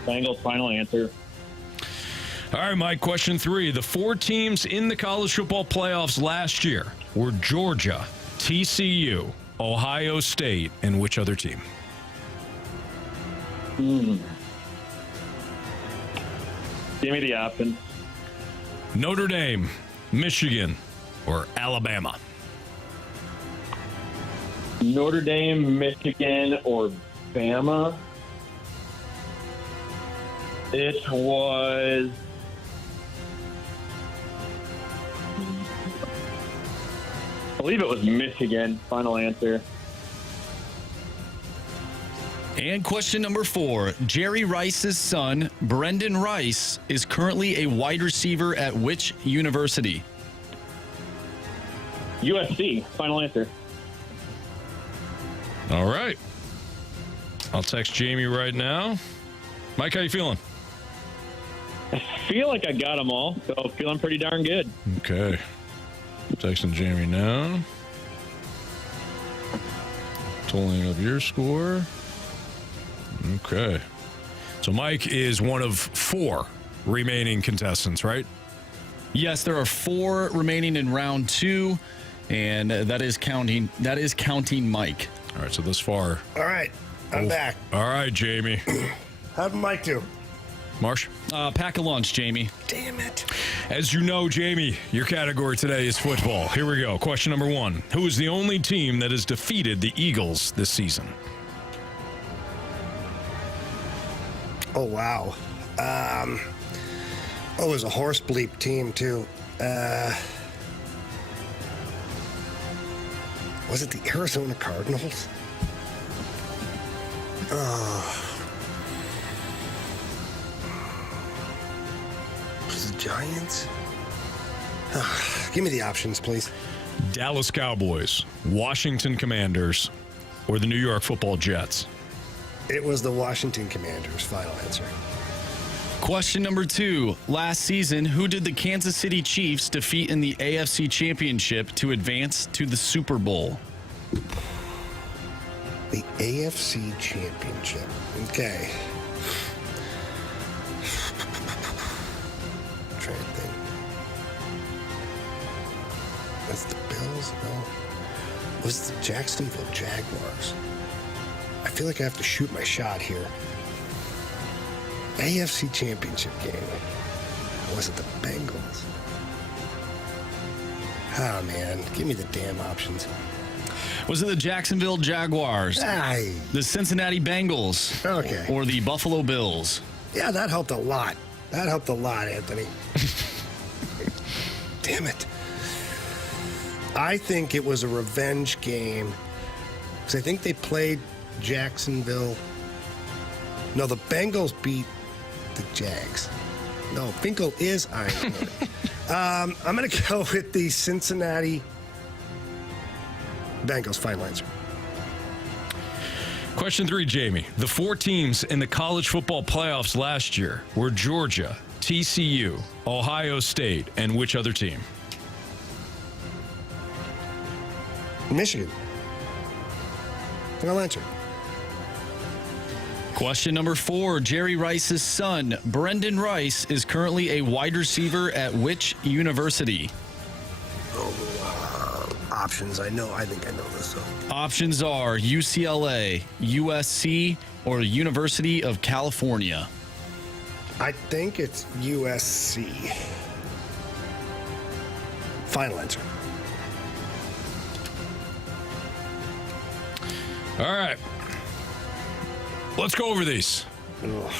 Bengals, final answer. All right, Mike, question 3. The 4 teams in the college football playoffs last year were Georgia, TCU, Ohio State, and which other team? Give me the options. Notre Dame, Michigan, or Alabama? Notre Dame, Michigan, or Bama? It was... I believe it was Michigan. Final answer. And question number 4. Jerry Rice's son, Brendan Rice, is currently a wide receiver at which university? USC. Final answer. All right. I'll text Jamie right now. Mike, how you feeling? I feel like I got them all, so feeling pretty darn good. Okay. Texting Jamie now. Totaling up your score. Okay. So Mike is one of 4 remaining contestants, right? Yes, there are 4 remaining in round 2, and that is counting Mike. All right, so thus far. All right, I'm back. All right, Jamie. How'd Mike do? Marsh? Pack a lunch, Jamie. Damn it. As you know, Jamie, your category today is football. Here we go. Question number 1. Who is the only team that has defeated the Eagles this season? Oh, wow. It was a horse bleep team, too. Was it the Arizona Cardinals? Was it Giants? Give me the options, please. Dallas Cowboys, Washington Commanders, or the New York Football Jets? It was the Washington Commanders. Final answer. Question number 2. Last season, who did the Kansas City Chiefs defeat in the AFC Championship to advance to the Super Bowl? The AFC Championship. Okay. I'm trying to think. That's the Bills? No. Was it the Jacksonville Jaguars? I feel like I have to shoot my shot here. AFC Championship game. Was it the Bengals? Oh, man. Give me the damn options. Was it the Jacksonville Jaguars, Aye. the Cincinnati Bengals, Okay. or the Buffalo Bills? Yeah, that helped a lot. That helped a lot, Anthony. Damn it. I think it was a revenge game because I think they played Jacksonville. No, the Bengals beat the Jags. No, Finkel is Iron. I'm going to go with the Cincinnati Bengals. Final answer. Question 3, Jamie. The 4 teams in the college football playoffs last year were Georgia, TCU, Ohio State, and which other team? Michigan. Final answer. Question number 4. Jerry Rice's son, Brendan Rice, is currently a wide receiver at which university? Options. I think I know this. So. Options are UCLA, USC, or University of California. I think it's USC. Final answer. All right. Let's go over these. Ugh.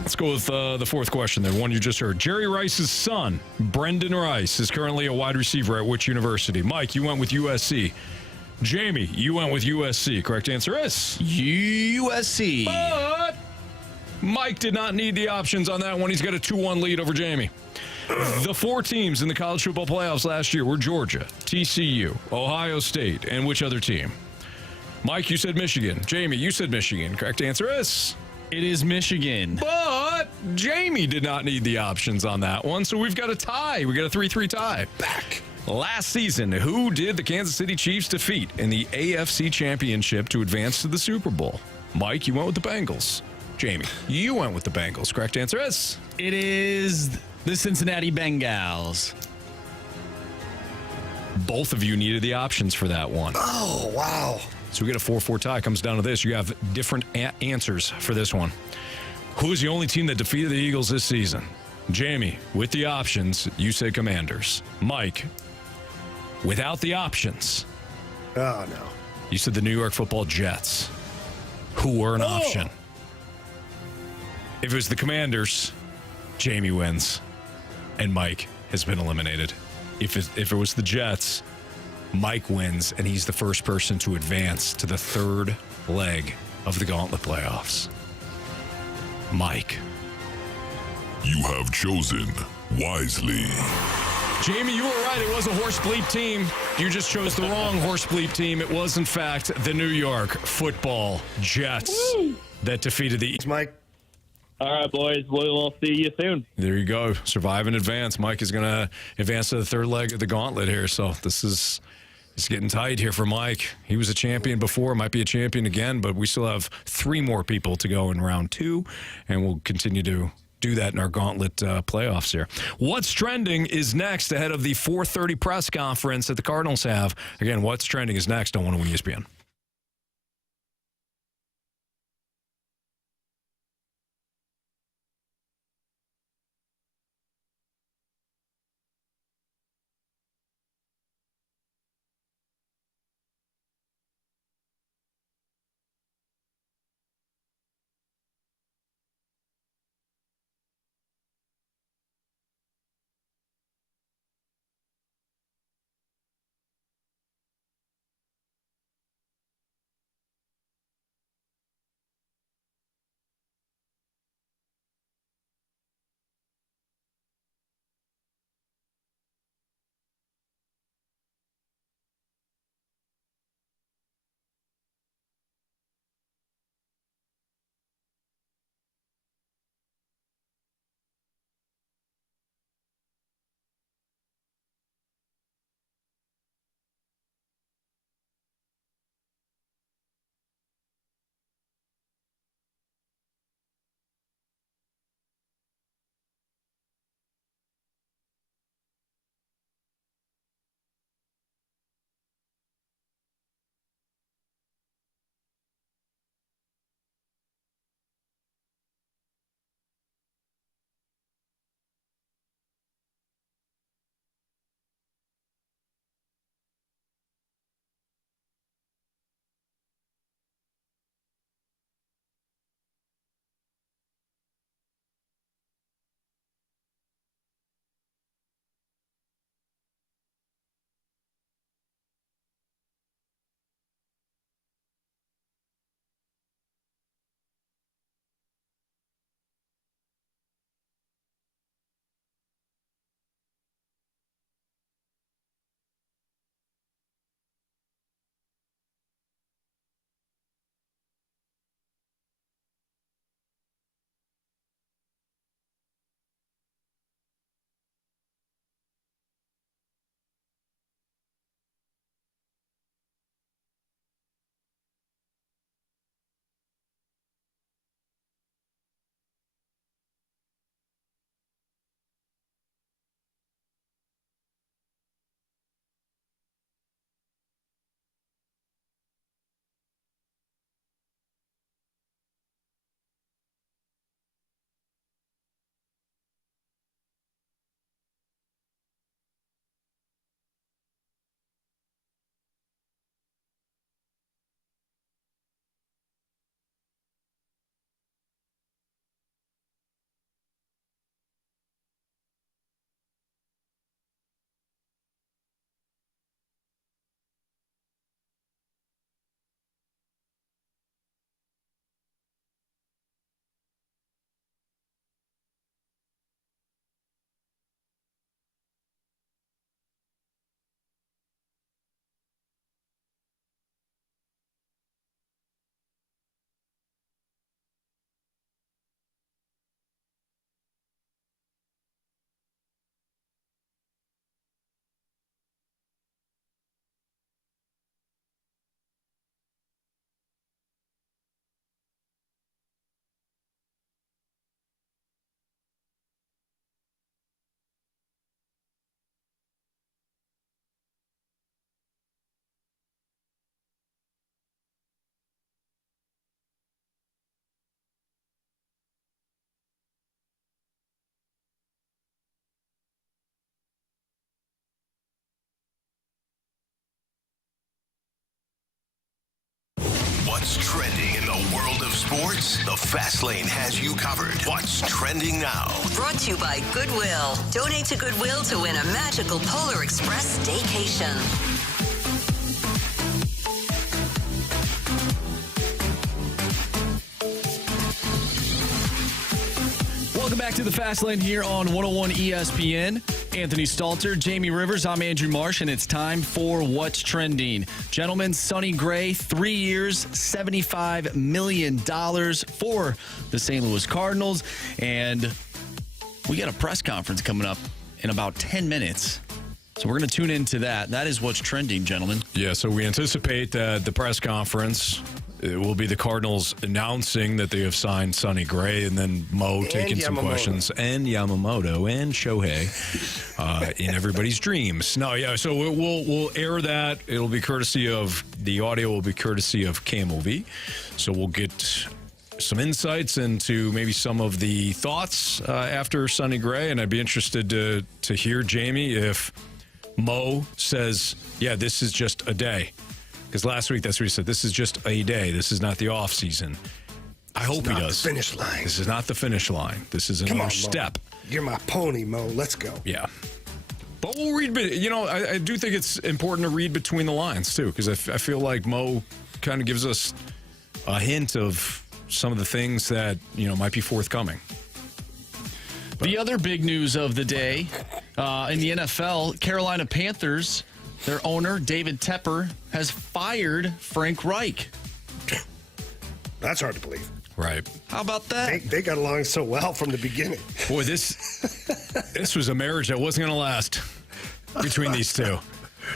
Let's go with the 4th question there, one you just heard. Jerry Rice's son, Brendan Rice, is currently a wide receiver at which university? Mike, you went with USC. Jamie, you went with USC. Correct answer is USC. But Mike did not need the options on that one. He's got a 2-1 lead over Jamie. The 4 teams in the college football playoffs last year were Georgia, TCU, Ohio State, and which other team? Mike, you said Michigan. Jamie, you said Michigan. Correct answer is... It is Michigan. But Jamie did not need the options on that one, so we've got a tie. We got a 3-3 tie. Back. Last season, who did the Kansas City Chiefs defeat in the AFC Championship to advance to the Super Bowl? Mike, you went with the Bengals. Jamie, you went with the Bengals. Correct answer is... It is the Cincinnati Bengals. Both of you needed the options for that one. Oh, wow. So we get a 4-4 tie. Comes down to this. You have different answers for this one. Who is the only team that defeated the Eagles this season? Jamie, with the options, you said Commanders. Mike, without the options. Oh, no. You said the New York Football Jets, who were an option. If it was the Commanders, Jamie wins, and Mike has been eliminated. If it was the Jets, Mike wins, and he's the first person to advance to the 3rd leg of the Gauntlet Playoffs. Mike. You have chosen wisely. Jamie, you were right. It was a horse bleep team. You just chose the wrong horse bleep team. It was, in fact, the New York Football Jets that defeated the... Mike. All right, boys. We'll see you soon. There you go. Survive and advance. Mike is going to advance to the 3rd leg of the gauntlet here. So this is It's getting tight here for Mike. He was a champion before, might be a champion again, but we still have 3 more people to go in round 2, and we'll continue to do that in our Gauntlet playoffs here. What's Trending is next ahead of the 4:30 press conference that the Cardinals have. Again, What's Trending is next on 101 ESPN. What's trending in the world of sports? The Fast Lane has you covered. What's trending now? Brought to you by Goodwill. Donate to Goodwill to win a magical Polar Express staycation. Welcome back to the Fast Lane here on 101 ESPN. Anthony Stalter, Jamie Rivers, I'm Andrew Marsh, and it's time for What's Trending. Gentlemen, Sonny Gray, 3 years, $75 million for the St. Louis Cardinals. And we got a press conference coming up in about 10 minutes. So we're going to tune into that. That is what's trending, gentlemen. Yeah, so we anticipate that the press conference, it will be the Cardinals announcing that they have signed Sonny Gray, and then Mo taking some questions, and Yamamoto and Shohei in everybody's dreams. No, yeah, so we'll air that. It'll be courtesy of, the audio will be courtesy of KMOV. So we'll get some insights into maybe some of the thoughts after Sonny Gray, and I'd be interested to hear, Jamie, if Mo says, yeah, this is just a day. Because last week, that's what he said. This is just a day. This is not the offseason. I hope he does. The finish line. This is not the finish line. This is another step. You're my pony, Mo. Let's go. Yeah. But we'll read, I do think it's important to read between the lines, too, because I feel like Mo kind of gives us a hint of some of the things that, might be forthcoming. The other big news of the day in the NFL, Carolina Panthers, their owner, David Tepper, has fired Frank Reich. That's hard to believe. Right. How about that? They got along so well from the beginning. Boy, this was a marriage that wasn't going to last between these two.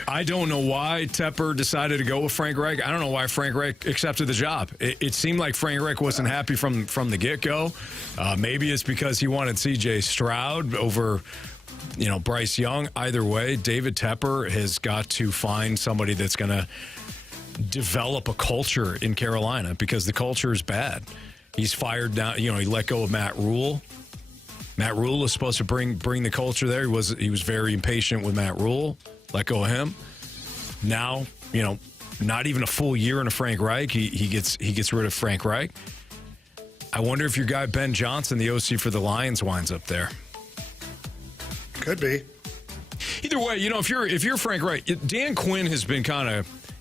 I don't know why Tepper decided to go with Frank Reich. I don't know why Frank Reich accepted the job. It seemed like Frank Reich wasn't happy from the get-go. Maybe it's because he wanted C.J. Stroud over Bryce Young. Either way, David Tepper has got to find somebody that's going to develop a culture in Carolina, because the culture is bad. He's fired down. He let go of Matt Rule. Matt Rule is supposed to bring the culture there. He was very impatient with Matt Rule. Let go of him. Now, not even a full year into Frank Reich, he gets rid of Frank Reich. I wonder if your guy Ben Johnson, the OC for the Lions, winds up there. Could be. Either way, if you're Frank Reich, Dan Quinn has been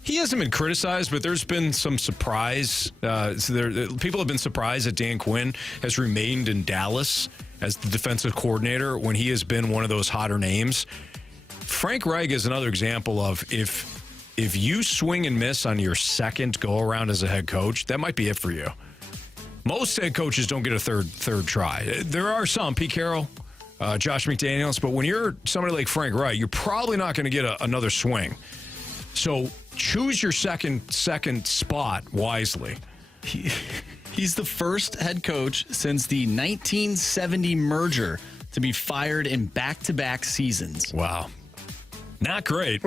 he hasn't been criticized, but there's been some surprise. People have been surprised that Dan Quinn has remained in Dallas as the defensive coordinator when he has been one of those hotter names. Frank Reich is another example of if you swing and miss on your second go-around as a head coach, that might be it for you. Most head coaches don't get a third try. There are some, Pete Carroll, Josh McDaniels, but when you're somebody like Frank Reich, you're probably not going to get another swing. So choose your second spot wisely. He's the first head coach since the 1970 merger to be fired in back-to-back seasons. Wow. Not great.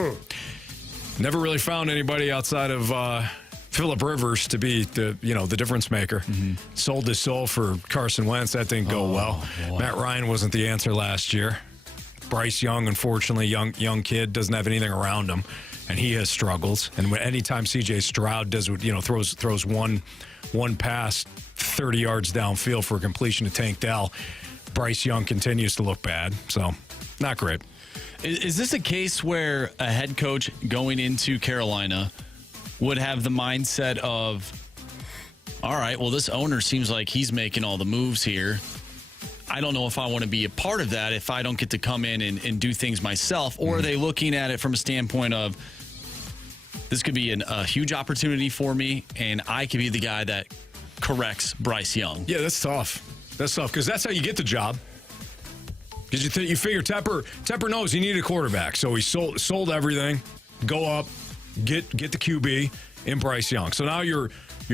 Never really found anybody outside of Phillip Rivers to be the difference maker. Mm-hmm. Sold his soul for Carson Wentz. That didn't go well. Boy. Matt Ryan wasn't the answer last year. Bryce Young, unfortunately, young kid, doesn't have anything around him, and he has struggles. And anytime C.J. Stroud does, throws one pass 30 yards downfield for a completion to Tank Dell, Bryce Young continues to look bad. So, not great. Is this a case where a head coach going into Carolina would have the mindset of, all right, well, this owner seems like he's making all the moves here. I don't know if I want to be a part of that if I don't get to come in and do things myself. Or are they looking at it from a standpoint of, this could be a huge opportunity for me, and I could be the guy that corrects Bryce Young? Yeah, that's tough. That's tough, because that's how you get the job. Because you figure Tepper knows he needed a quarterback, so he sold everything, go up, get the QB in Bryce Young. So now you're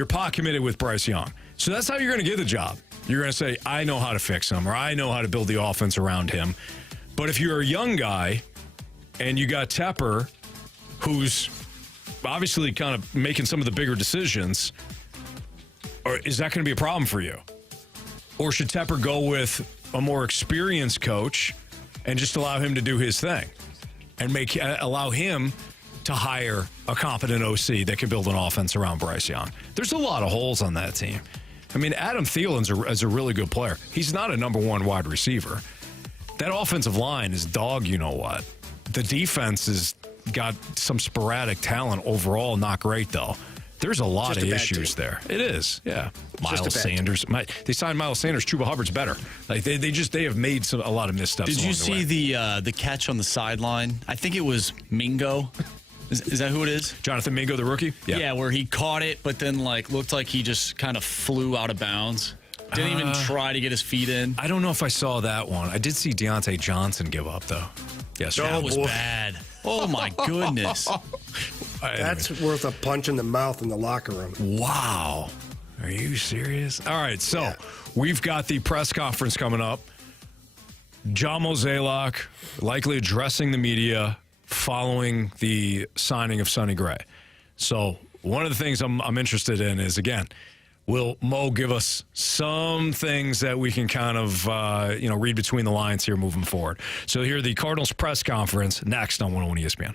pot committed with Bryce Young. So that's how you're going to get the job. You're going to say, I know how to fix him, or I know how to build the offense around him. But if you're a young guy and you got Tepper, who's obviously kind of making some of the bigger decisions, or is that going to be a problem for you? Or should Tepper go with a more experienced coach and just allow him to do his thing and allow him to hire a competent OC that can build an offense around Bryce Young? There's a lot of holes on that team. I mean, Adam Thielen's a really good player. He's not a number one wide receiver. That offensive line is dog, you know what. The defense has got some sporadic talent overall, not great, though. There's a lot of issues there. It is, yeah. Miles Sanders. They signed Miles Sanders. Chuba Hubbard's better. Like they have made a lot of missteps. Did you see the catch on the sideline? I think it was Mingo. Is that who it is? Jonathan Mingo, the rookie? Yeah, where he caught it, but then looked like he just kind of flew out of bounds. Didn't even try to get his feet in. I don't know if I saw that one. I did see Deontay Johnson give up, though. yesterday. That was bad. Oh, my goodness. That's worth a punch in the mouth in the locker room. Wow. Are you serious? All right, so we've got the press conference coming up. John Mozeliak likely addressing the media following the signing of Sonny Gray. So one of the things I'm interested in is, again, will Mo give us some things that we can kind of, read between the lines here moving forward? So here, the Cardinals press conference next on 101 ESPN.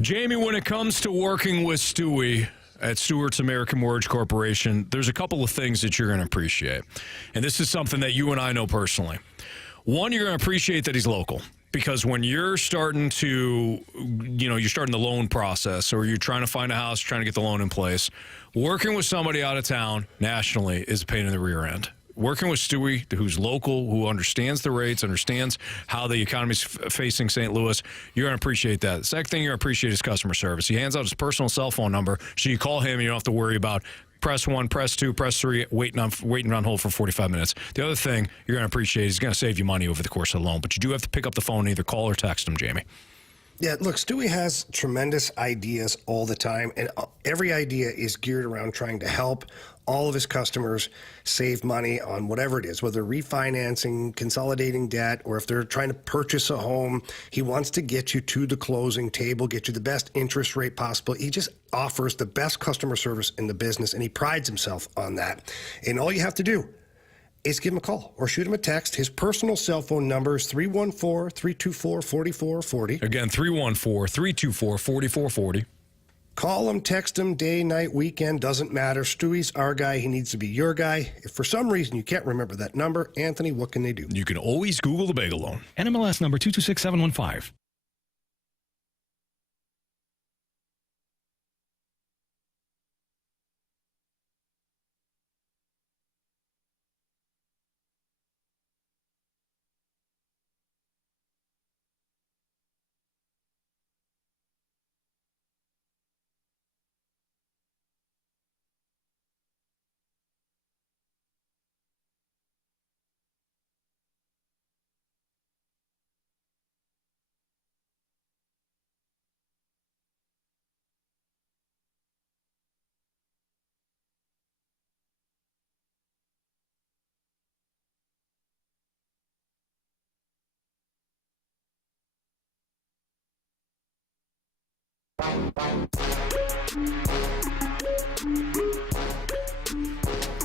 Jamie, when it comes to working with Stewie at Stewart's American Mortgage Corporation, there's a couple of things that you're going to appreciate. And this is something that you and I know personally. One, you're going to appreciate that he's local. Because when you're starting to, you're starting the loan process or you're trying to find a house, trying to get the loan in place, working with somebody out of town nationally is a pain in the rear end. Working with Stewie, who's local, who understands the rates, understands how the economy's facing St. Louis, you're going to appreciate that. The second thing you're going to appreciate is customer service. He hands out his personal cell phone number, so you call him and you don't have to worry about press 1, press 2, press 3, waiting on hold for 45 minutes. The other thing you're going to appreciate is he's going to save you money over the course of the loan, but you do have to pick up the phone and either call or text him, Jamie. Yeah, look, Stewie has tremendous ideas all the time, and every idea is geared around trying to help all of his customers save money on whatever it is, whether refinancing, consolidating debt, or if they're trying to purchase a home. He wants to get you to the closing table, get you the best interest rate possible. He just offers the best customer service in the business, and he prides himself on that. And all you have to do is give him a call or shoot him a text. His personal cell phone number is 314-324-4440. Again, 314-324-4440. Call him, text him, day, night, weekend, doesn't matter. Stewie's our guy. He needs to be your guy. If for some reason you can't remember that number, Anthony, what can they do? You can always Google the bagel loan. NMLS number 226715.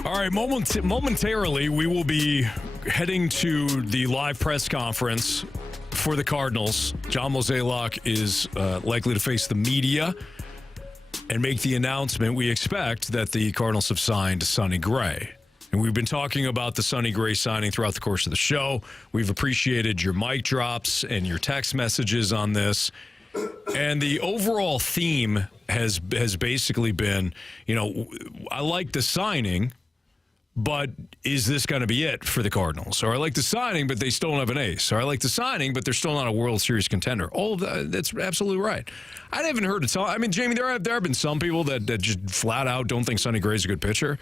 All right, momentarily, we will be heading to the live press conference for the Cardinals. John Mozeliak is likely to face the media and make the announcement. We expect that the Cardinals have signed Sonny Gray. And we've been talking about the Sonny Gray signing throughout the course of the show. We've appreciated your mic drops and your text messages on this. And the overall theme has basically been, you know, I like the signing, but is this going to be it for the Cardinals? Or I like the signing, but they still don't have an ace. Or I like the signing, but they're still not a World Series contender. All of that, that's absolutely right. I haven't heard it. I mean, Jamie, there have been some people that just flat out don't think Sonny Gray's a good pitcher.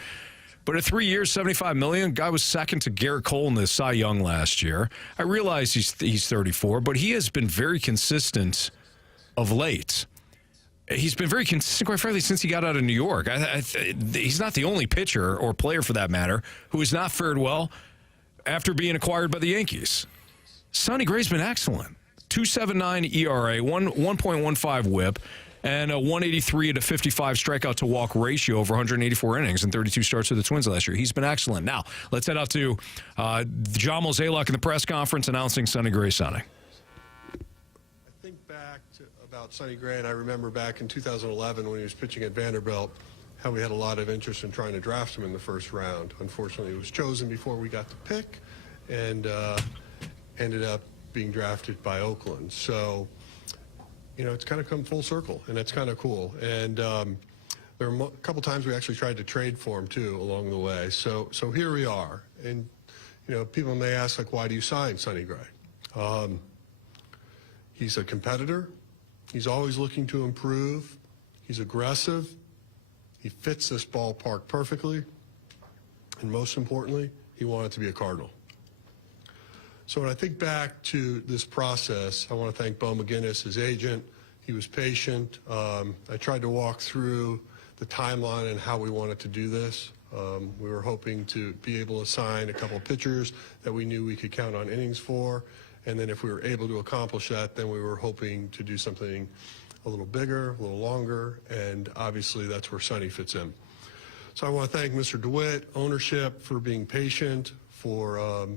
But at 3 years, $75 million, guy was second to Garrett Cole in the Cy Young last year. I realize he's 34, but he has been very consistent of late. He's been very consistent, quite frankly, since he got out of New York. He's not the only pitcher or player, for that matter, who has not fared well after being acquired by the Yankees. Sonny Gray's been excellent. 2.79 ERA, 1.15 WHIP, and a 183 to 55 strikeout to walk ratio over 184 innings and 32 starts for the Twins last year. He's been excellent. Now, let's head out to John Mozeliak in the press conference announcing Sonny Gray signing. About Sonny Gray, and I remember back in 2011 when he was pitching at Vanderbilt, how we had a lot of interest in trying to draft him in the first round. Unfortunately, he was chosen before we got the pick and ended up being drafted by Oakland. So, you know, it's kind of come full circle, and it's kind of cool. And there were a couple times we actually tried to trade for him, too, along the way. So here we are. And, you know, people may ask, like, why do you sign Sonny Gray? He's a competitor. He's always looking to improve. He's aggressive. He fits this ballpark perfectly. And most importantly, he wanted to be a Cardinal. So when I think back to this process, I want to thank Bo McGinnis, his agent. He was patient. I tried to walk through the timeline and how we wanted to do this. We were hoping to be able to sign a couple of pitchers that we knew we could count on innings for. And then if we were able to accomplish that, then we were hoping to do something a little bigger, a little longer, and obviously that's where Sonny fits in. So I want to thank Mr. DeWitt, ownership, for being patient, for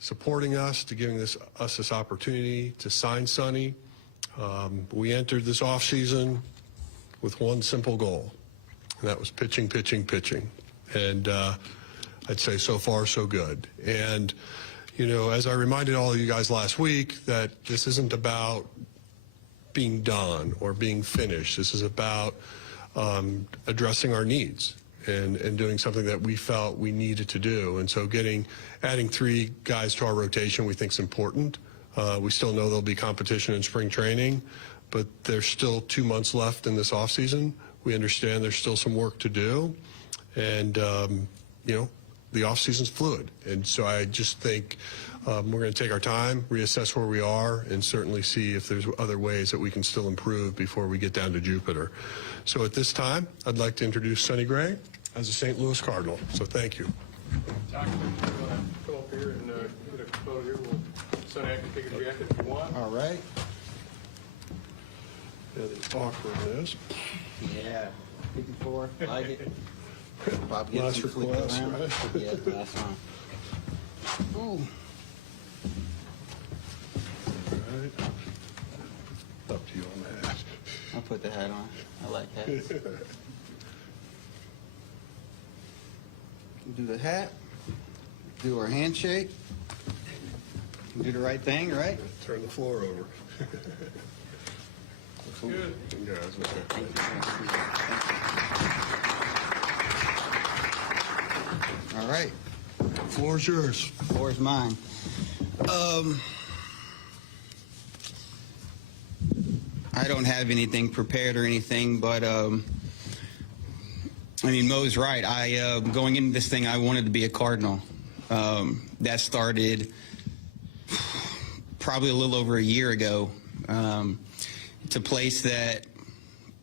supporting us, to giving us this opportunity to sign Sonny. We entered this offseason with one simple goal, and that was pitching, pitching, pitching. And I'd say so far, so good. And you know, as I reminded all of you guys last week, that this isn't about being done or being finished. This is about addressing our needs and doing something that we felt we needed to do. And so adding 3 guys to our rotation we think is important. We still know there'll be competition in spring training, but there's still 2 months left in this offseason. We understand there's still some work to do. And, you know, the offseason's fluid. And so I just think We're going to take our time, reassess where we are, and certainly see if there's other ways that we can still improve before we get down to Jupiter. So at this time, I'd like to introduce Sonny Gray as a St. Louis Cardinal. So thank you. Come up here and get a photo here. Sonny, I can take a jacket if you want. All right. Yeah, the awkwardness. Yeah. 54. Like it. Bob Last gets flipped request, around. right? Yeah, last one. Ooh. All right. Up to you on the hat. I'll put the hat on. I like hats. Do the hat. Do our handshake. Do the right thing, right? Turn the floor over. Good. All right. Floor's yours. Floor's mine. I don't have anything prepared or anything, but I mean, Mo's right. Going into this thing, I wanted to be a Cardinal. That started probably a little over a year ago. It's a place that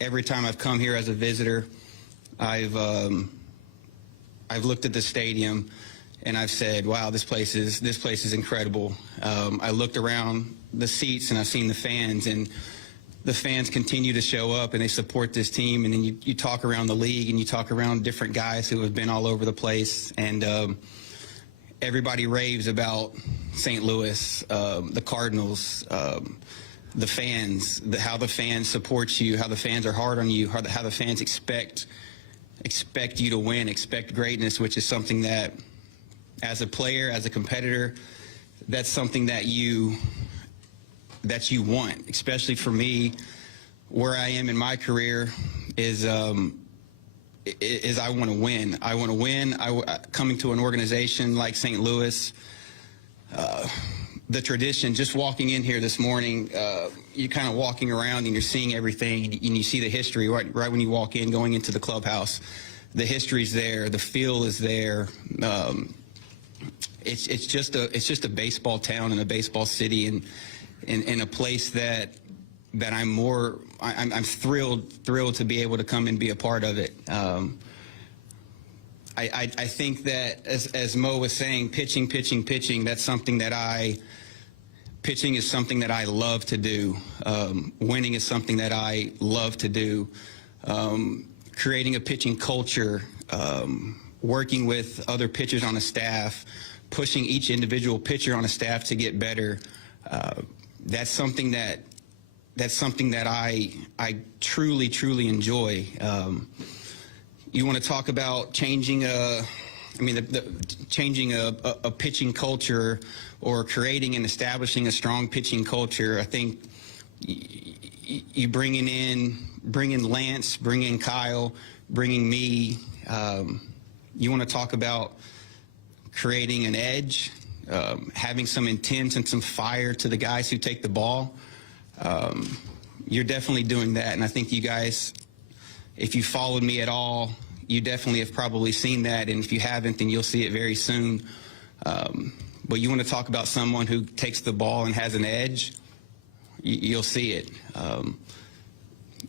every time I've come here as a visitor, I've looked at the stadium and I've said, "Wow, this place is incredible." I looked around the seats and I've seen the fans, and the fans continue to show up and they support this team. And then you talk around the league and you talk around different guys who have been all over the place, and everybody raves about St. Louis, the Cardinals, the fans, how the fans support you, how the fans are hard on you, how the fans expect you to win, expect greatness, which is something that, as a player, as a competitor, that's something that you want. Especially for me, where I am in my career is I want to win. I want to win. Coming to an organization like St. Louis, the tradition, just walking in here this morning, you're kind of walking around and you're seeing everything, and you see the history right when you walk in, going into the clubhouse. The history's there, the feel is there. It's just a baseball town and a baseball city, and in a place that I'm thrilled to be able to come and be a part of it. I think that, as Mo was saying, pitching, that's something that pitching is something that I love to do. Winning is something that I love to do. Creating a pitching culture, working with other pitchers on a staff, pushing each individual pitcher on a staff to get better. That's something that I truly enjoy. You want to talk about changing changing a pitching culture, or creating and establishing a strong pitching culture. I think you bring in Lance, bring in Kyle, bringing me. You want to talk about creating an edge, having some intent and some fire to the guys who take the ball. You're definitely doing that, and I think you guys, if you followed me at all, you definitely have probably seen that, and if you haven't, then you'll see it very soon. But you want to talk about someone who takes the ball and has an edge, you'll see it.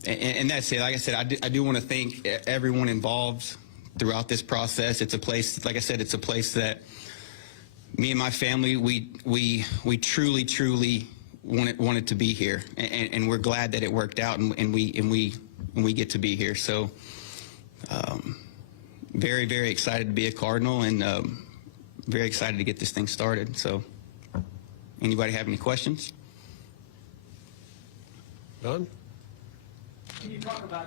And that's it. Like I said, I do want to thank everyone involved throughout this process. It's a place, like I said, it's a place that me and my family, we truly wanted to be here, and we're glad that it worked out, and we get to be here. So very excited to be a Cardinal, and very excited to get this thing started. So anybody have any questions? Done? Can you talk about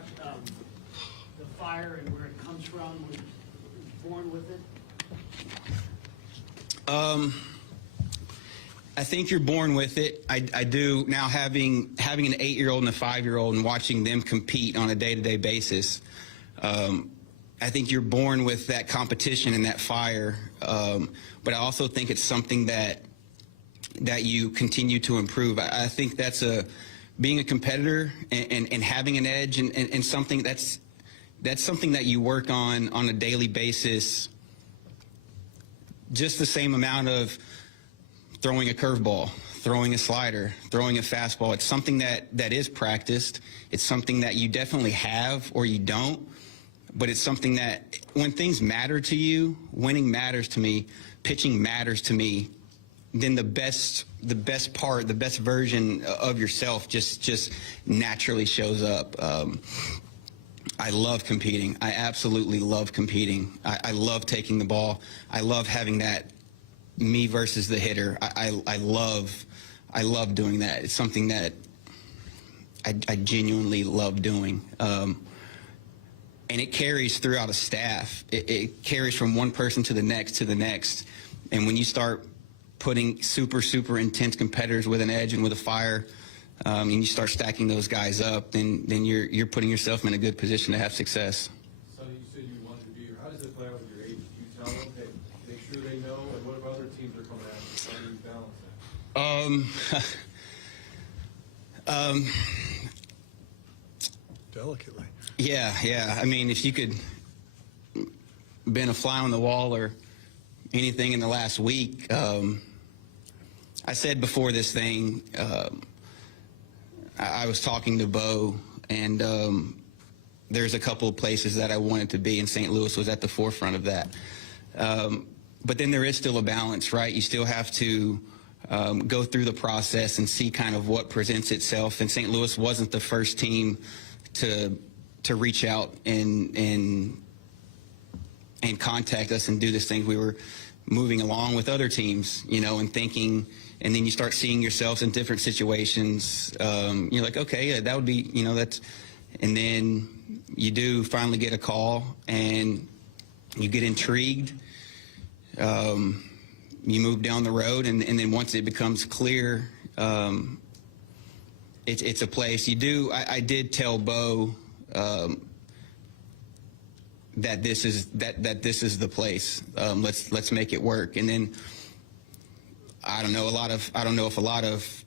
the fire and where it comes from? Was you born with it? I think you're born with it. I do now, having an 8-year-old and a 5-year-old and watching them compete on a day-to-day basis. I think you're born with that competition and that fire. But I also think it's something that you continue to improve. I think that's being a competitor and having an edge and something that's something that you work on a daily basis. Just the same amount of throwing a curveball, throwing a slider, throwing a fastball. It's something that is practiced. It's something that you definitely have or you don't. But it's something that when things matter to you, winning matters to me, pitching matters to me, then the best part, the best version of yourself just naturally shows up. I love competing. I absolutely love competing. I love taking the ball. I love having that me versus the hitter. I love doing that. It's something that I genuinely love doing. And it carries throughout a staff. It carries from one person to the next. And when you start putting super intense competitors with an edge and with a fire, and you start stacking those guys up, then you're putting yourself in a good position to have success. Sonny, you said you wanted to be here. How does it play out with your agent? Do you tell them, hey, make sure they know, and what if other teams are coming after you? How do you balance that? Delicately. Yeah. I mean, if you could been a fly on the wall or anything in the last week, I said before this thing, I was talking to Bo, and there's a couple of places that I wanted to be, and St. Louis was at the forefront of that. But then there is still a balance, right? You still have to go through the process and see kind of what presents itself. And St. Louis wasn't the first team to reach out and contact us and do this thing. We were moving along with other teams, and thinking, and then you start seeing yourselves in different situations. You're like, okay, yeah, that would be, that's, and then you do finally get a call and you get intrigued. You move down the road, and then once it becomes clear, it's a place you do. I did tell Bo that this is the place. Let's make it work. And then I don't know if a lot of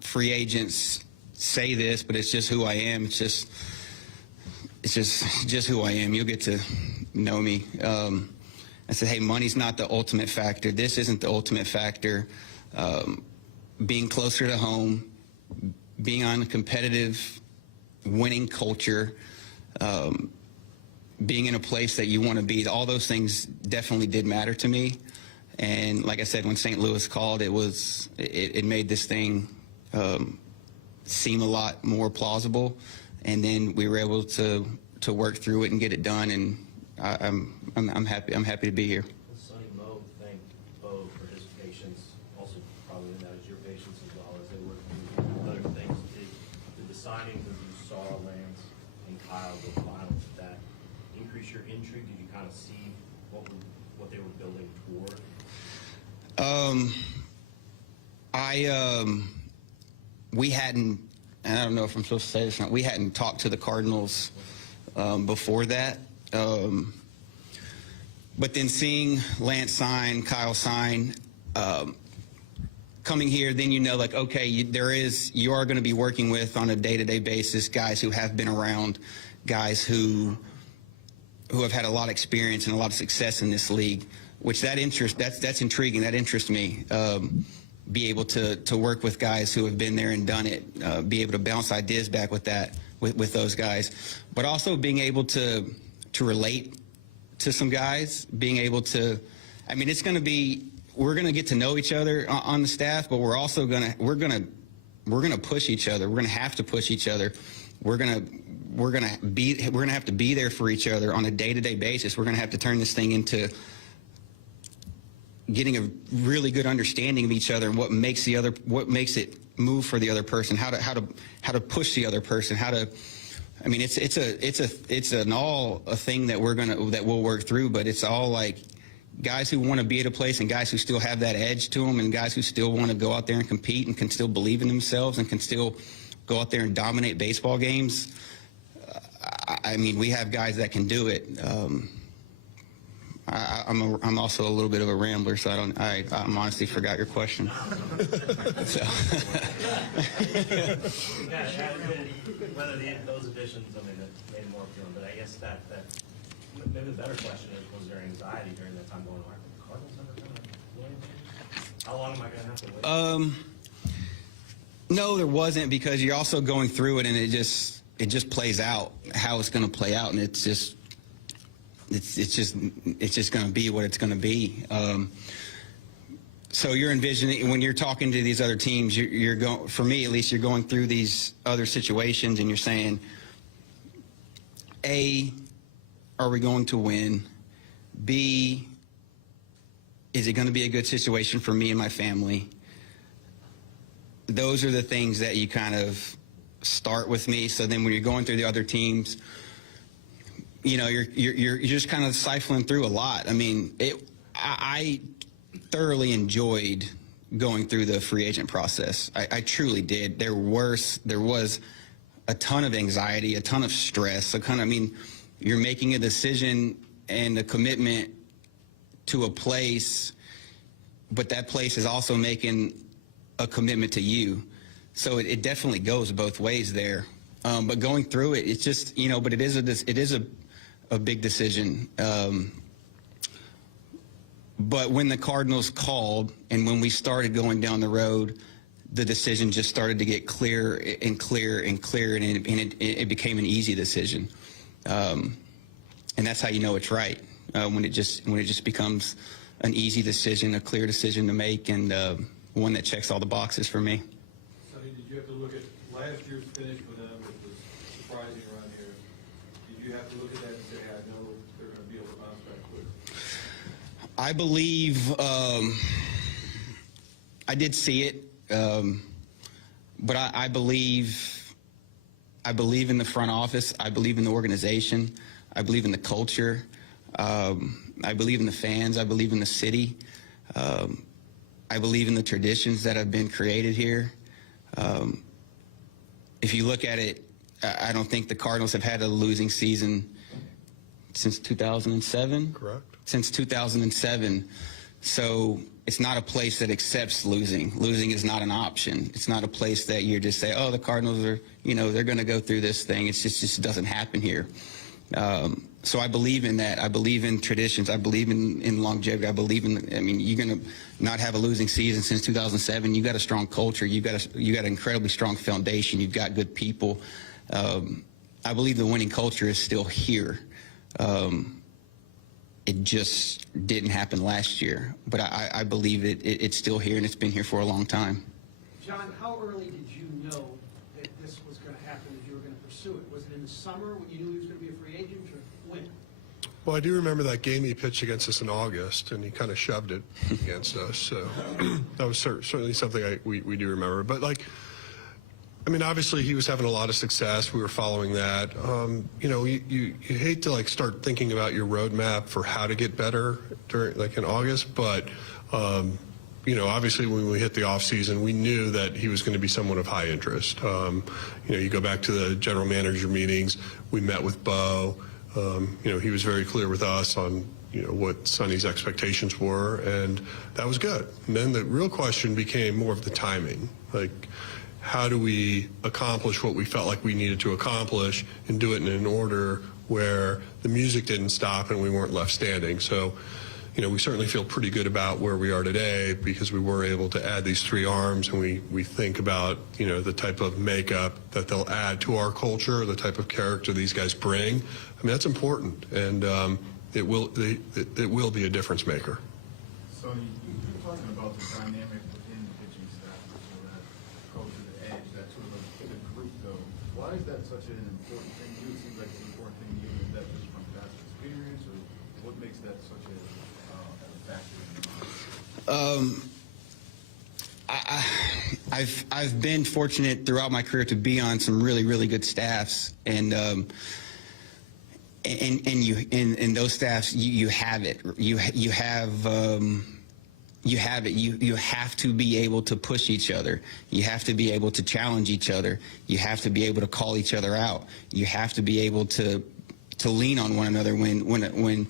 free agents say this, but it's just who I am. It's just who I am. You'll get to know me. I said, hey, money's not the ultimate factor. This isn't the ultimate factor. Being closer to home, being on a competitive, winning culture, being in a place that you want to be, all those things definitely did matter to me. And like I said, when St. Louis called, it made this thing seem a lot more plausible. And then we were able to work through it and get it done. And I'm happy. I'm happy to be here. Sonny, Mo thanked Bo for his patience. Also, probably in that is your patience as well as they work through other things. Did the signings that you saw, Lance and Kyle, the finals, did that increase your intrigue? Did you kind of see what they were building toward? We hadn't, and I don't know if I'm supposed to say this or not, we hadn't talked to the Cardinals before that. But then seeing Lance sign, Kyle sign, coming here, then like, okay, you are going to be working with on a day-to-day basis guys who have been around, guys who have had a lot of experience and a lot of success in this league, which that's intriguing. That interests me. Be able to work with guys who have been there and done it, be able to bounce ideas back with those guys, but also being able to relate to some guys, being able to, I mean, we're going to get to know each other on the staff, but we're also going to push each other. We're going to have to push each other. We're going to have to be there for each other on a day-to-day basis. We're going to have to turn this thing into getting a really good understanding of each other and what makes it move for the other person, how to push the other person, I mean, it's a thing that we'll work through, but it's all like guys who want to be at a place and guys who still have that edge to them and guys who still want to go out there and compete and can still believe in themselves and can still go out there and dominate baseball games. I mean, we have guys that can do it. I'm also a little bit of a rambler, so I honestly forgot your question. So. Whether those additions, I mean, that made it more appealing, but I guess that maybe the better question is, was there anxiety during that time going, are the Cardinals ever going to win? How long am I going to happen? No, there wasn't, because you're also going through it, and it just plays out how it's going to play out, and it's just going to be what it's going to be. So you're envisioning, when you're talking to these other teams, you're going, for me at least, you're going through these other situations and you're saying, A, are we going to win? B, is it going to be a good situation for me and my family? Those are the things that you kind of start with me. So then when you're going through the other teams, you know, you're just kind of siphoning through a lot. I mean, I thoroughly enjoyed going through the free agent process. I truly did. There was a ton of anxiety, a ton of stress. I mean, you're making a decision and a commitment to a place, but that place is also making a commitment to you. So it definitely goes both ways there. But going through it, it's just, you know, but it is a big decision. But when the Cardinals called and when we started going down the road, the decision just started to get clearer and clearer and clearer, and it became an easy decision. And that's how you know it's right, when it just becomes an easy decision, a clear decision to make, and one that checks all the boxes for me. Sonny, did you have to look at last year's finish with them, which was surprising around here? Did you have to look at that and say, I know they're going to be able to bounce back quick? I believe I did see it, but I believe in the front office. I believe in the organization. I believe in the culture. I believe in the fans. I believe in the city. I believe in the traditions that have been created here. If you look at it, I don't think the Cardinals have had a losing season since 2007. Correct. Since 2007. So it's not a place that accepts losing. Losing is not an option. It's not a place that you just say, oh, the Cardinals are, you know, they're going to go through this thing. It's just doesn't happen here. So I believe in that. I believe in traditions. I believe in longevity. I believe in, I mean, you're going to not have a losing season since 2007. You got a strong culture. You got an incredibly strong foundation. You've got good people. I believe the winning culture is still here. It just didn't happen last year, but I believe it's still here, and it's been here for a long time. John, how early did you know that this was going to happen, that you were going to pursue it? Was it in the summer when you knew he was going to be a free agent, or when? Well, I do remember that game he pitched against us in August, and he kind of shoved it against us. So that was certainly something we do remember. But, like, I mean, obviously he was having a lot of success. We were following that. You know, you hate to, like, start thinking about your roadmap for how to get better during, like, in August. But, you know, obviously when we hit the offseason, we knew that he was going to be someone of high interest. You know, you go back to the general manager meetings. We met with Bo. You know, he was very clear with us on, you know, what Sonny's expectations were, and that was good. And then the real question became more of the timing. Like, how do we accomplish what we felt like we needed to accomplish and do it in an order where the music didn't stop and we weren't left standing? So, you know, we certainly feel pretty good about where we are today because we were able to add these three arms, and we think about, you know, the type of makeup that they'll add to our culture, the type of character these guys bring. I mean, that's important, and it will be a difference maker. So you're talking about the dynamic within the pitching staff, so that culture, the edge, that sort of a group, though. Why is that such an important thing to you? It seems like it's an important thing to you. Is that just from past experience, or what makes that such a factor? I've been fortunate throughout my career to be on some really good staffs, and those staffs, you have it. You have it. You have to be able to push each other. You have to be able to challenge each other. You have to be able to call each other out. You have to be able to lean on one another when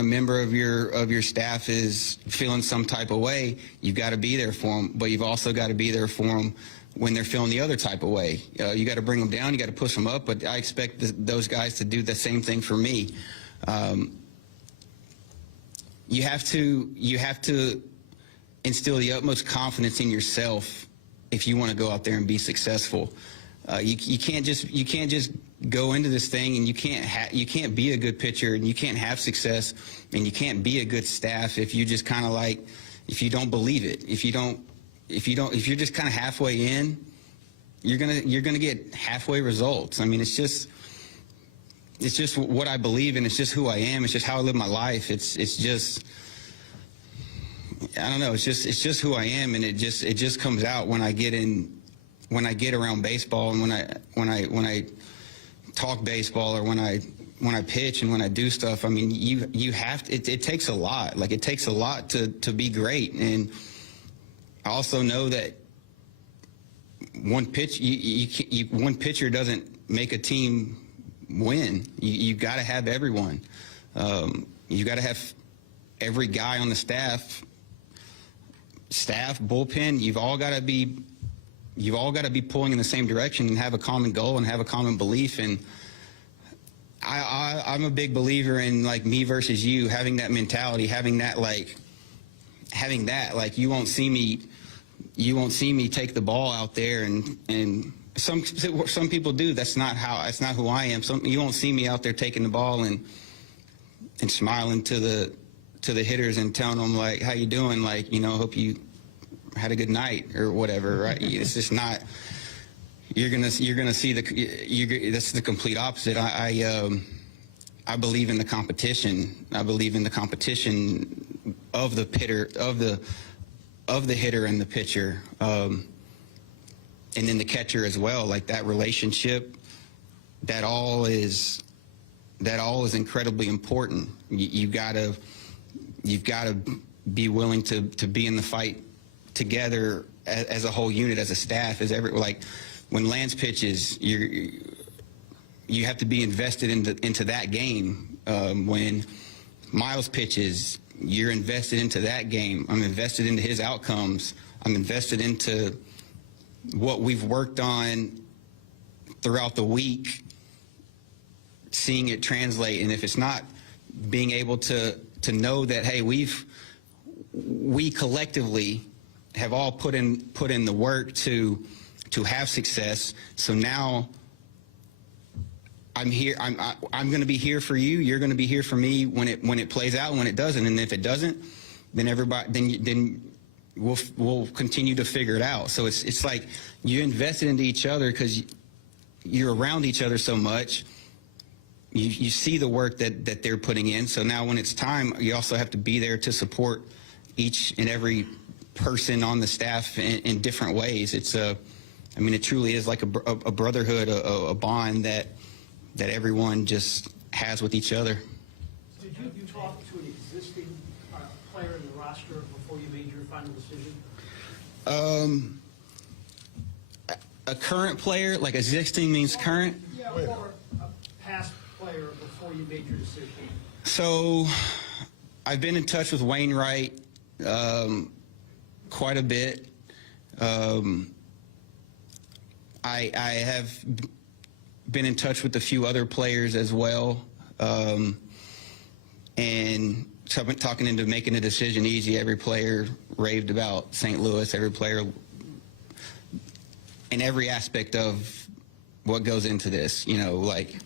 a member of your staff is feeling some type of way. You've got to be there for them, but you've also got to be there for them when they're feeling the other type of way. You got to bring them down, you got to push them up, but I expect those guys to do the same thing for me. you have to instill the utmost confidence in yourself if you want to go out there and be successful. You can't just go into this thing and you can't be a good pitcher and you can't have success and you can't be a good staff if you just kind of like, if you don't believe it, if you're just kind of halfway in, you're gonna get halfway results. I mean, it's just what I believe in. It's just who I am. It's just how I live my life. It's just, I don't know. It's just who I am, and it just comes out when I get around baseball and when I talk baseball or when I pitch and when I do stuff. I mean, you have to, it takes a lot. Like, it takes a lot to be great. And I also know that one pitcher doesn't make a team win. You got to have everyone. You got to have every guy on the staff, bullpen. You've all got to be pulling in the same direction and have a common goal and have a common belief. And I'm a big believer in, like, me versus you, having that mentality, having that you won't see me take the ball out there, and some people do. That's not who I am. You won't see me out there taking the ball and smiling to the hitters and telling them, like, how you doing? Like, hope you had a good night or whatever, right? It's just not. You're gonna see that's the complete opposite. I believe in the competition. I believe in the competition of the hitter, of the hitter and the pitcher, and then the catcher as well. Like, that relationship, that all is incredibly important. You've got to be willing to be in the fight together as a whole unit, as a staff, like when Lance pitches, you have to be invested into that game. When Miles pitches, you're invested into that game. I'm invested into his outcomes. I'm invested into what we've worked on throughout the week, seeing it translate. And if it's not, being able to know that, hey, we collectively have all put in the work to have success. So now I'm here. I'm going to be here for you. You're going to be here for me when it plays out and when it doesn't. And if it doesn't, then we'll continue to figure it out. So it's like you invested into each other because you're around each other so much. You see the work that they're putting in. So now when it's time, you also have to be there to support each and every person on the staff in different ways. It truly is like a brotherhood, a bond that everyone just has with each other. Did you talk to an existing player in the roster before you made your final decision? A current player, like existing means current? Yeah, or a past player before you made your decision. So I've been in touch with Wainwright quite a bit. I have been in touch with a few other players as well. And so I've been talking into making a decision easy. Every player raved about St. Louis. Every player in every aspect of what goes into this, like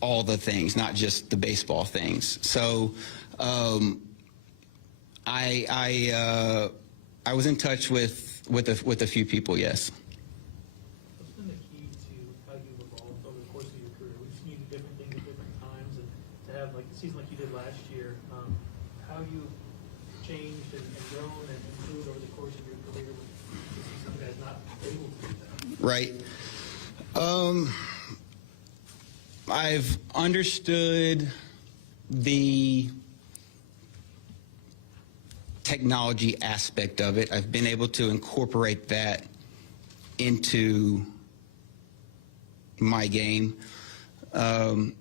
all the things, not just the baseball things. So I was in touch with a few people, yes. What's been the key to how you've evolved over the course of your career? We've seen you do different things at different times, and to have like a season like you did last year, how you changed and grown and improved over the course of your career. Some guys not able to do that. Right. I've understood the technology aspect of it. I've been able to incorporate that into my game. I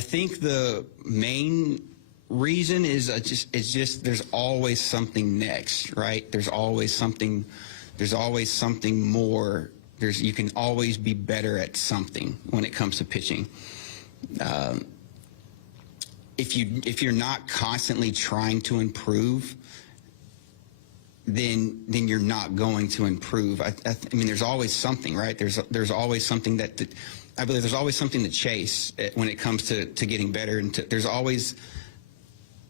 think the main reason is just there's always something next, right? There's always something more. You can always be better at something when it comes to pitching. if you're not constantly trying to improve, then you're not going to improve. I mean, there's always something, right? There's always something that I believe there's always something to chase when it comes to getting better, and there's always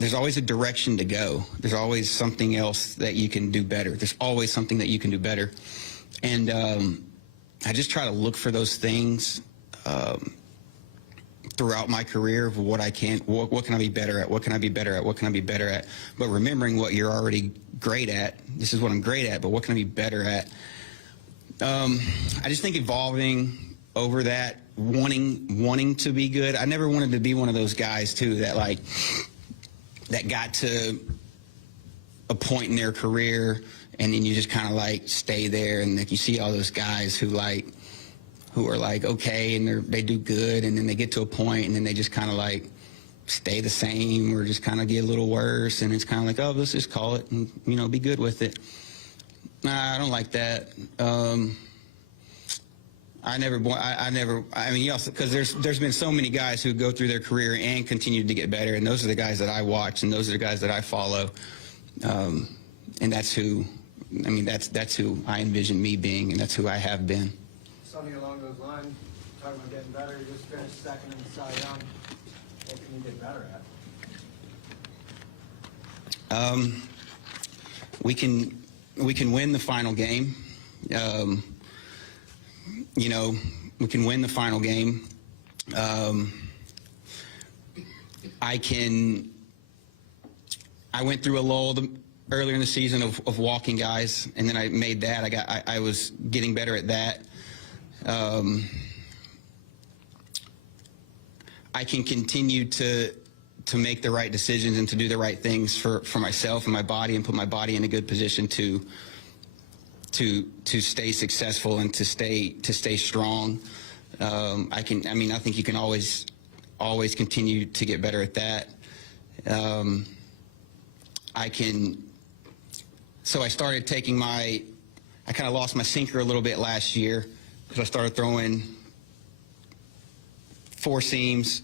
a direction to go. There's always something else that you can do better. There's always something that you can do better, and I just try to look for those things throughout my career of what can I be better at? What can I be better at? What can I be better at? But remembering what you're already great at. This is what I'm great at, but what can I be better at? I just think evolving over that, wanting to be good. I never wanted to be one of those guys too that got to a point in their career and then you just kind of like stay there, and like you see all those guys who are like okay and they do good, and then they get to a point and then they just kind of like stay the same or just kind of get a little worse, and it's kind of like, oh, let's just call it and be good with it. Nah, I don't like that. I mean, because there's been so many guys who go through their career and continue to get better, and those are the guys that I watch, and those are the guys that I follow, and that's who I envision me being, and that's who I have been. Sonny, along those lines, talking about getting better, you just finished second in the Cy Young. What can you get better at? We can win the final game. We can win the final game. I went through a lull earlier in the season of walking guys, and then I made that. I was getting better at that. I can continue to make the right decisions and to do the right things for myself and my body, and put my body in a good position to stay successful and to stay strong. I think you can always continue to get better at that. So I started taking I kind of lost my sinker a little bit last year because I started throwing four seams.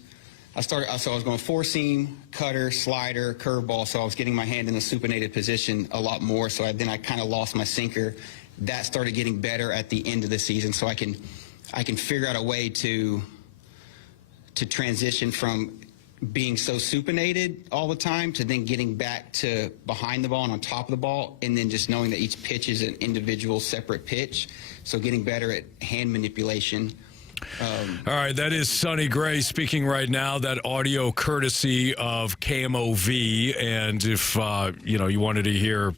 So I was going four seam, cutter, slider, curveball. So I was getting my hand in the supinated position a lot more. So then I kind of lost my sinker. That started getting better at the end of the season. So I can figure out a way to transition from being so supinated all the time to then getting back to behind the ball and on top of the ball, and then just knowing that each pitch is an individual separate pitch. So getting better at hand manipulation. All right, that is Sonny Gray speaking right now. That audio courtesy of KMOV. And if you wanted to hear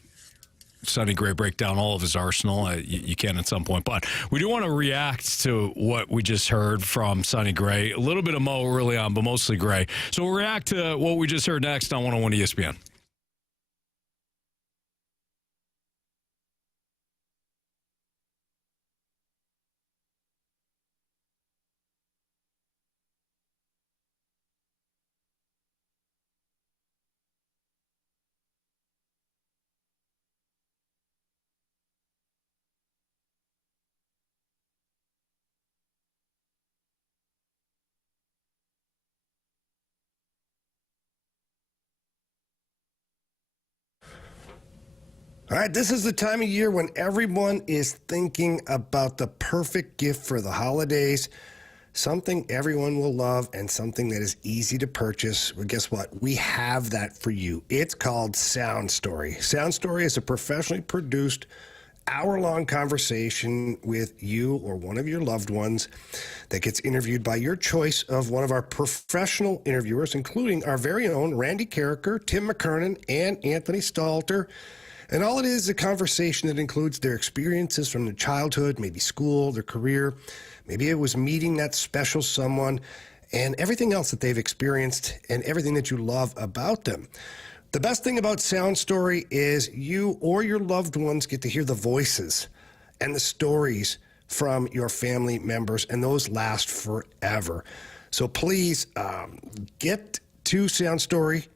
Sonny Gray break down all of his arsenal, you can at some point. But we do want to react to what we just heard from Sonny Gray. A little bit of Mo early on, but mostly Gray. So we'll react to what we just heard next on 101 ESPN. All right, this is the time of year when everyone is thinking about the perfect gift for the holidays, something everyone will love and something that is easy to purchase. Well, guess what? We have that for you. It's called Sound Story. Sound Story is a professionally produced hour-long conversation with you or one of your loved ones that gets interviewed by your choice of one of our professional interviewers, including our very own Randy Carricker, Tim McKernan, and Anthony Stalter. And all it is a conversation that includes their experiences from their childhood, maybe school, their career. Maybe it was meeting that special someone, and everything else that they've experienced and everything that you love about them. The best thing about Sound Story is you or your loved ones get to hear the voices and the stories from your family members, and those last forever. So please get to soundstory.com,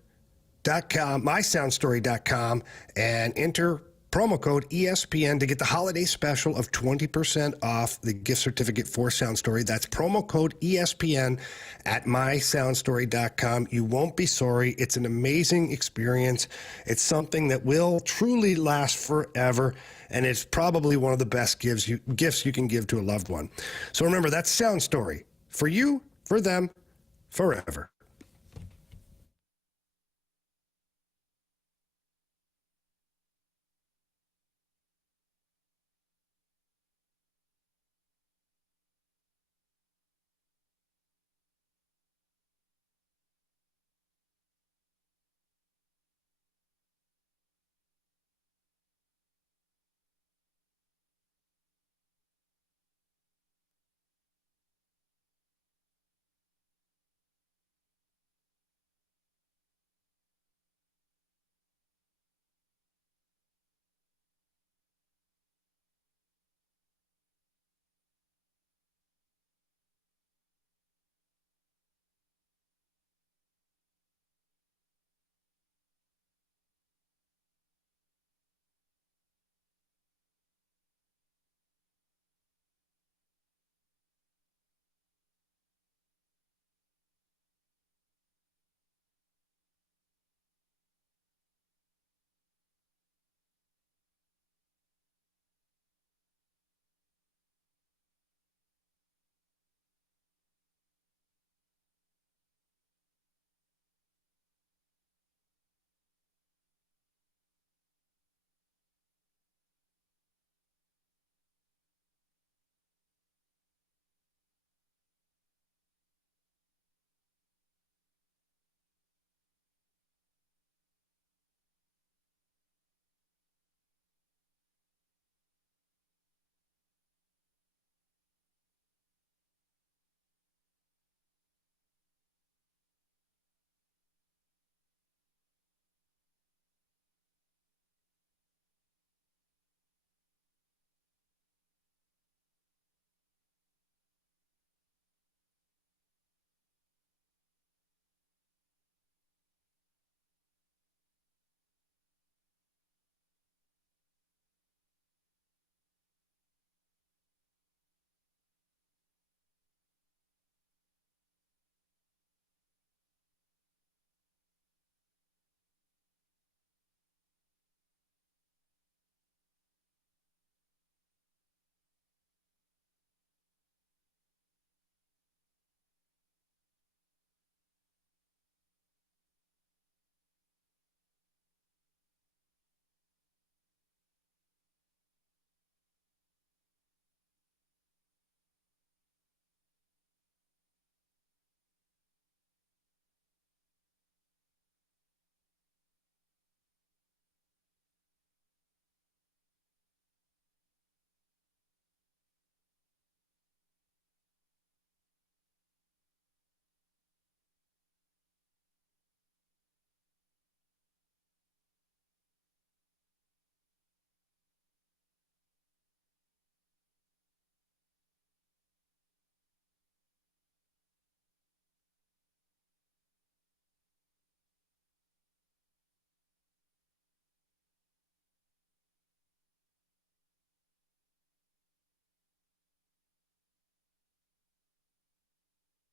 mysoundstory.com, and enter promo code ESPN to get the holiday special of 20% off the gift certificate for Sound Story. That's promo code ESPN at mysoundstory.com. You won't be sorry. It's an amazing experience. It's something that will truly last forever, and it's probably one of the best gifts you can give to a loved one. So remember, that's Sound Story. For you, for them, forever.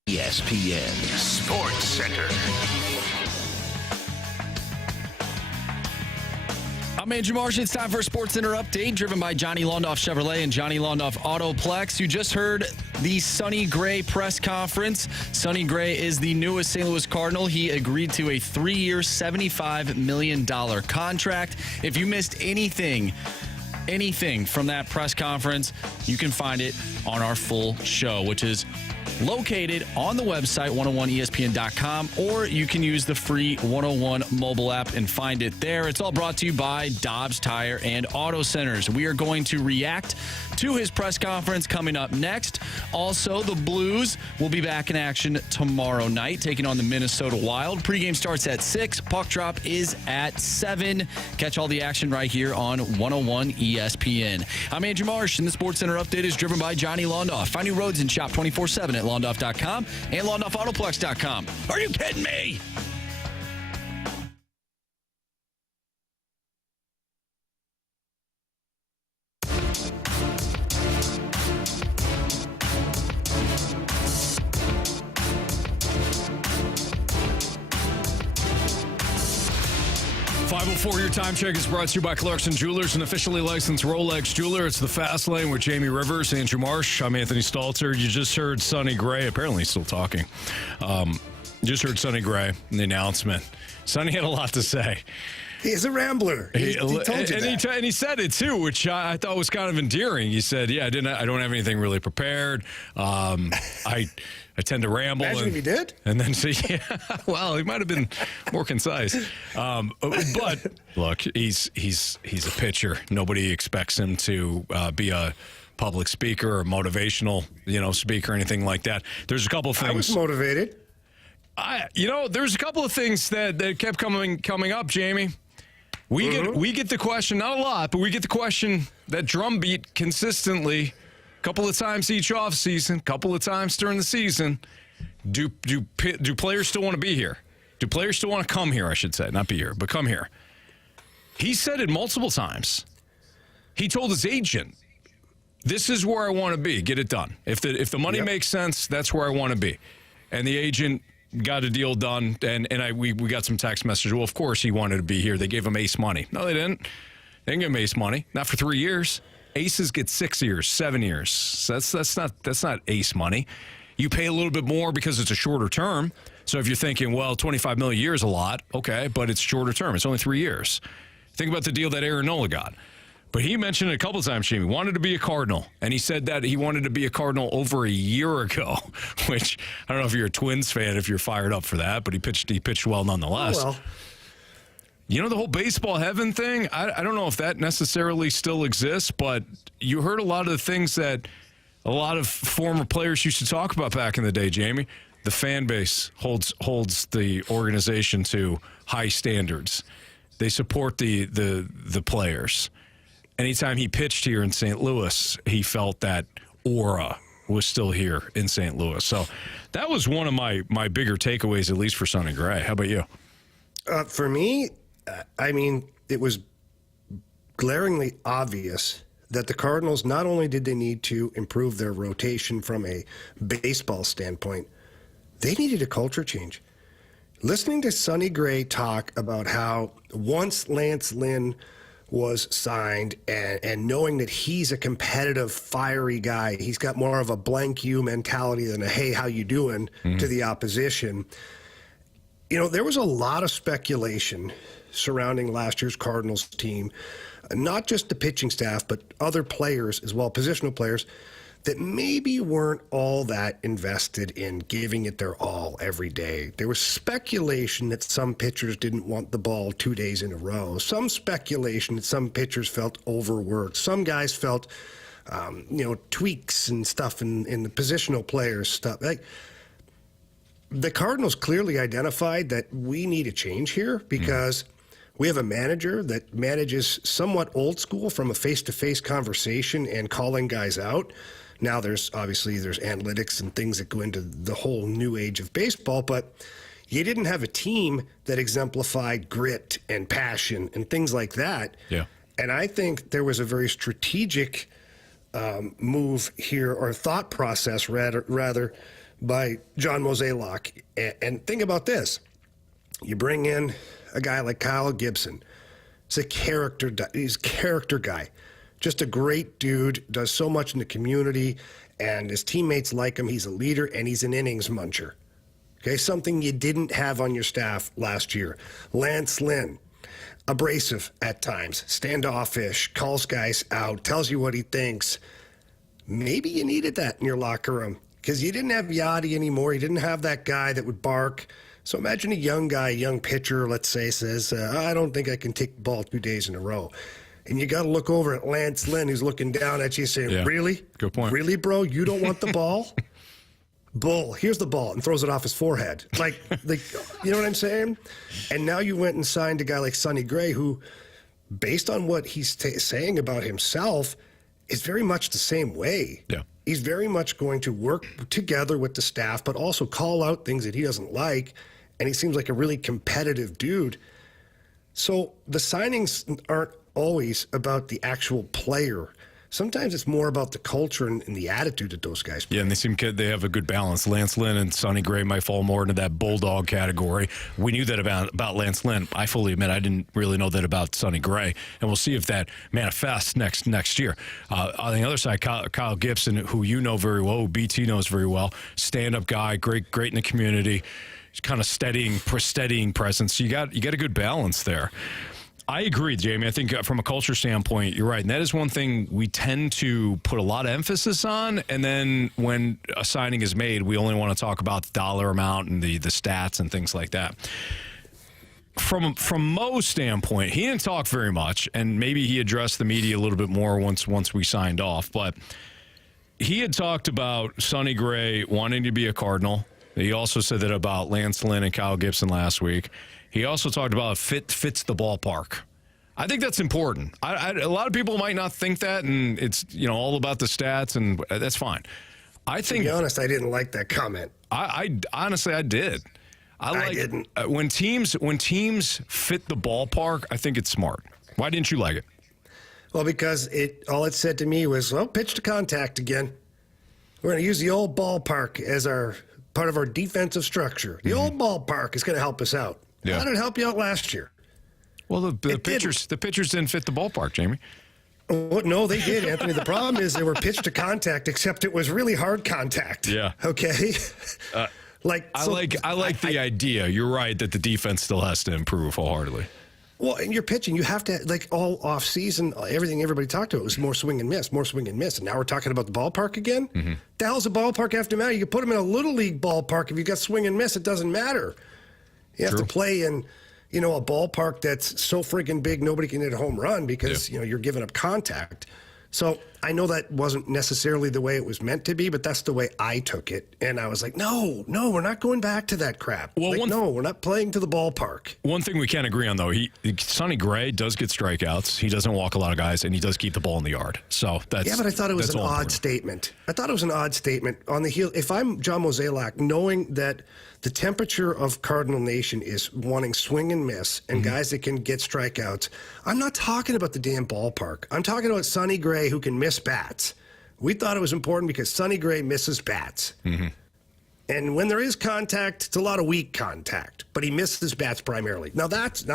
ESPN Sports Center. I'm Andrew Marsh. It's time for a Sports Center update driven by Johnny Londoff Chevrolet and Johnny Londoff Autoplex. You just heard the Sonny Gray press conference. Sonny Gray is the newest St. Louis Cardinal. He agreed to a 3-year, $75 million contract. If you missed anything from that press conference, you can find it on our full show, which is located on the website 101ESPN.com, or you can use the free 101 mobile app and find it there. It's all brought to you by Dobbs Tire and Auto Centers. We are going to react to his press conference coming up next. Also, the Blues will be back in action tomorrow night, taking on the Minnesota Wild. Pregame starts at 6. Puck drop is at 7. Catch all the action right here on 101 ESPN. I'm Andrew Marsh, and the Sports Center update is driven by Johnny Londoff. Find new roads and shop 24/7 at Londoff.com and LondoffAutoplex.com. Are you kidding me? 504, your time check is brought to you by Clarkson Jewelers, an officially licensed Rolex jeweler. It's the Fast Lane with Jamie Rivers, Andrew Marsh. I'm Anthony Stalter. You just heard Sonny Gray, apparently he's still talking. Just heard Sonny Gray in the announcement. Sonny had a lot to say. He's a rambler. He told you that. And he said it too, which I thought was kind of endearing. He said, "Yeah, I don't have anything really prepared. I tend to ramble." Imagine if he did. And then say, "Yeah, well, he might have been more concise." But look, he's a pitcher. Nobody expects him to be a public speaker or motivational, speaker or anything like that. There's a couple of things. I was motivated. There's a couple of things that kept coming up, Jamie. We get the question, not a lot, but we get the question, that drumbeat consistently, a couple of times each offseason, a couple of times during the season. Do players still want to be here? Do players still want to come here, I should say, not be here, but come here? He said it multiple times. He told his agent, "This is where I want to be. Get it done. If the money makes sense, that's where I want to be." And the agent got a deal done, and we got some text messages. Well, of course he wanted to be here. They gave him ace money. No, they didn't. They didn't give him ace money. Not for 3 years. Aces get 6 years, 7 years. So that's not ace money. You pay a little bit more because it's a shorter term. So if you're thinking, well, $25 million a year is a lot, okay, but it's shorter term. It's only 3 years. Think about the deal that Aaron Nola got. But he mentioned it a couple of times, Jamie, wanted to be a Cardinal. And he said that he wanted to be a Cardinal over a year ago, which I don't know if you're a Twins fan, if you're fired up for that, but he pitched well nonetheless. Oh, well. The whole baseball heaven thing, I don't know if that necessarily still exists, but you heard a lot of the things that a lot of former players used to talk about back in the day, Jamie. The fan base holds the organization to high standards. They support the players. Anytime he pitched here in St. Louis, he felt that aura was still here in St. Louis. So that was one of my bigger takeaways, at least for Sonny Gray. How about you? For me, it was glaringly obvious that the Cardinals, not only did they need to improve their rotation from a baseball standpoint, they needed a culture change. Listening to Sonny Gray talk about how once Lance Lynn was signed, and knowing that he's a competitive, fiery guy, he's got more of a blank you mentality than a "hey, how you doing" to the opposition. There was a lot of speculation surrounding last year's Cardinals team, not just the pitching staff, but other players as well, positional players, that maybe weren't all that invested in giving it their all every day. There was speculation that some pitchers didn't want the ball 2 days in a row. Some speculation that some pitchers felt overworked. Some guys felt, tweaks and stuff in the positional players stuff. The Cardinals clearly identified that we need a change here because we have a manager that manages somewhat old school from a face-to-face conversation and calling guys out. Now there's analytics and things that go into the whole new age of baseball, but you didn't have a team that exemplified grit and passion and things like that. Yeah. And I think there was a very strategic move here, or thought process rather, by John Mozeliak. And think about this. You bring in a guy like Kyle Gibson. He's a character guy. Just a great dude, does so much in the community, and his teammates like him. He's a leader, and he's an innings muncher. Okay, something you didn't have on your staff last year. Lance Lynn, abrasive at times, standoffish, calls guys out, tells you what he thinks. Maybe you needed that in your locker room because you didn't have Yachty anymore. You didn't have that guy that would bark. So imagine a young guy, young pitcher, let's say, says, I don't think I can take the ball 2 days in a row. And you got to look over at Lance Lynn, who's looking down at you saying, Really? Good point. Really, bro? You don't want the ball? Bull, here's the ball, and throws it off his forehead. Like, you know what I'm saying? And now you went and signed a guy like Sonny Gray, who, based on what he's saying about himself, is very much the same way. Yeah. He's very much going to work together with the staff, but also call out things that he doesn't like. And he seems like a really competitive dude. So the signings aren't always about the actual player. Sometimes it's more about the culture and the attitude that those guys bring. Yeah, and they have a good balance. Lance Lynn and Sonny Gray might fall more into that bulldog category. We knew that about Lance Lynn. I fully admit I didn't really know that about Sonny Gray, and we'll see if that manifests next year. On the other side, Kyle Gibson, who you know very well, who BT knows very well, stand-up guy, great in the community, kind of steadying presence. So you got a good balance there. I agree, Jamie. I think from a culture standpoint, you're right. And that is one thing we tend to put a lot of emphasis on. And then when a signing is made, we only want to talk about the dollar amount and the stats and things like that. From Mo's standpoint, he didn't talk very much. And maybe he addressed the media a little bit more once we signed off. But he had talked about Sonny Gray wanting to be a Cardinal. He also said that about Lance Lynn and Kyle Gibson last week. He also talked about fits the ballpark. I think that's important. A lot of people might not think that, and it's all about the stats, and that's fine. I think, to be honest, I didn't like that comment. I honestly did. I didn't. When teams fit the ballpark, I think it's smart. Why didn't you like it? Well, because all it said to me was, well, pitch to contact again. We're going to use the old ballpark as our part of our defensive structure. The old ballpark is going to help us out. Yeah. How did it help you out last year? Well, the pitchers didn't fit the ballpark, Jamie. Well, no, they did, Anthony. The problem is they were pitched to contact, except it was really hard contact. Yeah. Okay. I like the idea. You're right that the defense still has to improve wholeheartedly. Well, in your pitching, you have to, all off season, everything everybody talked about was more swing and miss. And now we're talking about the ballpark again? Mm-hmm. The hell's the ballpark have to matter? You can put them in a little league ballpark. If you got swing and miss, it doesn't matter. You have to play in, a ballpark that's so freaking big nobody can hit a home run because, you're giving up contact. So I know that wasn't necessarily the way it was meant to be, but that's the way I took it. And I was like, no, we're not going back to that crap. Well, we're not playing to the ballpark. One thing we can't agree on, though, Sonny Gray does get strikeouts. He doesn't walk a lot of guys, and he does keep the ball in the yard. So that's yeah, but I thought it was an odd statement. I thought it was an odd statement on the heel. If I'm John Mozeliak, knowing that the temperature of Cardinal Nation is wanting swing and miss and guys that can get strikeouts, I'm not talking about the damn ballpark. I'm talking about Sonny Gray who can miss bats. We thought it was important because Sonny Gray misses bats. Mm-hmm. And when there is contact, it's a lot of weak contact, but he misses bats primarily. Now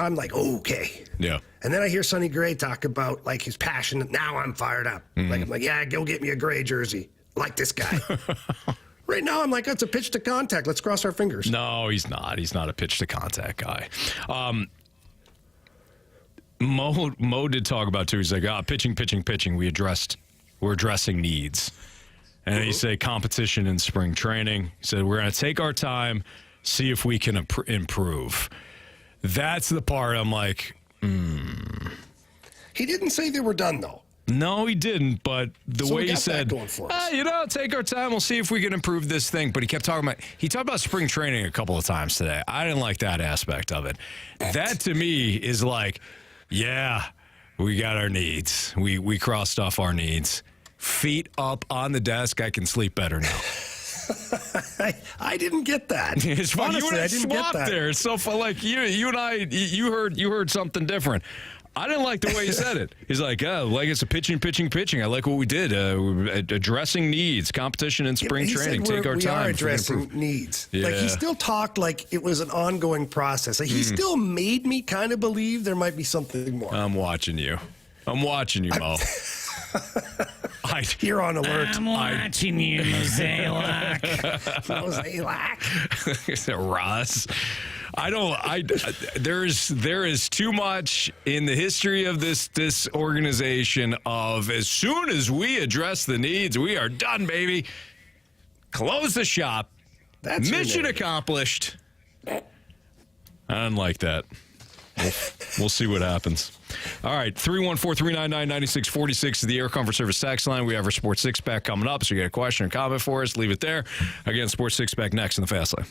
I'm like, okay. Yeah. And then I hear Sonny Gray talk about his passion. Now I'm fired up. Mm-hmm. I'm like, yeah, go get me a Gray jersey. Like this guy. Right now, I'm like, that's a pitch to contact. Let's cross our fingers. No, he's not. He's not a pitch to contact guy. Mo did talk about, too. He's like, pitching. We're addressing needs. And he said competition in spring training. He said, we're going to take our time, see if we can improve. That's the part I'm like, He didn't say they were done, though. No, he didn't, but the way he said, take our time, we'll see if we can improve this thing. But he kept talking about spring training a couple of times today. I didn't like that aspect of it. That to me is like, yeah, we got our needs. We crossed off our needs. Feet up on the desk, I can sleep better now. I didn't get that. It's funny. Honestly, I didn't get that. There. It's so fun. Like you and I, you heard something different. I didn't like the way he said it. He's like, it's a pitching. I like what we did. Addressing needs, competition in spring training. Take our time. We are addressing needs. Yeah. He still talked like it was an ongoing process. He still made me kind of believe there might be something more. I'm watching you, Mo. You're on alert. I'm watching you, Mozeliak. Ross. There is too much in the history of this organization of as soon as we address the needs, we are done, baby. Close the shop. That's mission accomplished. I don't like that. We'll see what happens. All right, 314-399-9646 is the Air Comfort Service tax line. We have our Sports Six-Pack coming up, so you got a question or comment for us, leave it there. Again, Sports Six-Pack next in the Fast Lane.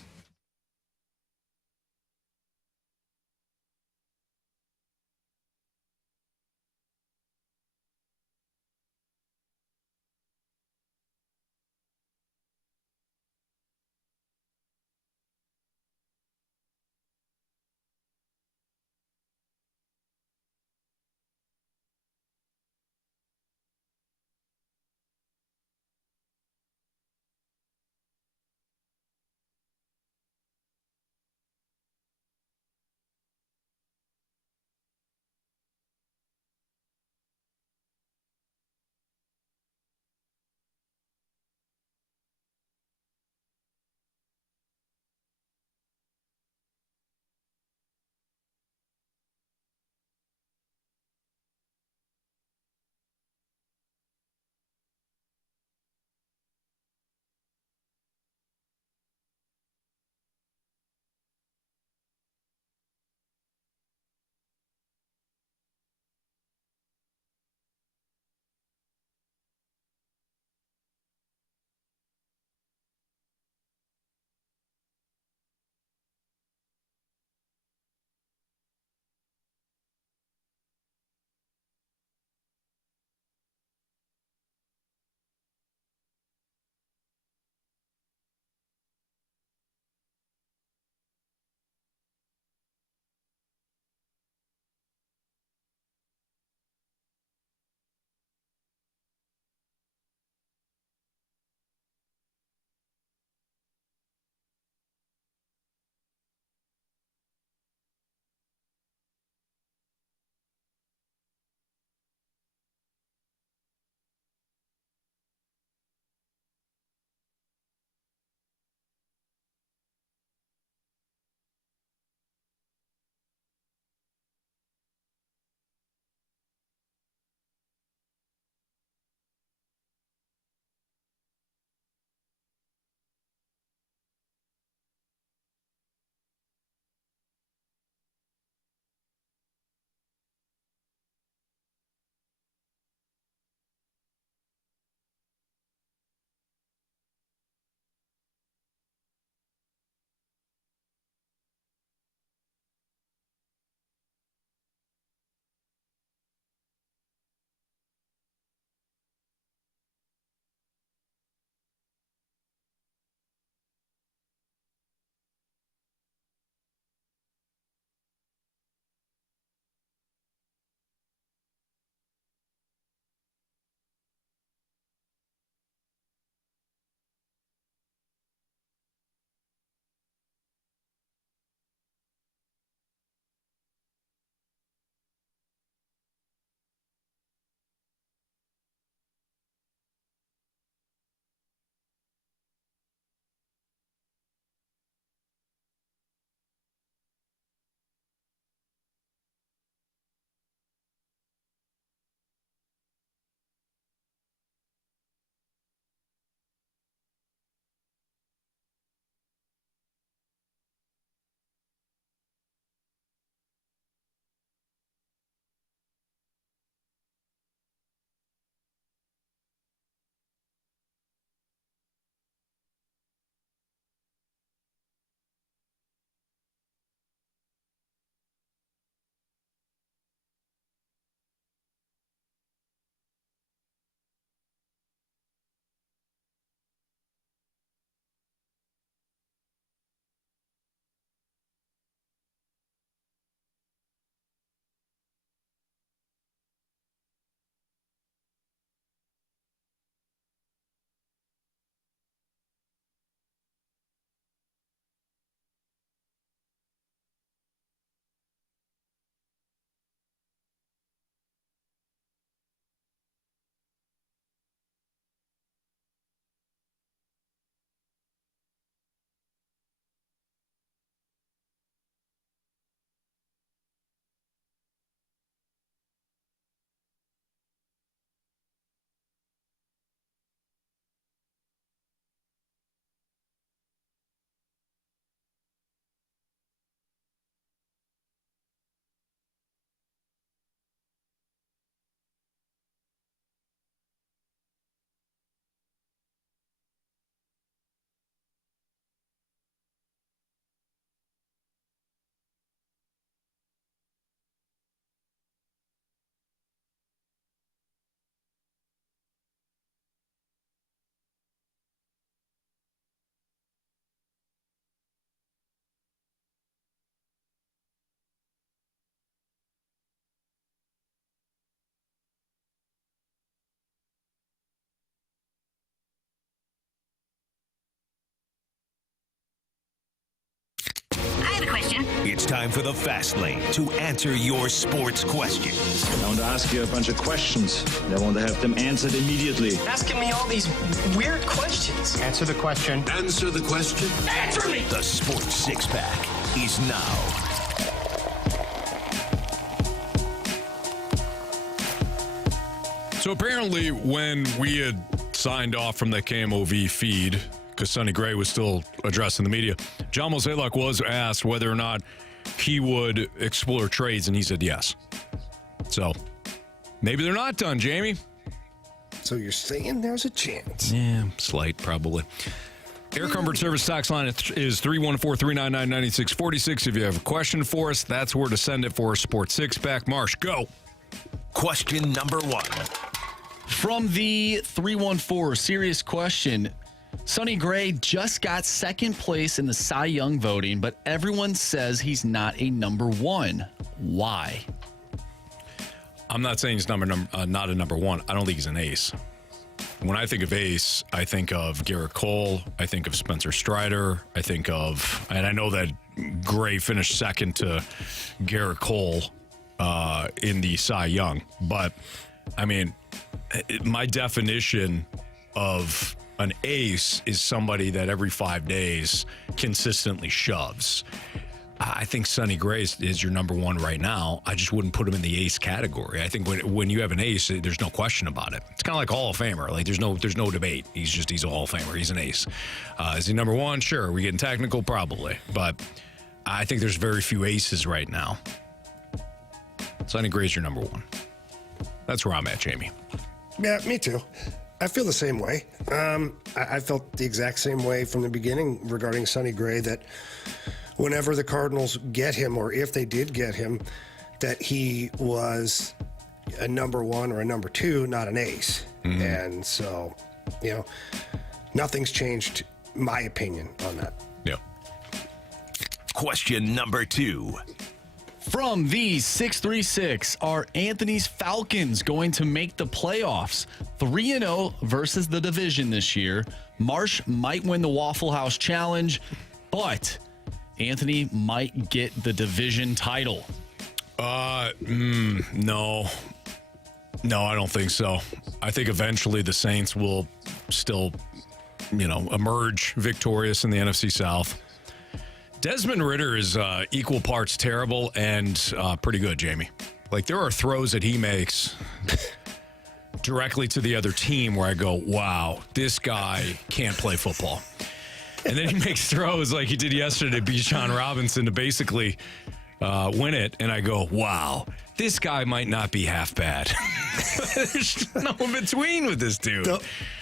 It's time for the Fast Lane to answer your sports questions. I want to ask you a bunch of questions. I want to have them answered immediately. Asking me all these weird questions. Answer the question. Answer the question. Answer me! The Sports Six-Pack is now. So apparently when we had signed off from the KMOV feed, because Sonny Gray was still addressing the media, John Mozeliak was asked whether or not he would explore trades, and he said yes. So maybe they're not done, Jamie. So you're saying there's a chance? Yeah, slight, probably. Air Comfort Service tax line is 314-399-9646. If you have a question for us, that's where to send it for a Sports Six-Pack. Marsh, go. Question number 1. From the 314, serious question. Sonny Gray just got second place in the Cy Young voting, but everyone says he's not a number 1. Why? I'm not saying he's not a number 1. I don't think he's an ace. When I think of ace, I think of Garrett Cole. I think of Spencer Strider. I think of, and I know that Gray finished second to Garrett Cole in the Cy Young, but I mean, my definition of an ace is somebody that every 5 days consistently shoves. I think Sonny Gray is your number 1 right now. I just wouldn't put him in the ace category. I think when you have an ace, there's no question about it. It's kind of like Hall of Famer. Like there's no debate. He's a Hall of Famer. He's an ace. Is he number 1? Sure. Are we getting technical? Probably. But I think there's very few aces right now. Sonny Gray's your number 1. That's where I'm at, Jamie. Yeah, me too. I feel the same way. I felt the exact same way from the beginning regarding Sonny Gray, that whenever the Cardinals get him, or if they did get him, that he was a number 1 or a number 2, not an ace. Mm-hmm. And so, nothing's changed, my opinion, on that. Yeah. Question number 2. From the 636, are Anthony's Falcons going to make the playoffs? 3-0 versus the division this year. Marsh might win the Waffle House Challenge, but Anthony might get the division title. No. No, I don't think so. I think eventually the Saints will still, emerge victorious in the NFC South. Desmond Ridder is equal parts terrible and pretty good, Jamie. Like, there are throws that he makes directly to the other team where I go, wow, this guy can't play football. And then he makes throws like he did yesterday to Bijan Robinson to basically win it. And I go, wow, this guy might not be half bad. There's no in between with this dude.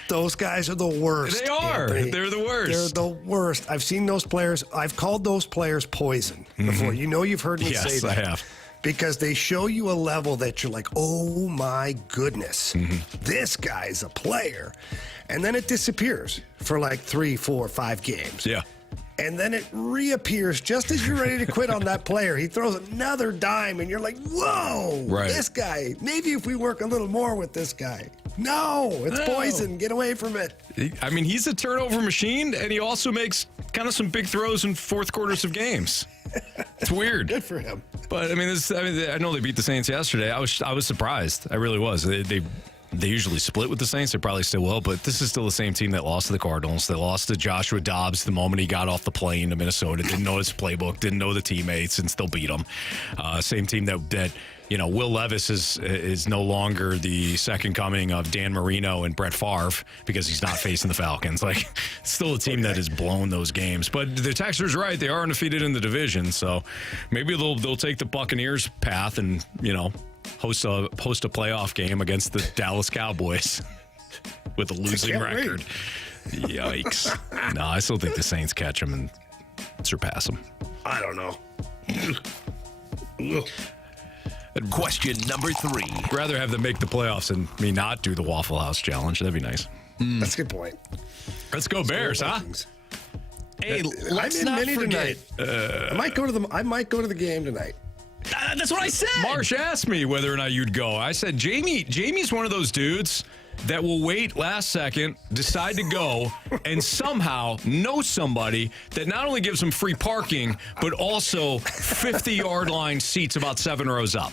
Those guys are the worst. They are. Anthony. They're the worst. They're the worst. I've seen those players. I've called those players poison before. Mm-hmm. You've heard me say that. Yes, I have. Because they show you a level that you're like, oh my goodness, this guy's a player. And then it disappears for like 3, 4, 5 games. Yeah. And then it reappears just as you're ready to quit on that player. He throws another dime, and you're like, whoa, this guy. Maybe if we work a little more with this guy. No, it's poison. Get away from it. I mean, he's a turnover machine, and he also makes kind of some big throws in fourth quarters of games. It's weird. Good for him. But, I mean, I know they beat the Saints yesterday. I was surprised. I really was. They usually split with the Saints. They probably still will, but this is still the same team that lost to the Cardinals. They lost to Joshua Dobbs the moment he got off the plane to Minnesota. Didn't know his playbook, didn't know the teammates, and still beat them. Same team that Will Levis is no longer the second coming of Dan Marino and Brett Favre because he's not facing the Falcons. Like, still a team that has blown those games. But the Texans are right; they are undefeated in the division, so maybe they'll take the Buccaneers path and host a playoff game against the Dallas Cowboys with a losing record. Yikes. No, I still think the Saints catch them and surpass them. I don't know. Question number 3. I'd rather have them make the playoffs than me not do the Waffle House Challenge. That'd be nice. That's a good point. Let's go Bears, huh? Hey, let's I'm in not many forget. tonight. I might go to the game tonight. That's what I said. Marsh asked me whether or not you'd go. I said, Jamie's one of those dudes that will wait last second, decide to go, and somehow know somebody that not only gives them free parking, but also 50-yard line seats about 7 rows up.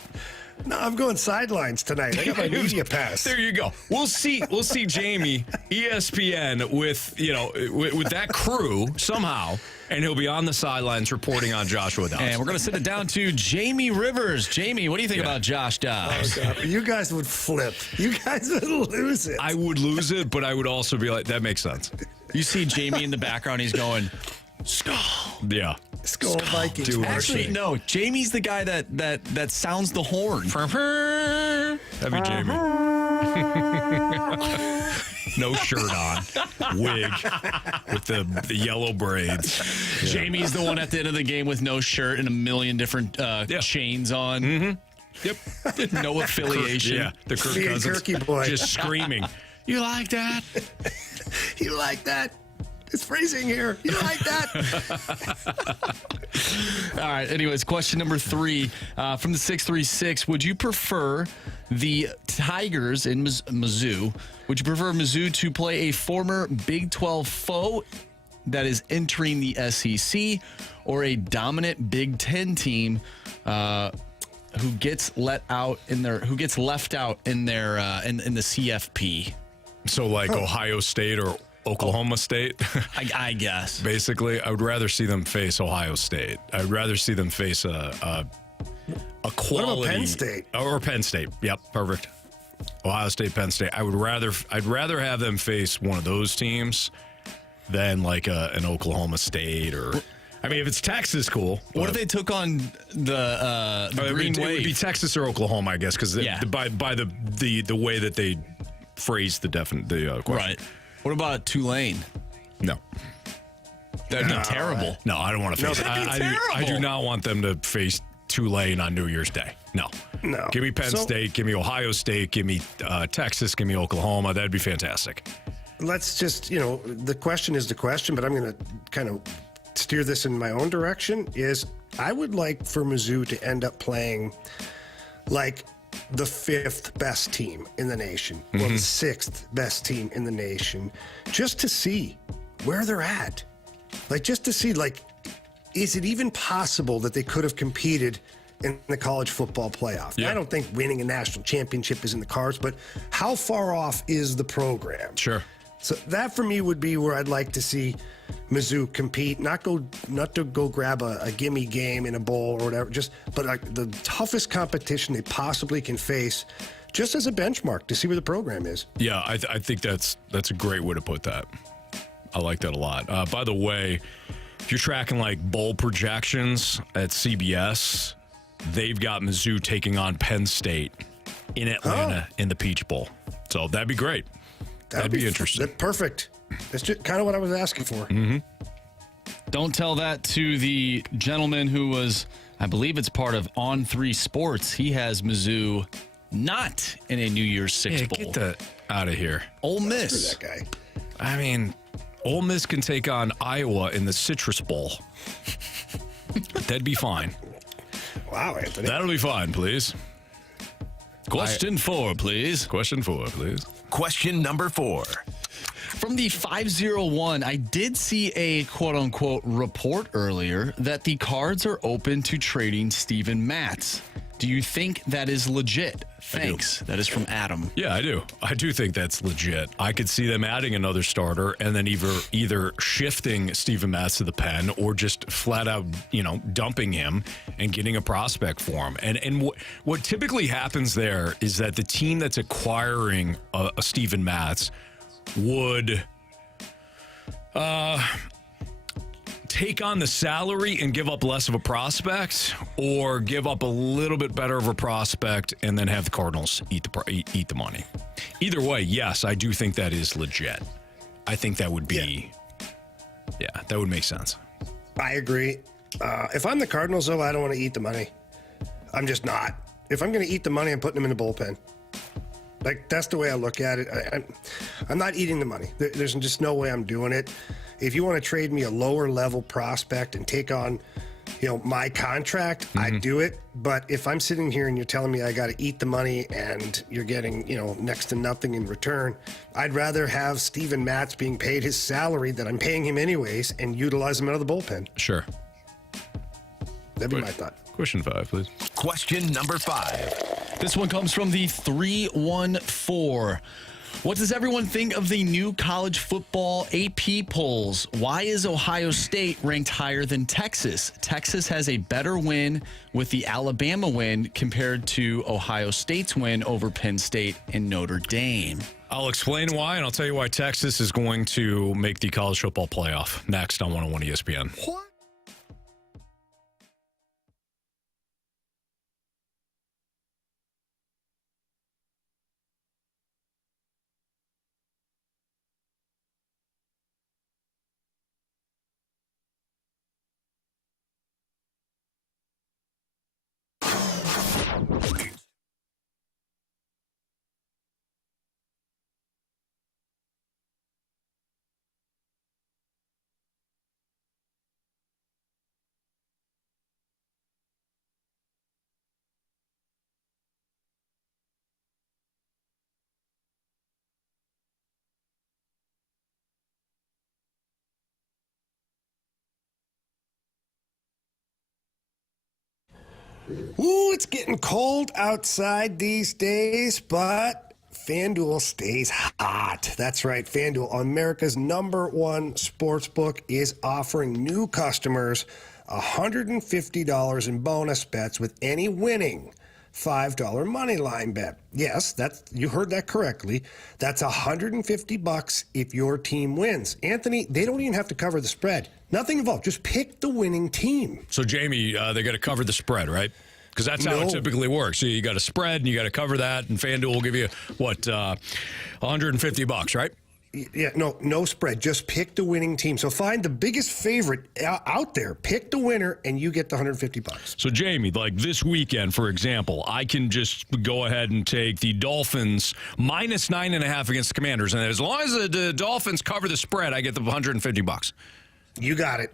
No, I'm going sidelines tonight. I got my media pass. There you go. We'll see Jamie, ESPN, with that crew somehow, and he'll be on the sidelines reporting on Joshua Dobbs. And we're going to send it down to Jamie Rivers. Jamie, what do you think about Josh Dobbs? Oh, God. You guys would flip. You guys would lose it. I would lose it, but I would also be like, that makes sense. You see Jamie in the background, he's going, Skull. Yeah. Skull Vikings. Actually, no. Jamie's the guy that sounds the horn. That'd be Jamie. No shirt on, wig with the yellow braids. Yeah. Jamie's the one at the end of the game with no shirt and a million different chains on. Mm-hmm. Yep. No affiliation. The Kirk Cousins Turkey boy. just screaming. You like that? You like that? It's freezing here. You like that? All right. Anyways, question number 3 from the 636. Would you prefer the Tigers in Mizzou? Would you prefer Mizzou to play a former Big 12 foe that is entering the SEC, or a dominant Big 10 team who gets left out in the CFP? So like Ohio State or Oklahoma State, I guess. Basically, I would rather see them face Ohio State. I'd rather see them face a quality. What about Penn State? Or Penn State. Yep, perfect. Ohio State, Penn State. I'd rather have them face one of those teams than like an Oklahoma State or. I mean, if it's Texas, cool. What if they took on the Green Wave? It would be Texas or Oklahoma, I guess, because by the way that they phrased the question. Right. What about Tulane? No. That'd be terrible. No, I don't want to face it. I do not want them to face Tulane on New Year's Day. No. Give me Penn State. Give me Ohio State. Give me Texas. Give me Oklahoma. That'd be fantastic. Let's just, the question is the question, but I'm going to kind of steer this in my own direction. Is I would like for Mizzou to end up playing like the 5th best team in the nation, or the 6th best team in the nation, just to see where they're at. Like, just to see, like, is it even possible that they could have competed in the college football playoff? Yeah. I don't think winning a national championship is in the cards, but how far off is the program? Sure. So that for me would be where I'd like to see Mizzou compete, not to go grab a gimme game in a bowl or whatever, but like the toughest competition they possibly can face, just as a benchmark to see where the program is. Yeah, I think that's a great way to put that. I like that a lot. By the way, if you're tracking like bowl projections at CBS, they've got Mizzou taking on Penn State in Atlanta in the Peach Bowl. So that'd be great. That'd be interesting. Perfect. That's just kind of what I was asking for. Mm-hmm. Don't tell that to the gentleman who was, I believe it's part of On 3 Sports. He has Mizzou not in a New Year's Six Bowl. Get that out of here. Ole Miss. Screw that guy. I mean, Ole Miss can take on Iowa in the Citrus Bowl. That'd be fine. Wow, Anthony. That'll be fine, please. Question 4, please. Question 4, please. Question number 4. From the 501, I did see a quote-unquote report earlier that the Cards are open to trading Steven Matz. Do you think that is legit? Thanks. That is from Adam. Yeah, I do. I do think that's legit. I could see them adding another starter and then either shifting Steven Matz to the pen or just flat out, dumping him and getting a prospect for him. And what typically happens there is that the team that's acquiring a Steven Matz would take on the salary and give up less of a prospect, or give up a little bit better of a prospect and then have the Cardinals eat the money. Either way, yes, I do think that is legit. I think that would be, that would make sense. I agree. If I'm the Cardinals, though, I don't want to eat the money. I'm just not. If I'm going to eat the money, I'm putting them in the bullpen. Like, that's the way I look at it. I'm not eating the money. There's just no way I'm doing it. If you want to trade me a lower level prospect and take on my contract, I'd do it. But if I'm sitting here and you're telling me I got to eat the money and you're getting, next to nothing in return, I'd rather have Steven Matz being paid his salary that I'm paying him anyways and utilize him out of the bullpen. Sure. That'd be my thought. Question 5, please. Question number 5. This one comes from the 314. What does everyone think of the new college football AP polls? Why is Ohio State ranked higher than Texas? Texas has a better win with the Alabama win compared to Ohio State's win over Penn State and Notre Dame. I'll explain why, and I'll tell you why Texas is going to make the college football playoff next on 101 ESPN. What? Ooh, it's getting cold outside these days, but FanDuel stays hot. That's right. FanDuel, America's #1 sportsbook, is offering new customers $150 in bonus bets with any winning $5 money line bet. Yes, you heard that correctly. That's $150 if your team wins. Anthony, they don't even have to cover the spread. Nothing involved. Just pick the winning team. So, Jamie, they got to cover the spread, right? Because that's how it typically works. So you got a spread, and you got to cover that, and FanDuel will give you, $150, right? Yeah, no spread. Just pick the winning team. So find the biggest favorite out there. Pick the winner, and you get the $150. So, Jamie, like this weekend, for example, I can just go ahead and take the Dolphins minus 9.5 against the Commanders, and as long as the Dolphins cover the spread, I get the $150. You got it.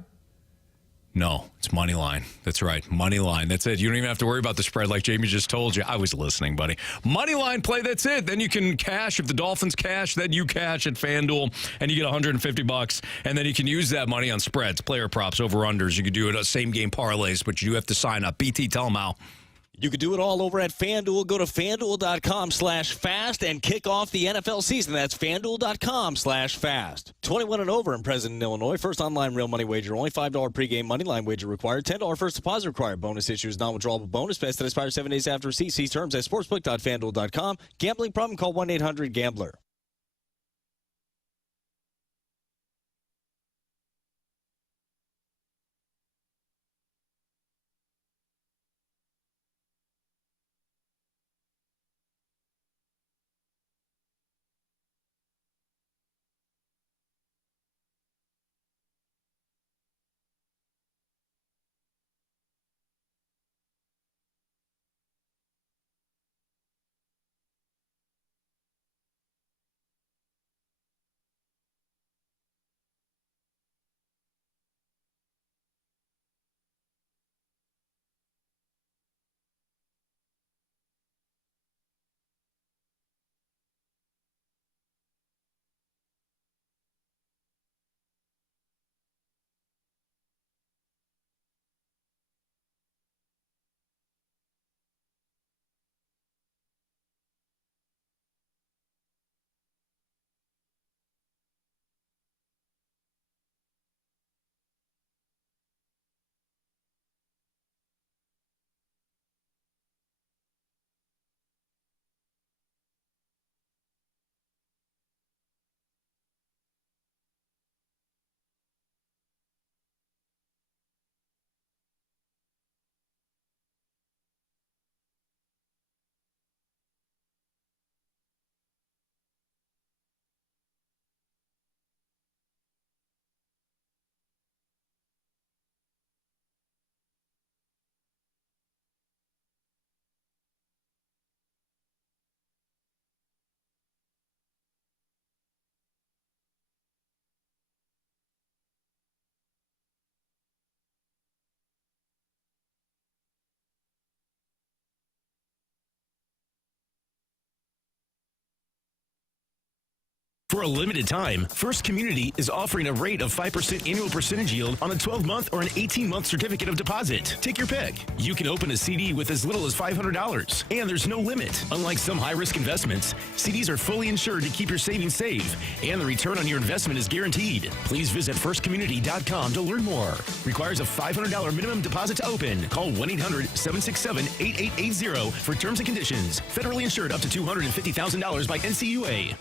No, it's money line. That's right. Money line. That's it. You don't even have to worry about the spread like Jamie just told you. I was listening, buddy. Money line play, that's it. Then you can cash. If the Dolphins cash, then you cash at FanDuel, and you get $150. And then you can use that money on spreads, player props, over-unders. You can do it on same-game parlays, but you do have to sign up. BT, tell them how. You can do it all over at FanDuel. Go to FanDuel.com/fast and kick off the NFL season. That's FanDuel.com/fast. 21 and over and present in Illinois. First online real money wager. Only $5 pregame money line wager required. $10 first deposit required. Bonus issues non-withdrawable bonus bets that expire 7 days after receipt. See terms at sportsbook.fanduel.com. Gambling problem? Call 1-800-GAMBLER. For a limited time, First Community is offering a rate of 5% annual percentage yield on a 12-month or an 18-month certificate of deposit. Take your pick. You can open a CD with as little as $500, and there's no limit. Unlike some high-risk investments, CDs are fully insured to keep your savings safe, and the return on your investment is guaranteed. Please visit firstcommunity.com to learn more. Requires a $500 minimum deposit to open. Call 1-800-767-8880 for terms and conditions. Federally insured up to $250,000 by NCUA.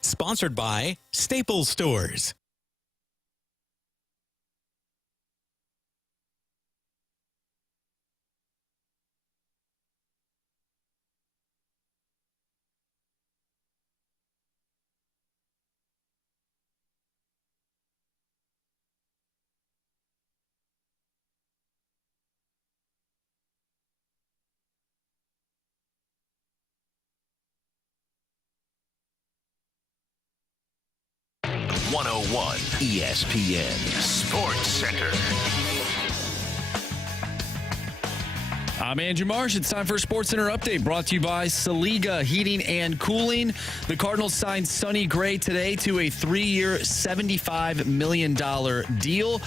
Sponsored by Staples Stores. .101 ESPN Sports Center. I'm Andrew Marsh. It's time for a Sports Center update brought to you by Saliga Heating and Cooling. The Cardinals signed Sonny Gray today to a 3-year, $75 million deal.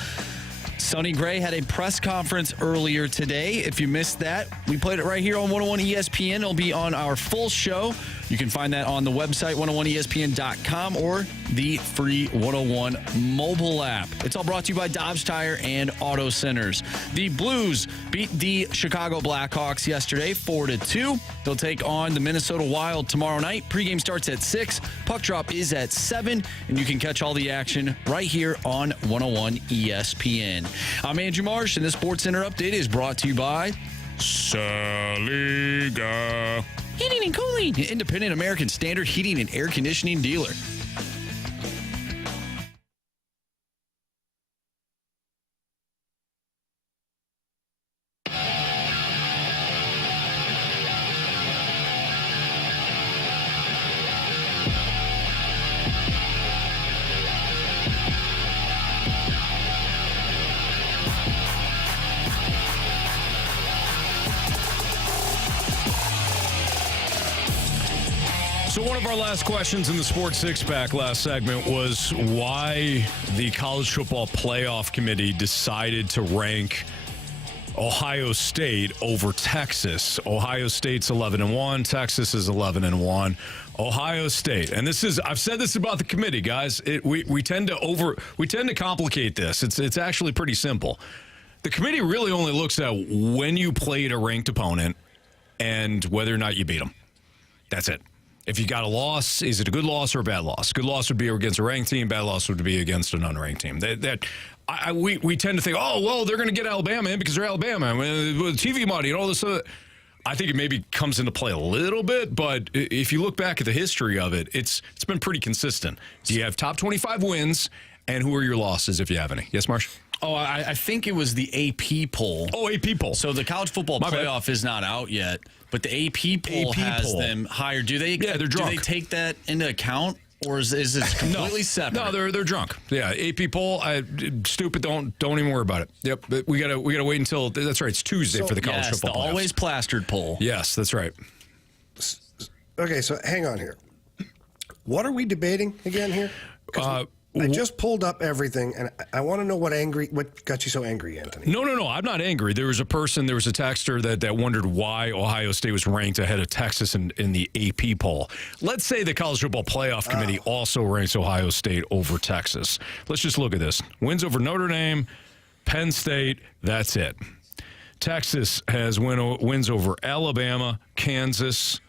Sonny Gray had a press conference earlier today. If you missed that, we played it right here on 101 ESPN. It'll be on our full show. You can find that on the website, 101ESPN.com, or the free 101 mobile app. It's all brought to you by Dobbs Tire and Auto Centers. The Blues beat the Chicago Blackhawks yesterday, 4-2. They'll take on the Minnesota Wild tomorrow night. Pregame starts at 6. Puck drop is at 7. And you can catch all the action right here on 101 ESPN. I'm Andrew Marsh, and this Sports Center update is brought to you by Saliga Heating and Cooling, independent American Standard heating and air conditioning dealer. So one of our last questions in the Sports Six-Pack last segment was why the College Football Playoff Committee decided to rank Ohio State over Texas. Ohio State's 11-1. Texas is 11-1. Ohio State, and this is, I've said this about the committee, guys. We tend to complicate this. It's actually pretty simple. The committee really only looks at when you played a ranked opponent and whether or not you beat them. That's it. If you got a loss, is it a good loss or a bad loss? Good loss would be against a ranked team. Bad loss would be against an unranked team. We tend to think, oh, well, they're going to get Alabama in because they're Alabama with TV money and all this other. I think it maybe comes into play a little bit, but if you look back at the history of it, it's been pretty consistent. Do you have top 25 wins, and who are your losses if you have any? Yes, Marsh? Oh, I think it was the AP poll. Oh, AP poll. So the college football playoff is not out yet, but the AP poll has them higher. Do they? Yeah, they're drunk. Do they take that into account, or is it completely separate? No, they're drunk. Yeah, AP poll. Stupid. Don't even worry about it. Yep, but we gotta wait until. That's right. It's Tuesday for the college football playoffs. The always plastered poll. Yes, that's right. Okay, so hang on here. What are we debating again here? I just pulled up everything, and I want to know what got you so angry, Anthony. No. I'm not angry. There was a texter that wondered why Ohio State was ranked ahead of Texas in the AP poll. Let's say the College Football Playoff Committee also ranks Ohio State over Texas. Let's just look at this. Wins over Notre Dame, Penn State, that's it. Texas has wins over Alabama, Kansas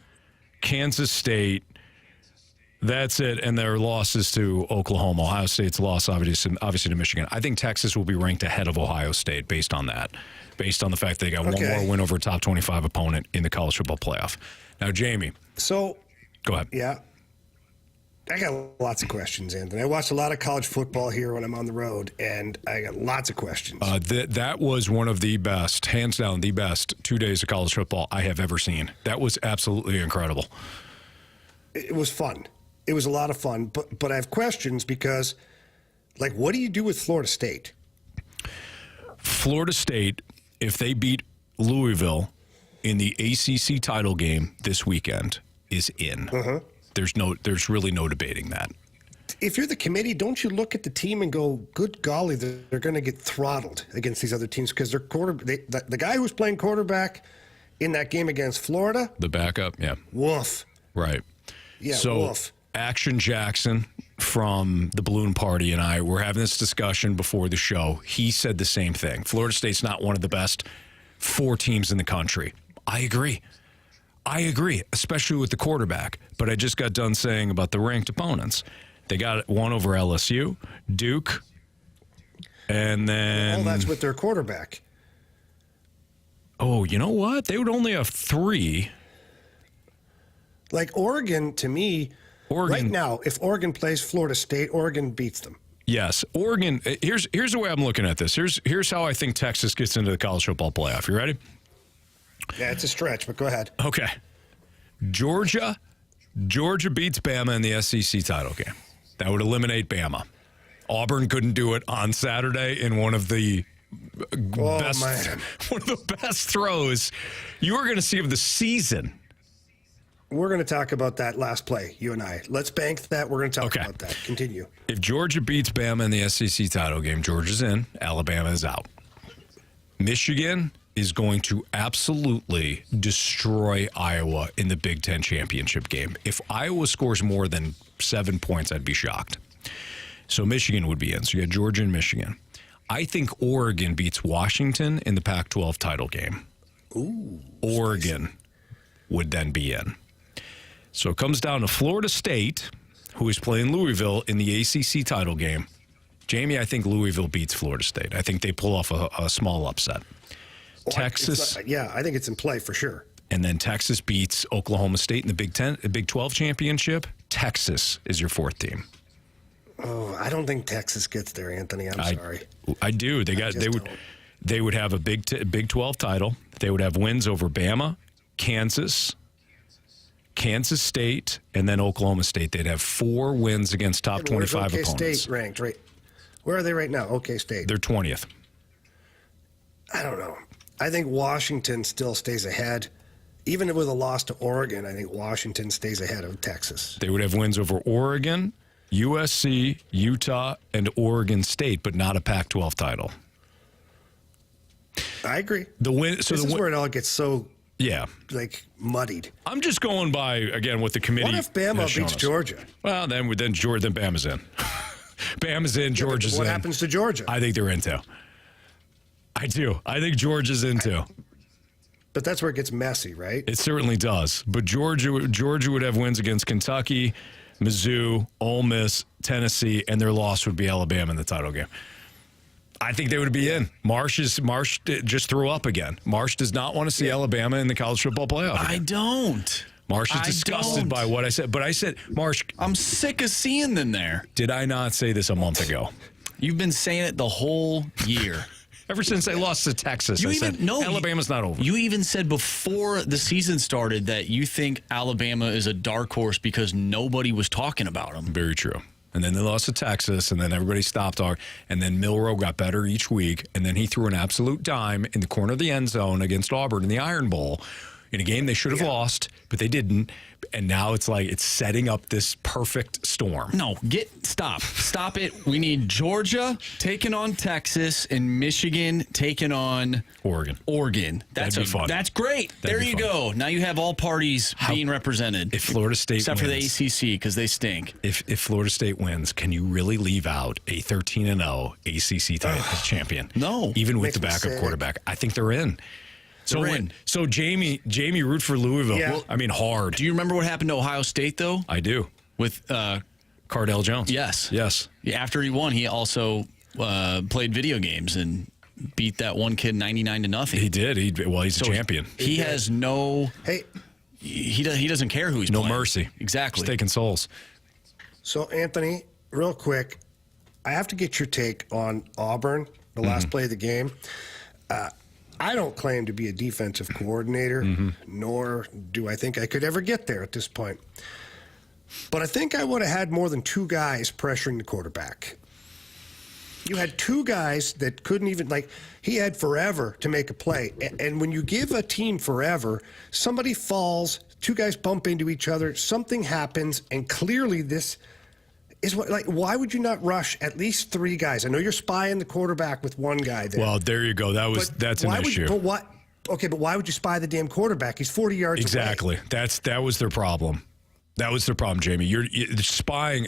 State. That's it, and their losses to Oklahoma. Ohio State's loss, obviously to Michigan. I think Texas will be ranked ahead of Ohio State based on that, based on the fact they got one more win over a top 25 opponent in the College Football Playoff. Now, Jamie. So, go ahead. Yeah. I got lots of questions, Anthony. I watch a lot of college football here when I'm on the road, and I got lots of questions. That was one of the best, hands down, the best 2 days of college football I have ever seen. That was absolutely incredible. It was fun. It was a lot of fun, but I have questions because, what do you do with Florida State? Florida State, if they beat Louisville in the ACC title game this weekend, is in. Uh-huh. There's really no debating that. If you're the committee, don't you look at the team and go, good golly, they're going to get throttled against these other teams because the guy who's playing quarterback in that game against Florida. The backup, yeah. Woof. Right. Yeah, so, woof. Action Jackson from the Balloon Party and I were having this discussion before the show. He said the same thing. Florida State's not one of the best 4 teams in the country. I agree, especially with the quarterback. But I just got done saying about the ranked opponents. They got one over LSU, Duke, and then... All that's with their quarterback. Oh, you know what? They would only have 3. Oregon, to me... Right now, if Oregon plays Florida State, Oregon beats them. Yes, Oregon. Here's the way I'm looking at this. Here's how I think Texas gets into the College Football Playoff. You ready? Yeah, it's a stretch, but go ahead. Okay. Georgia beats Bama in the SEC title game. That would eliminate Bama. Auburn couldn't do it on Saturday in one of the best throws you were going to see of the season. We're going to talk about that last play, you and I. Let's bank that. We're going to talk about that. Continue. If Georgia beats Bama in the SEC title game, Georgia's in. Alabama is out. Michigan is going to absolutely destroy Iowa in the Big Ten championship game. If Iowa scores more than 7 points, I'd be shocked. So Michigan would be in. So you got Georgia and Michigan. I think Oregon beats Washington in the Pac-12 title game. Ooh. Oregon would then be in. So it comes down to Florida State, who is playing Louisville in the ACC title game. Jamie, I think Louisville beats Florida State. I think they pull off a small upset. Texas. I think it's in play for sure. And then Texas beats Oklahoma State in the Big 12 championship. Texas is your 4th team. Oh, I don't think Texas gets there, Anthony. I'm sorry. I do. They would have a Big 12 title. They would have wins over Bama, Kansas State, and then Oklahoma State. They'd have 4 wins against top 25 opponents. State ranked, right? Where are they right now? OK State. They're 20th. I don't know. I think Washington still stays ahead. Even with a loss to Oregon, I think Washington stays ahead of Texas. They would have wins over Oregon, USC, Utah, and Oregon State, but not a Pac-12 title. I agree. This is where it all gets so... Yeah. Muddied. I'm just going by, again, what the committee... What if Bama beats Georgia? Well, then Bama's in. Bama's in, Georgia's in. What happens to Georgia? I think they're in, too. I do. I think Georgia's in, too. But that's where it gets messy, right? It certainly does. But Georgia would have wins against Kentucky, Mizzou, Ole Miss, Tennessee, and their loss would be Alabama in the title game. I think they would be in. Marsh just threw up again. Marsh does not want to see Alabama in the college football playoff again. I don't. Marsh is disgusted by what I said. But I said, Marsh, I'm sick of seeing them there. Did I not say this a month ago? You've been saying it the whole year. Ever since they lost to Texas, Alabama's not over. You even said before the season started that you think Alabama is a dark horse because nobody was talking about them. Very true. And then they lost to Texas, and then everybody stopped. And then Milroe got better each week, and then he threw an absolute dime in the corner of the end zone against Auburn in the Iron Bowl. in a game they should have lost, but they didn't. And now it's like it's setting up this perfect storm. No, stop it. We need Georgia taking on Texas and Michigan taking on Oregon. That's That'd be fun. That's great. That'd there be you fun. go. Now you have all parties being represented. If Florida State except wins, for the ACC because they stink. If Florida State wins, can you really leave out a 13-0 ACC title champion? No, even with Makes the me backup sick. quarterback. I think they're in. So They're in. So Jamie root for Louisville. Yeah. Well, I mean, hard. Do you remember what happened to Ohio State though? I do. With Cardell Jones. Yes. Yeah, after he won, he also played video games and beat that one kid 99-0. He did. He's a champion. He has no. Hey, he doesn't care who he's no playing. mercy. Exactly. He's taking souls. So, Anthony, real quick, I have to get your take on Auburn, the last play of the game. I don't claim to be a defensive coordinator, nor do I think I could ever get there at this point. But I think I would have had more than two guys pressuring the quarterback. You had two guys that couldn't even, he had forever to make a play. And when you give a team forever, somebody falls, two guys bump into each other, something happens, and clearly this is why would you not rush at least three guys? I know you're spying the quarterback with one guy there. Well, there you go. That's an issue. But why would you spy the damn quarterback? He's 40 yards Exactly. away. That was their problem. That was their problem, Jamie. You're spying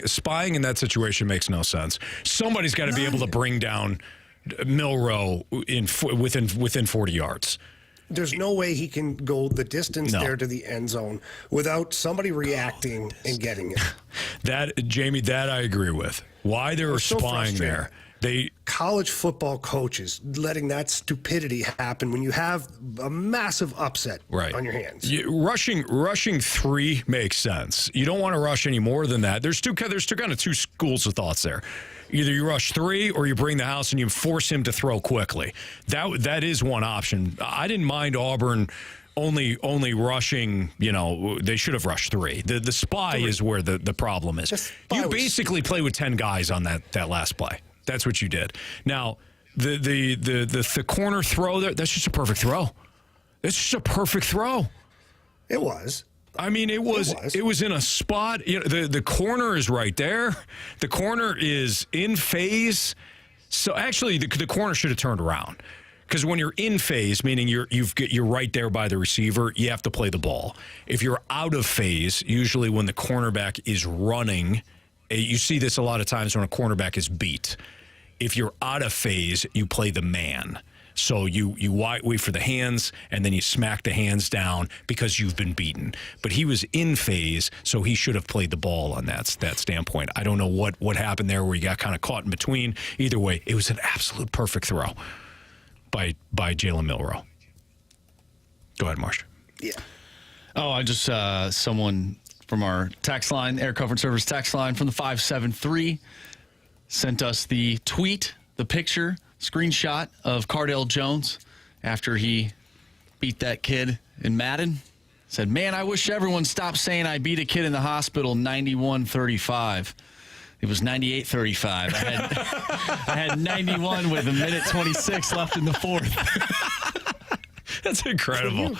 in that situation makes no sense. Somebody's got to be able to bring down Milroe within 40 yards. There's no way he can go the distance there to the end zone without somebody reacting and getting it. Jamie, that I agree with. Why they were spying there. College football coaches letting that stupidity happen when you have a massive upset on your hands. Rushing three makes sense. You don't want to rush any more than that. There's two kind of two schools of thoughts there. Either you rush three or you bring the house and you force him to throw quickly. That is one option. I didn't mind Auburn only rushing, they should have rushed three. The spy is where the problem is. You basically play with 10 guys on that last play. That's what you did. Now, the corner throw there, that's just a perfect throw. It's just a perfect throw. It was. I mean, it was in a spot. The corner is right there. The corner is in phase. So actually, the corner should have turned around. Because when you're in phase, meaning you're right there by the receiver, you have to play the ball. If you're out of phase, usually when the cornerback is running, you see this a lot of times when a cornerback is beat. If you're out of phase, you play the man. So you wait for the hands, and then you smack the hands down because you've been beaten. But he was in phase, so he should have played the ball on that standpoint. I don't know what happened there where he got kind of caught in between. Either way, it was an absolute perfect throw by Jalen Milroe. Go ahead, Marsh. Yeah. Oh, I just someone from our text line, Air Comfort Service text line from the 573 sent us the tweet, the picture, screenshot of Cardell Jones after he beat that kid in Madden. Said, man, I wish everyone stopped saying I beat a kid in the hospital 91-35. It was 98-35. I had 91 with a minute 26 left in the fourth. That's incredible.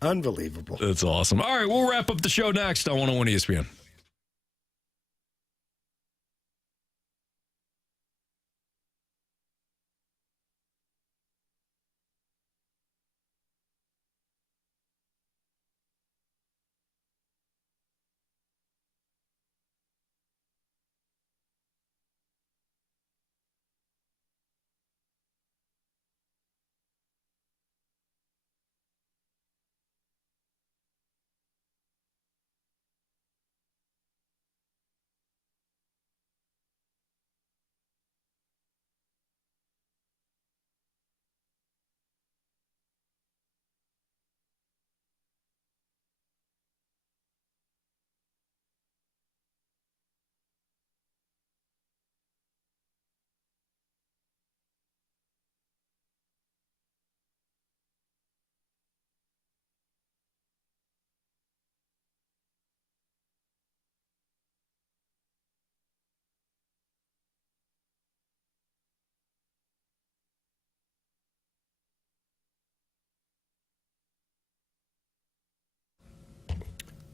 Unbelievable. That's awesome. All right, we'll wrap up the show next on 101 ESPN.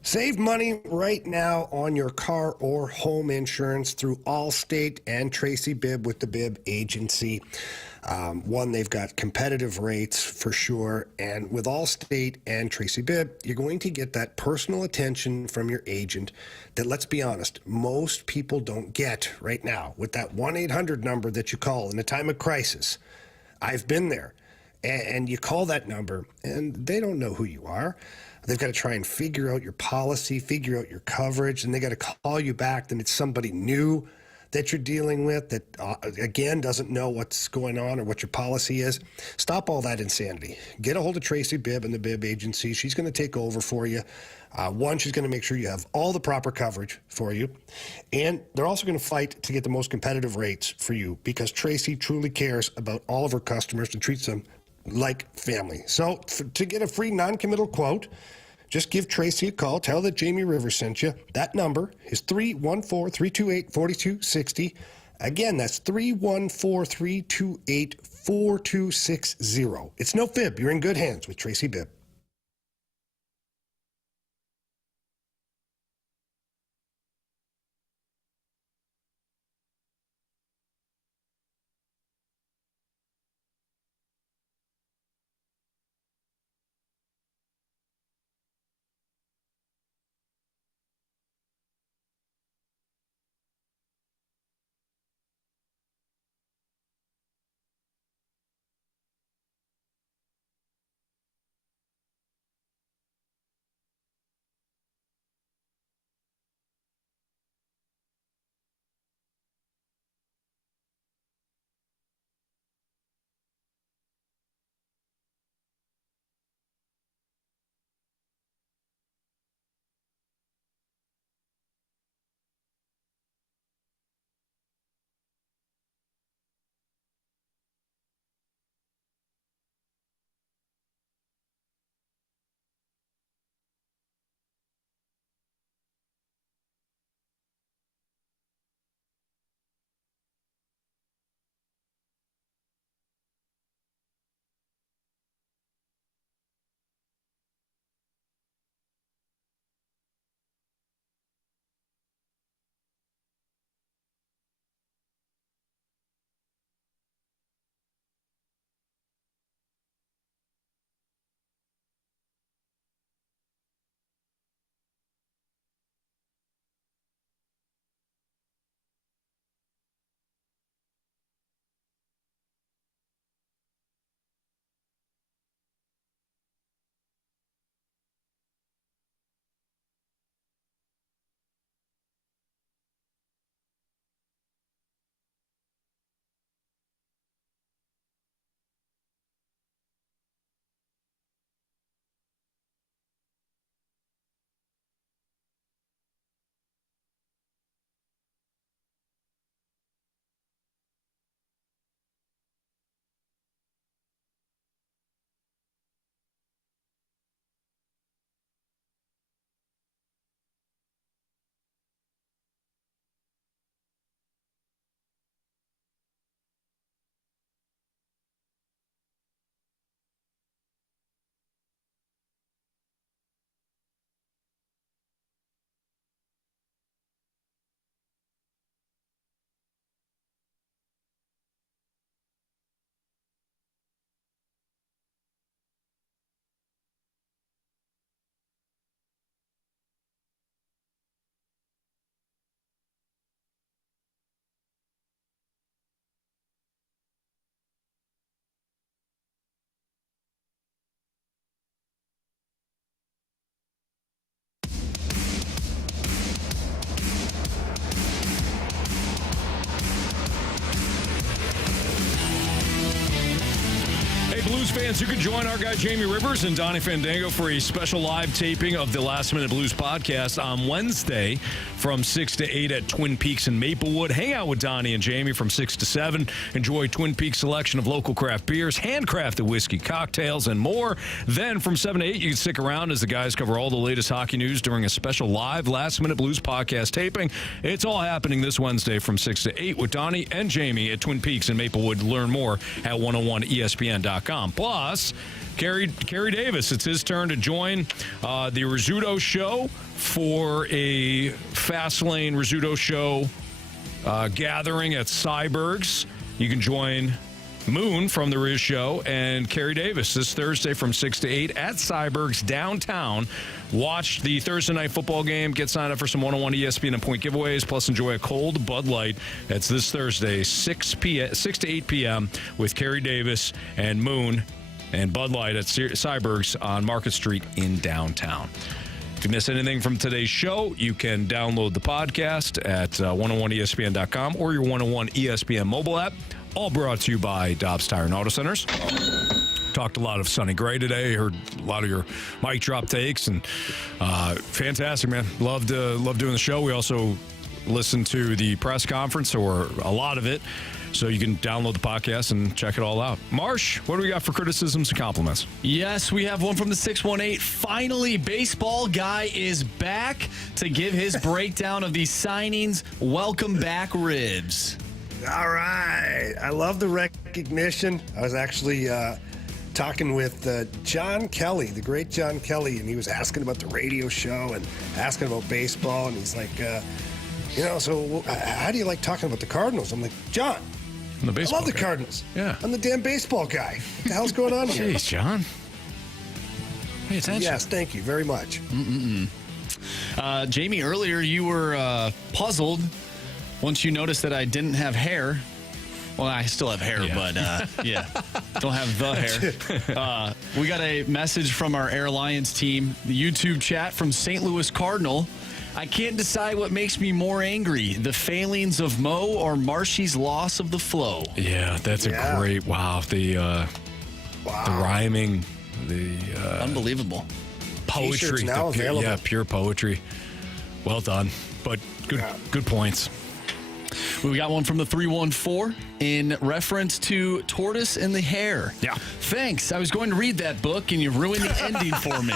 Save money right now on your car or home insurance through Allstate and Tracy Bibb with the Bibb Agency. They've got competitive rates for sure. And with Allstate and Tracy Bibb, you're going to get that personal attention from your agent that, let's be honest, most people don't get right now with that 1-800 number that you call in a time of crisis. I've been there. And you call that number, and they don't know who you are. They've got to try and figure out your policy, figure out your coverage, and they got to call you back. Then it's somebody new that you're dealing with that, again, doesn't know what's going on or what your policy is. Stop all that insanity. Get a hold of Tracy Bibb and the Bibb Agency. She's going to take over for you. She's going to make sure you have all the proper coverage for you. And they're also going to fight to get the most competitive rates for you because Tracy truly cares about all of her customers and treats them like family. So to get a free non-committal quote, just give Tracy a call. Tell that Jamie Rivers sent you. That number is 314-328-4260. Again, that's 314-328-4260. It's no fib. You're in good hands with Tracy Bibb. Blues fans, you can join our guy Jamie Rivers and Donnie Fandango for a special live taping of the Last Minute Blues podcast on Wednesday from 6 to 8 at Twin Peaks in Maplewood. Hang out with Donnie and Jamie from 6 to 7. Enjoy Twin Peaks selection of local craft beers, handcrafted whiskey, cocktails, and more. Then from 7 to 8, you can stick around as the guys cover all the latest hockey news during a special live Last Minute Blues podcast taping. It's all happening this Wednesday from 6 to 8 with Donnie and Jamie at Twin Peaks in Maplewood. Learn more at 101ESPN.com. Plus, Kerry Davis, it's his turn to join the Rizzuto Show for a Fastlane Rizzuto Show gathering at Cyberg's. You can join Moon from the Riz Show and Kerry Davis this Thursday from 6 to 8 at Cyberg's downtown. Watch the Thursday night football game. Get signed up for some 101 ESPN and point giveaways, plus enjoy a cold Bud Light. That's this Thursday, 6 to 8 p.m. with Kerry Davis and Moon and Bud Light at Cyberg's on Market Street in downtown. If you miss anything from today's show, you can download the podcast at 101ESPN.com or your 101 ESPN mobile app. All brought to you by Dobbs Tire and Auto Centers. Talked a lot of Sonny Gray today. Heard a lot of your mic drop takes, and fantastic, man. Love doing the show. We also listened to the press conference, or a lot of it, so you can download the podcast and check it all out. Marsh, what do we got for criticisms and compliments? Yes, we have one from the 618. Finally, baseball guy is back to give his breakdown of these signings. Welcome back, Ribs. All right. I love the recognition. I was actually talking with John Kelly, the great John Kelly, and he was asking about the radio show and asking about baseball, and he's like, so how do you like talking about the Cardinals? I'm like, John, I love the Cardinals. Yeah. I'm the damn baseball guy. What the hell's going on here? Jeez, John. Pay attention. Yes, thank you very much. Jamie, earlier you were puzzled once you noticed that I didn't have hair. Well, I still have hair, but don't have the hair. We got a message from our Air Lions team, the YouTube chat from St. Louis Cardinal. I can't decide what makes me more angry, the failings of Mo or Marshy's loss of the flow. Yeah, that's a great, the rhyming, unbelievable. Poetry. Now available. Pure poetry. Well done, but good points. We got one from the 314 in reference to Tortoise and the Hare. Yeah. Thanks. I was going to read that book, and you ruined the ending for me.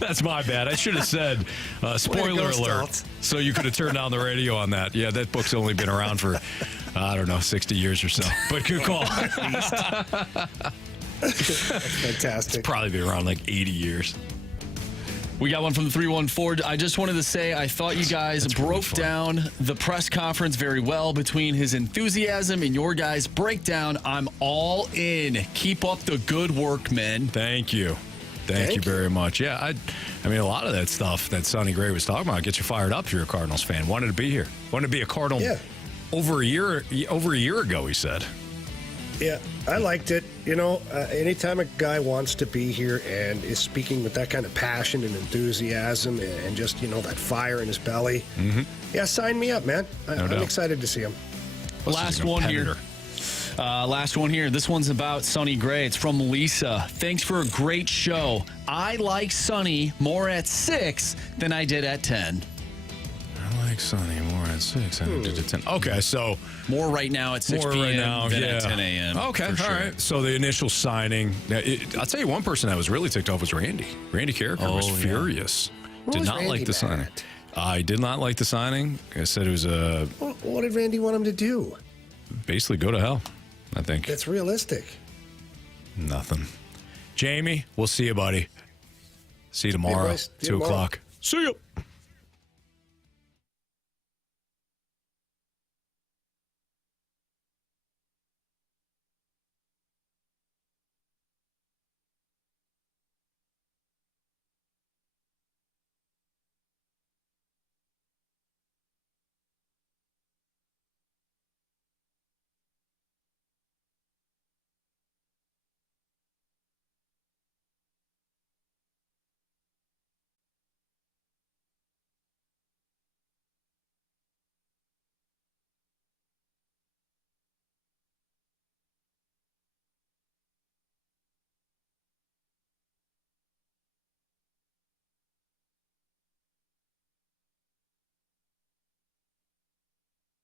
That's my bad. I should have said, spoiler alert, so you could have turned down the radio on that. Yeah, that book's only been around for, 60 years or so. But good call. That's fantastic. It's probably been around like 80 years. We got one from the 314. I just wanted to say I thought you guys broke down the press conference very well between his enthusiasm and your guys' breakdown. I'm all in. Keep up the good work, men. Thank you. Thank you very much. Yeah, I mean, a lot of that stuff that Sonny Gray was talking about gets you fired up if you're a Cardinals fan. Wanted to be here. Wanted to be a Cardinal over a year ago, he said. Yeah, I liked it. Anytime a guy wants to be here and is speaking with that kind of passion and enthusiasm and just, that fire in his belly, sign me up, man. I'm excited to see him. Last one here. This one's about Sonny Gray. It's from Lisa. Thanks for a great show. I like Sonny more at 6 than I did at 10. I like Sonny more at 6 than I did at 10. Okay, so more right now at 6 p.m. than at 10 a.m. Okay, all right. So the initial signing, I'll tell you one person that was really ticked off was Randy. Randy Carricker was furious. Did not like the signing. I did not like the signing. I said it was a... What did Randy want him to do? Basically go to hell, I think. That's realistic. Nothing. Jamie, we'll see you, buddy. See you tomorrow, 2 o'clock. See you.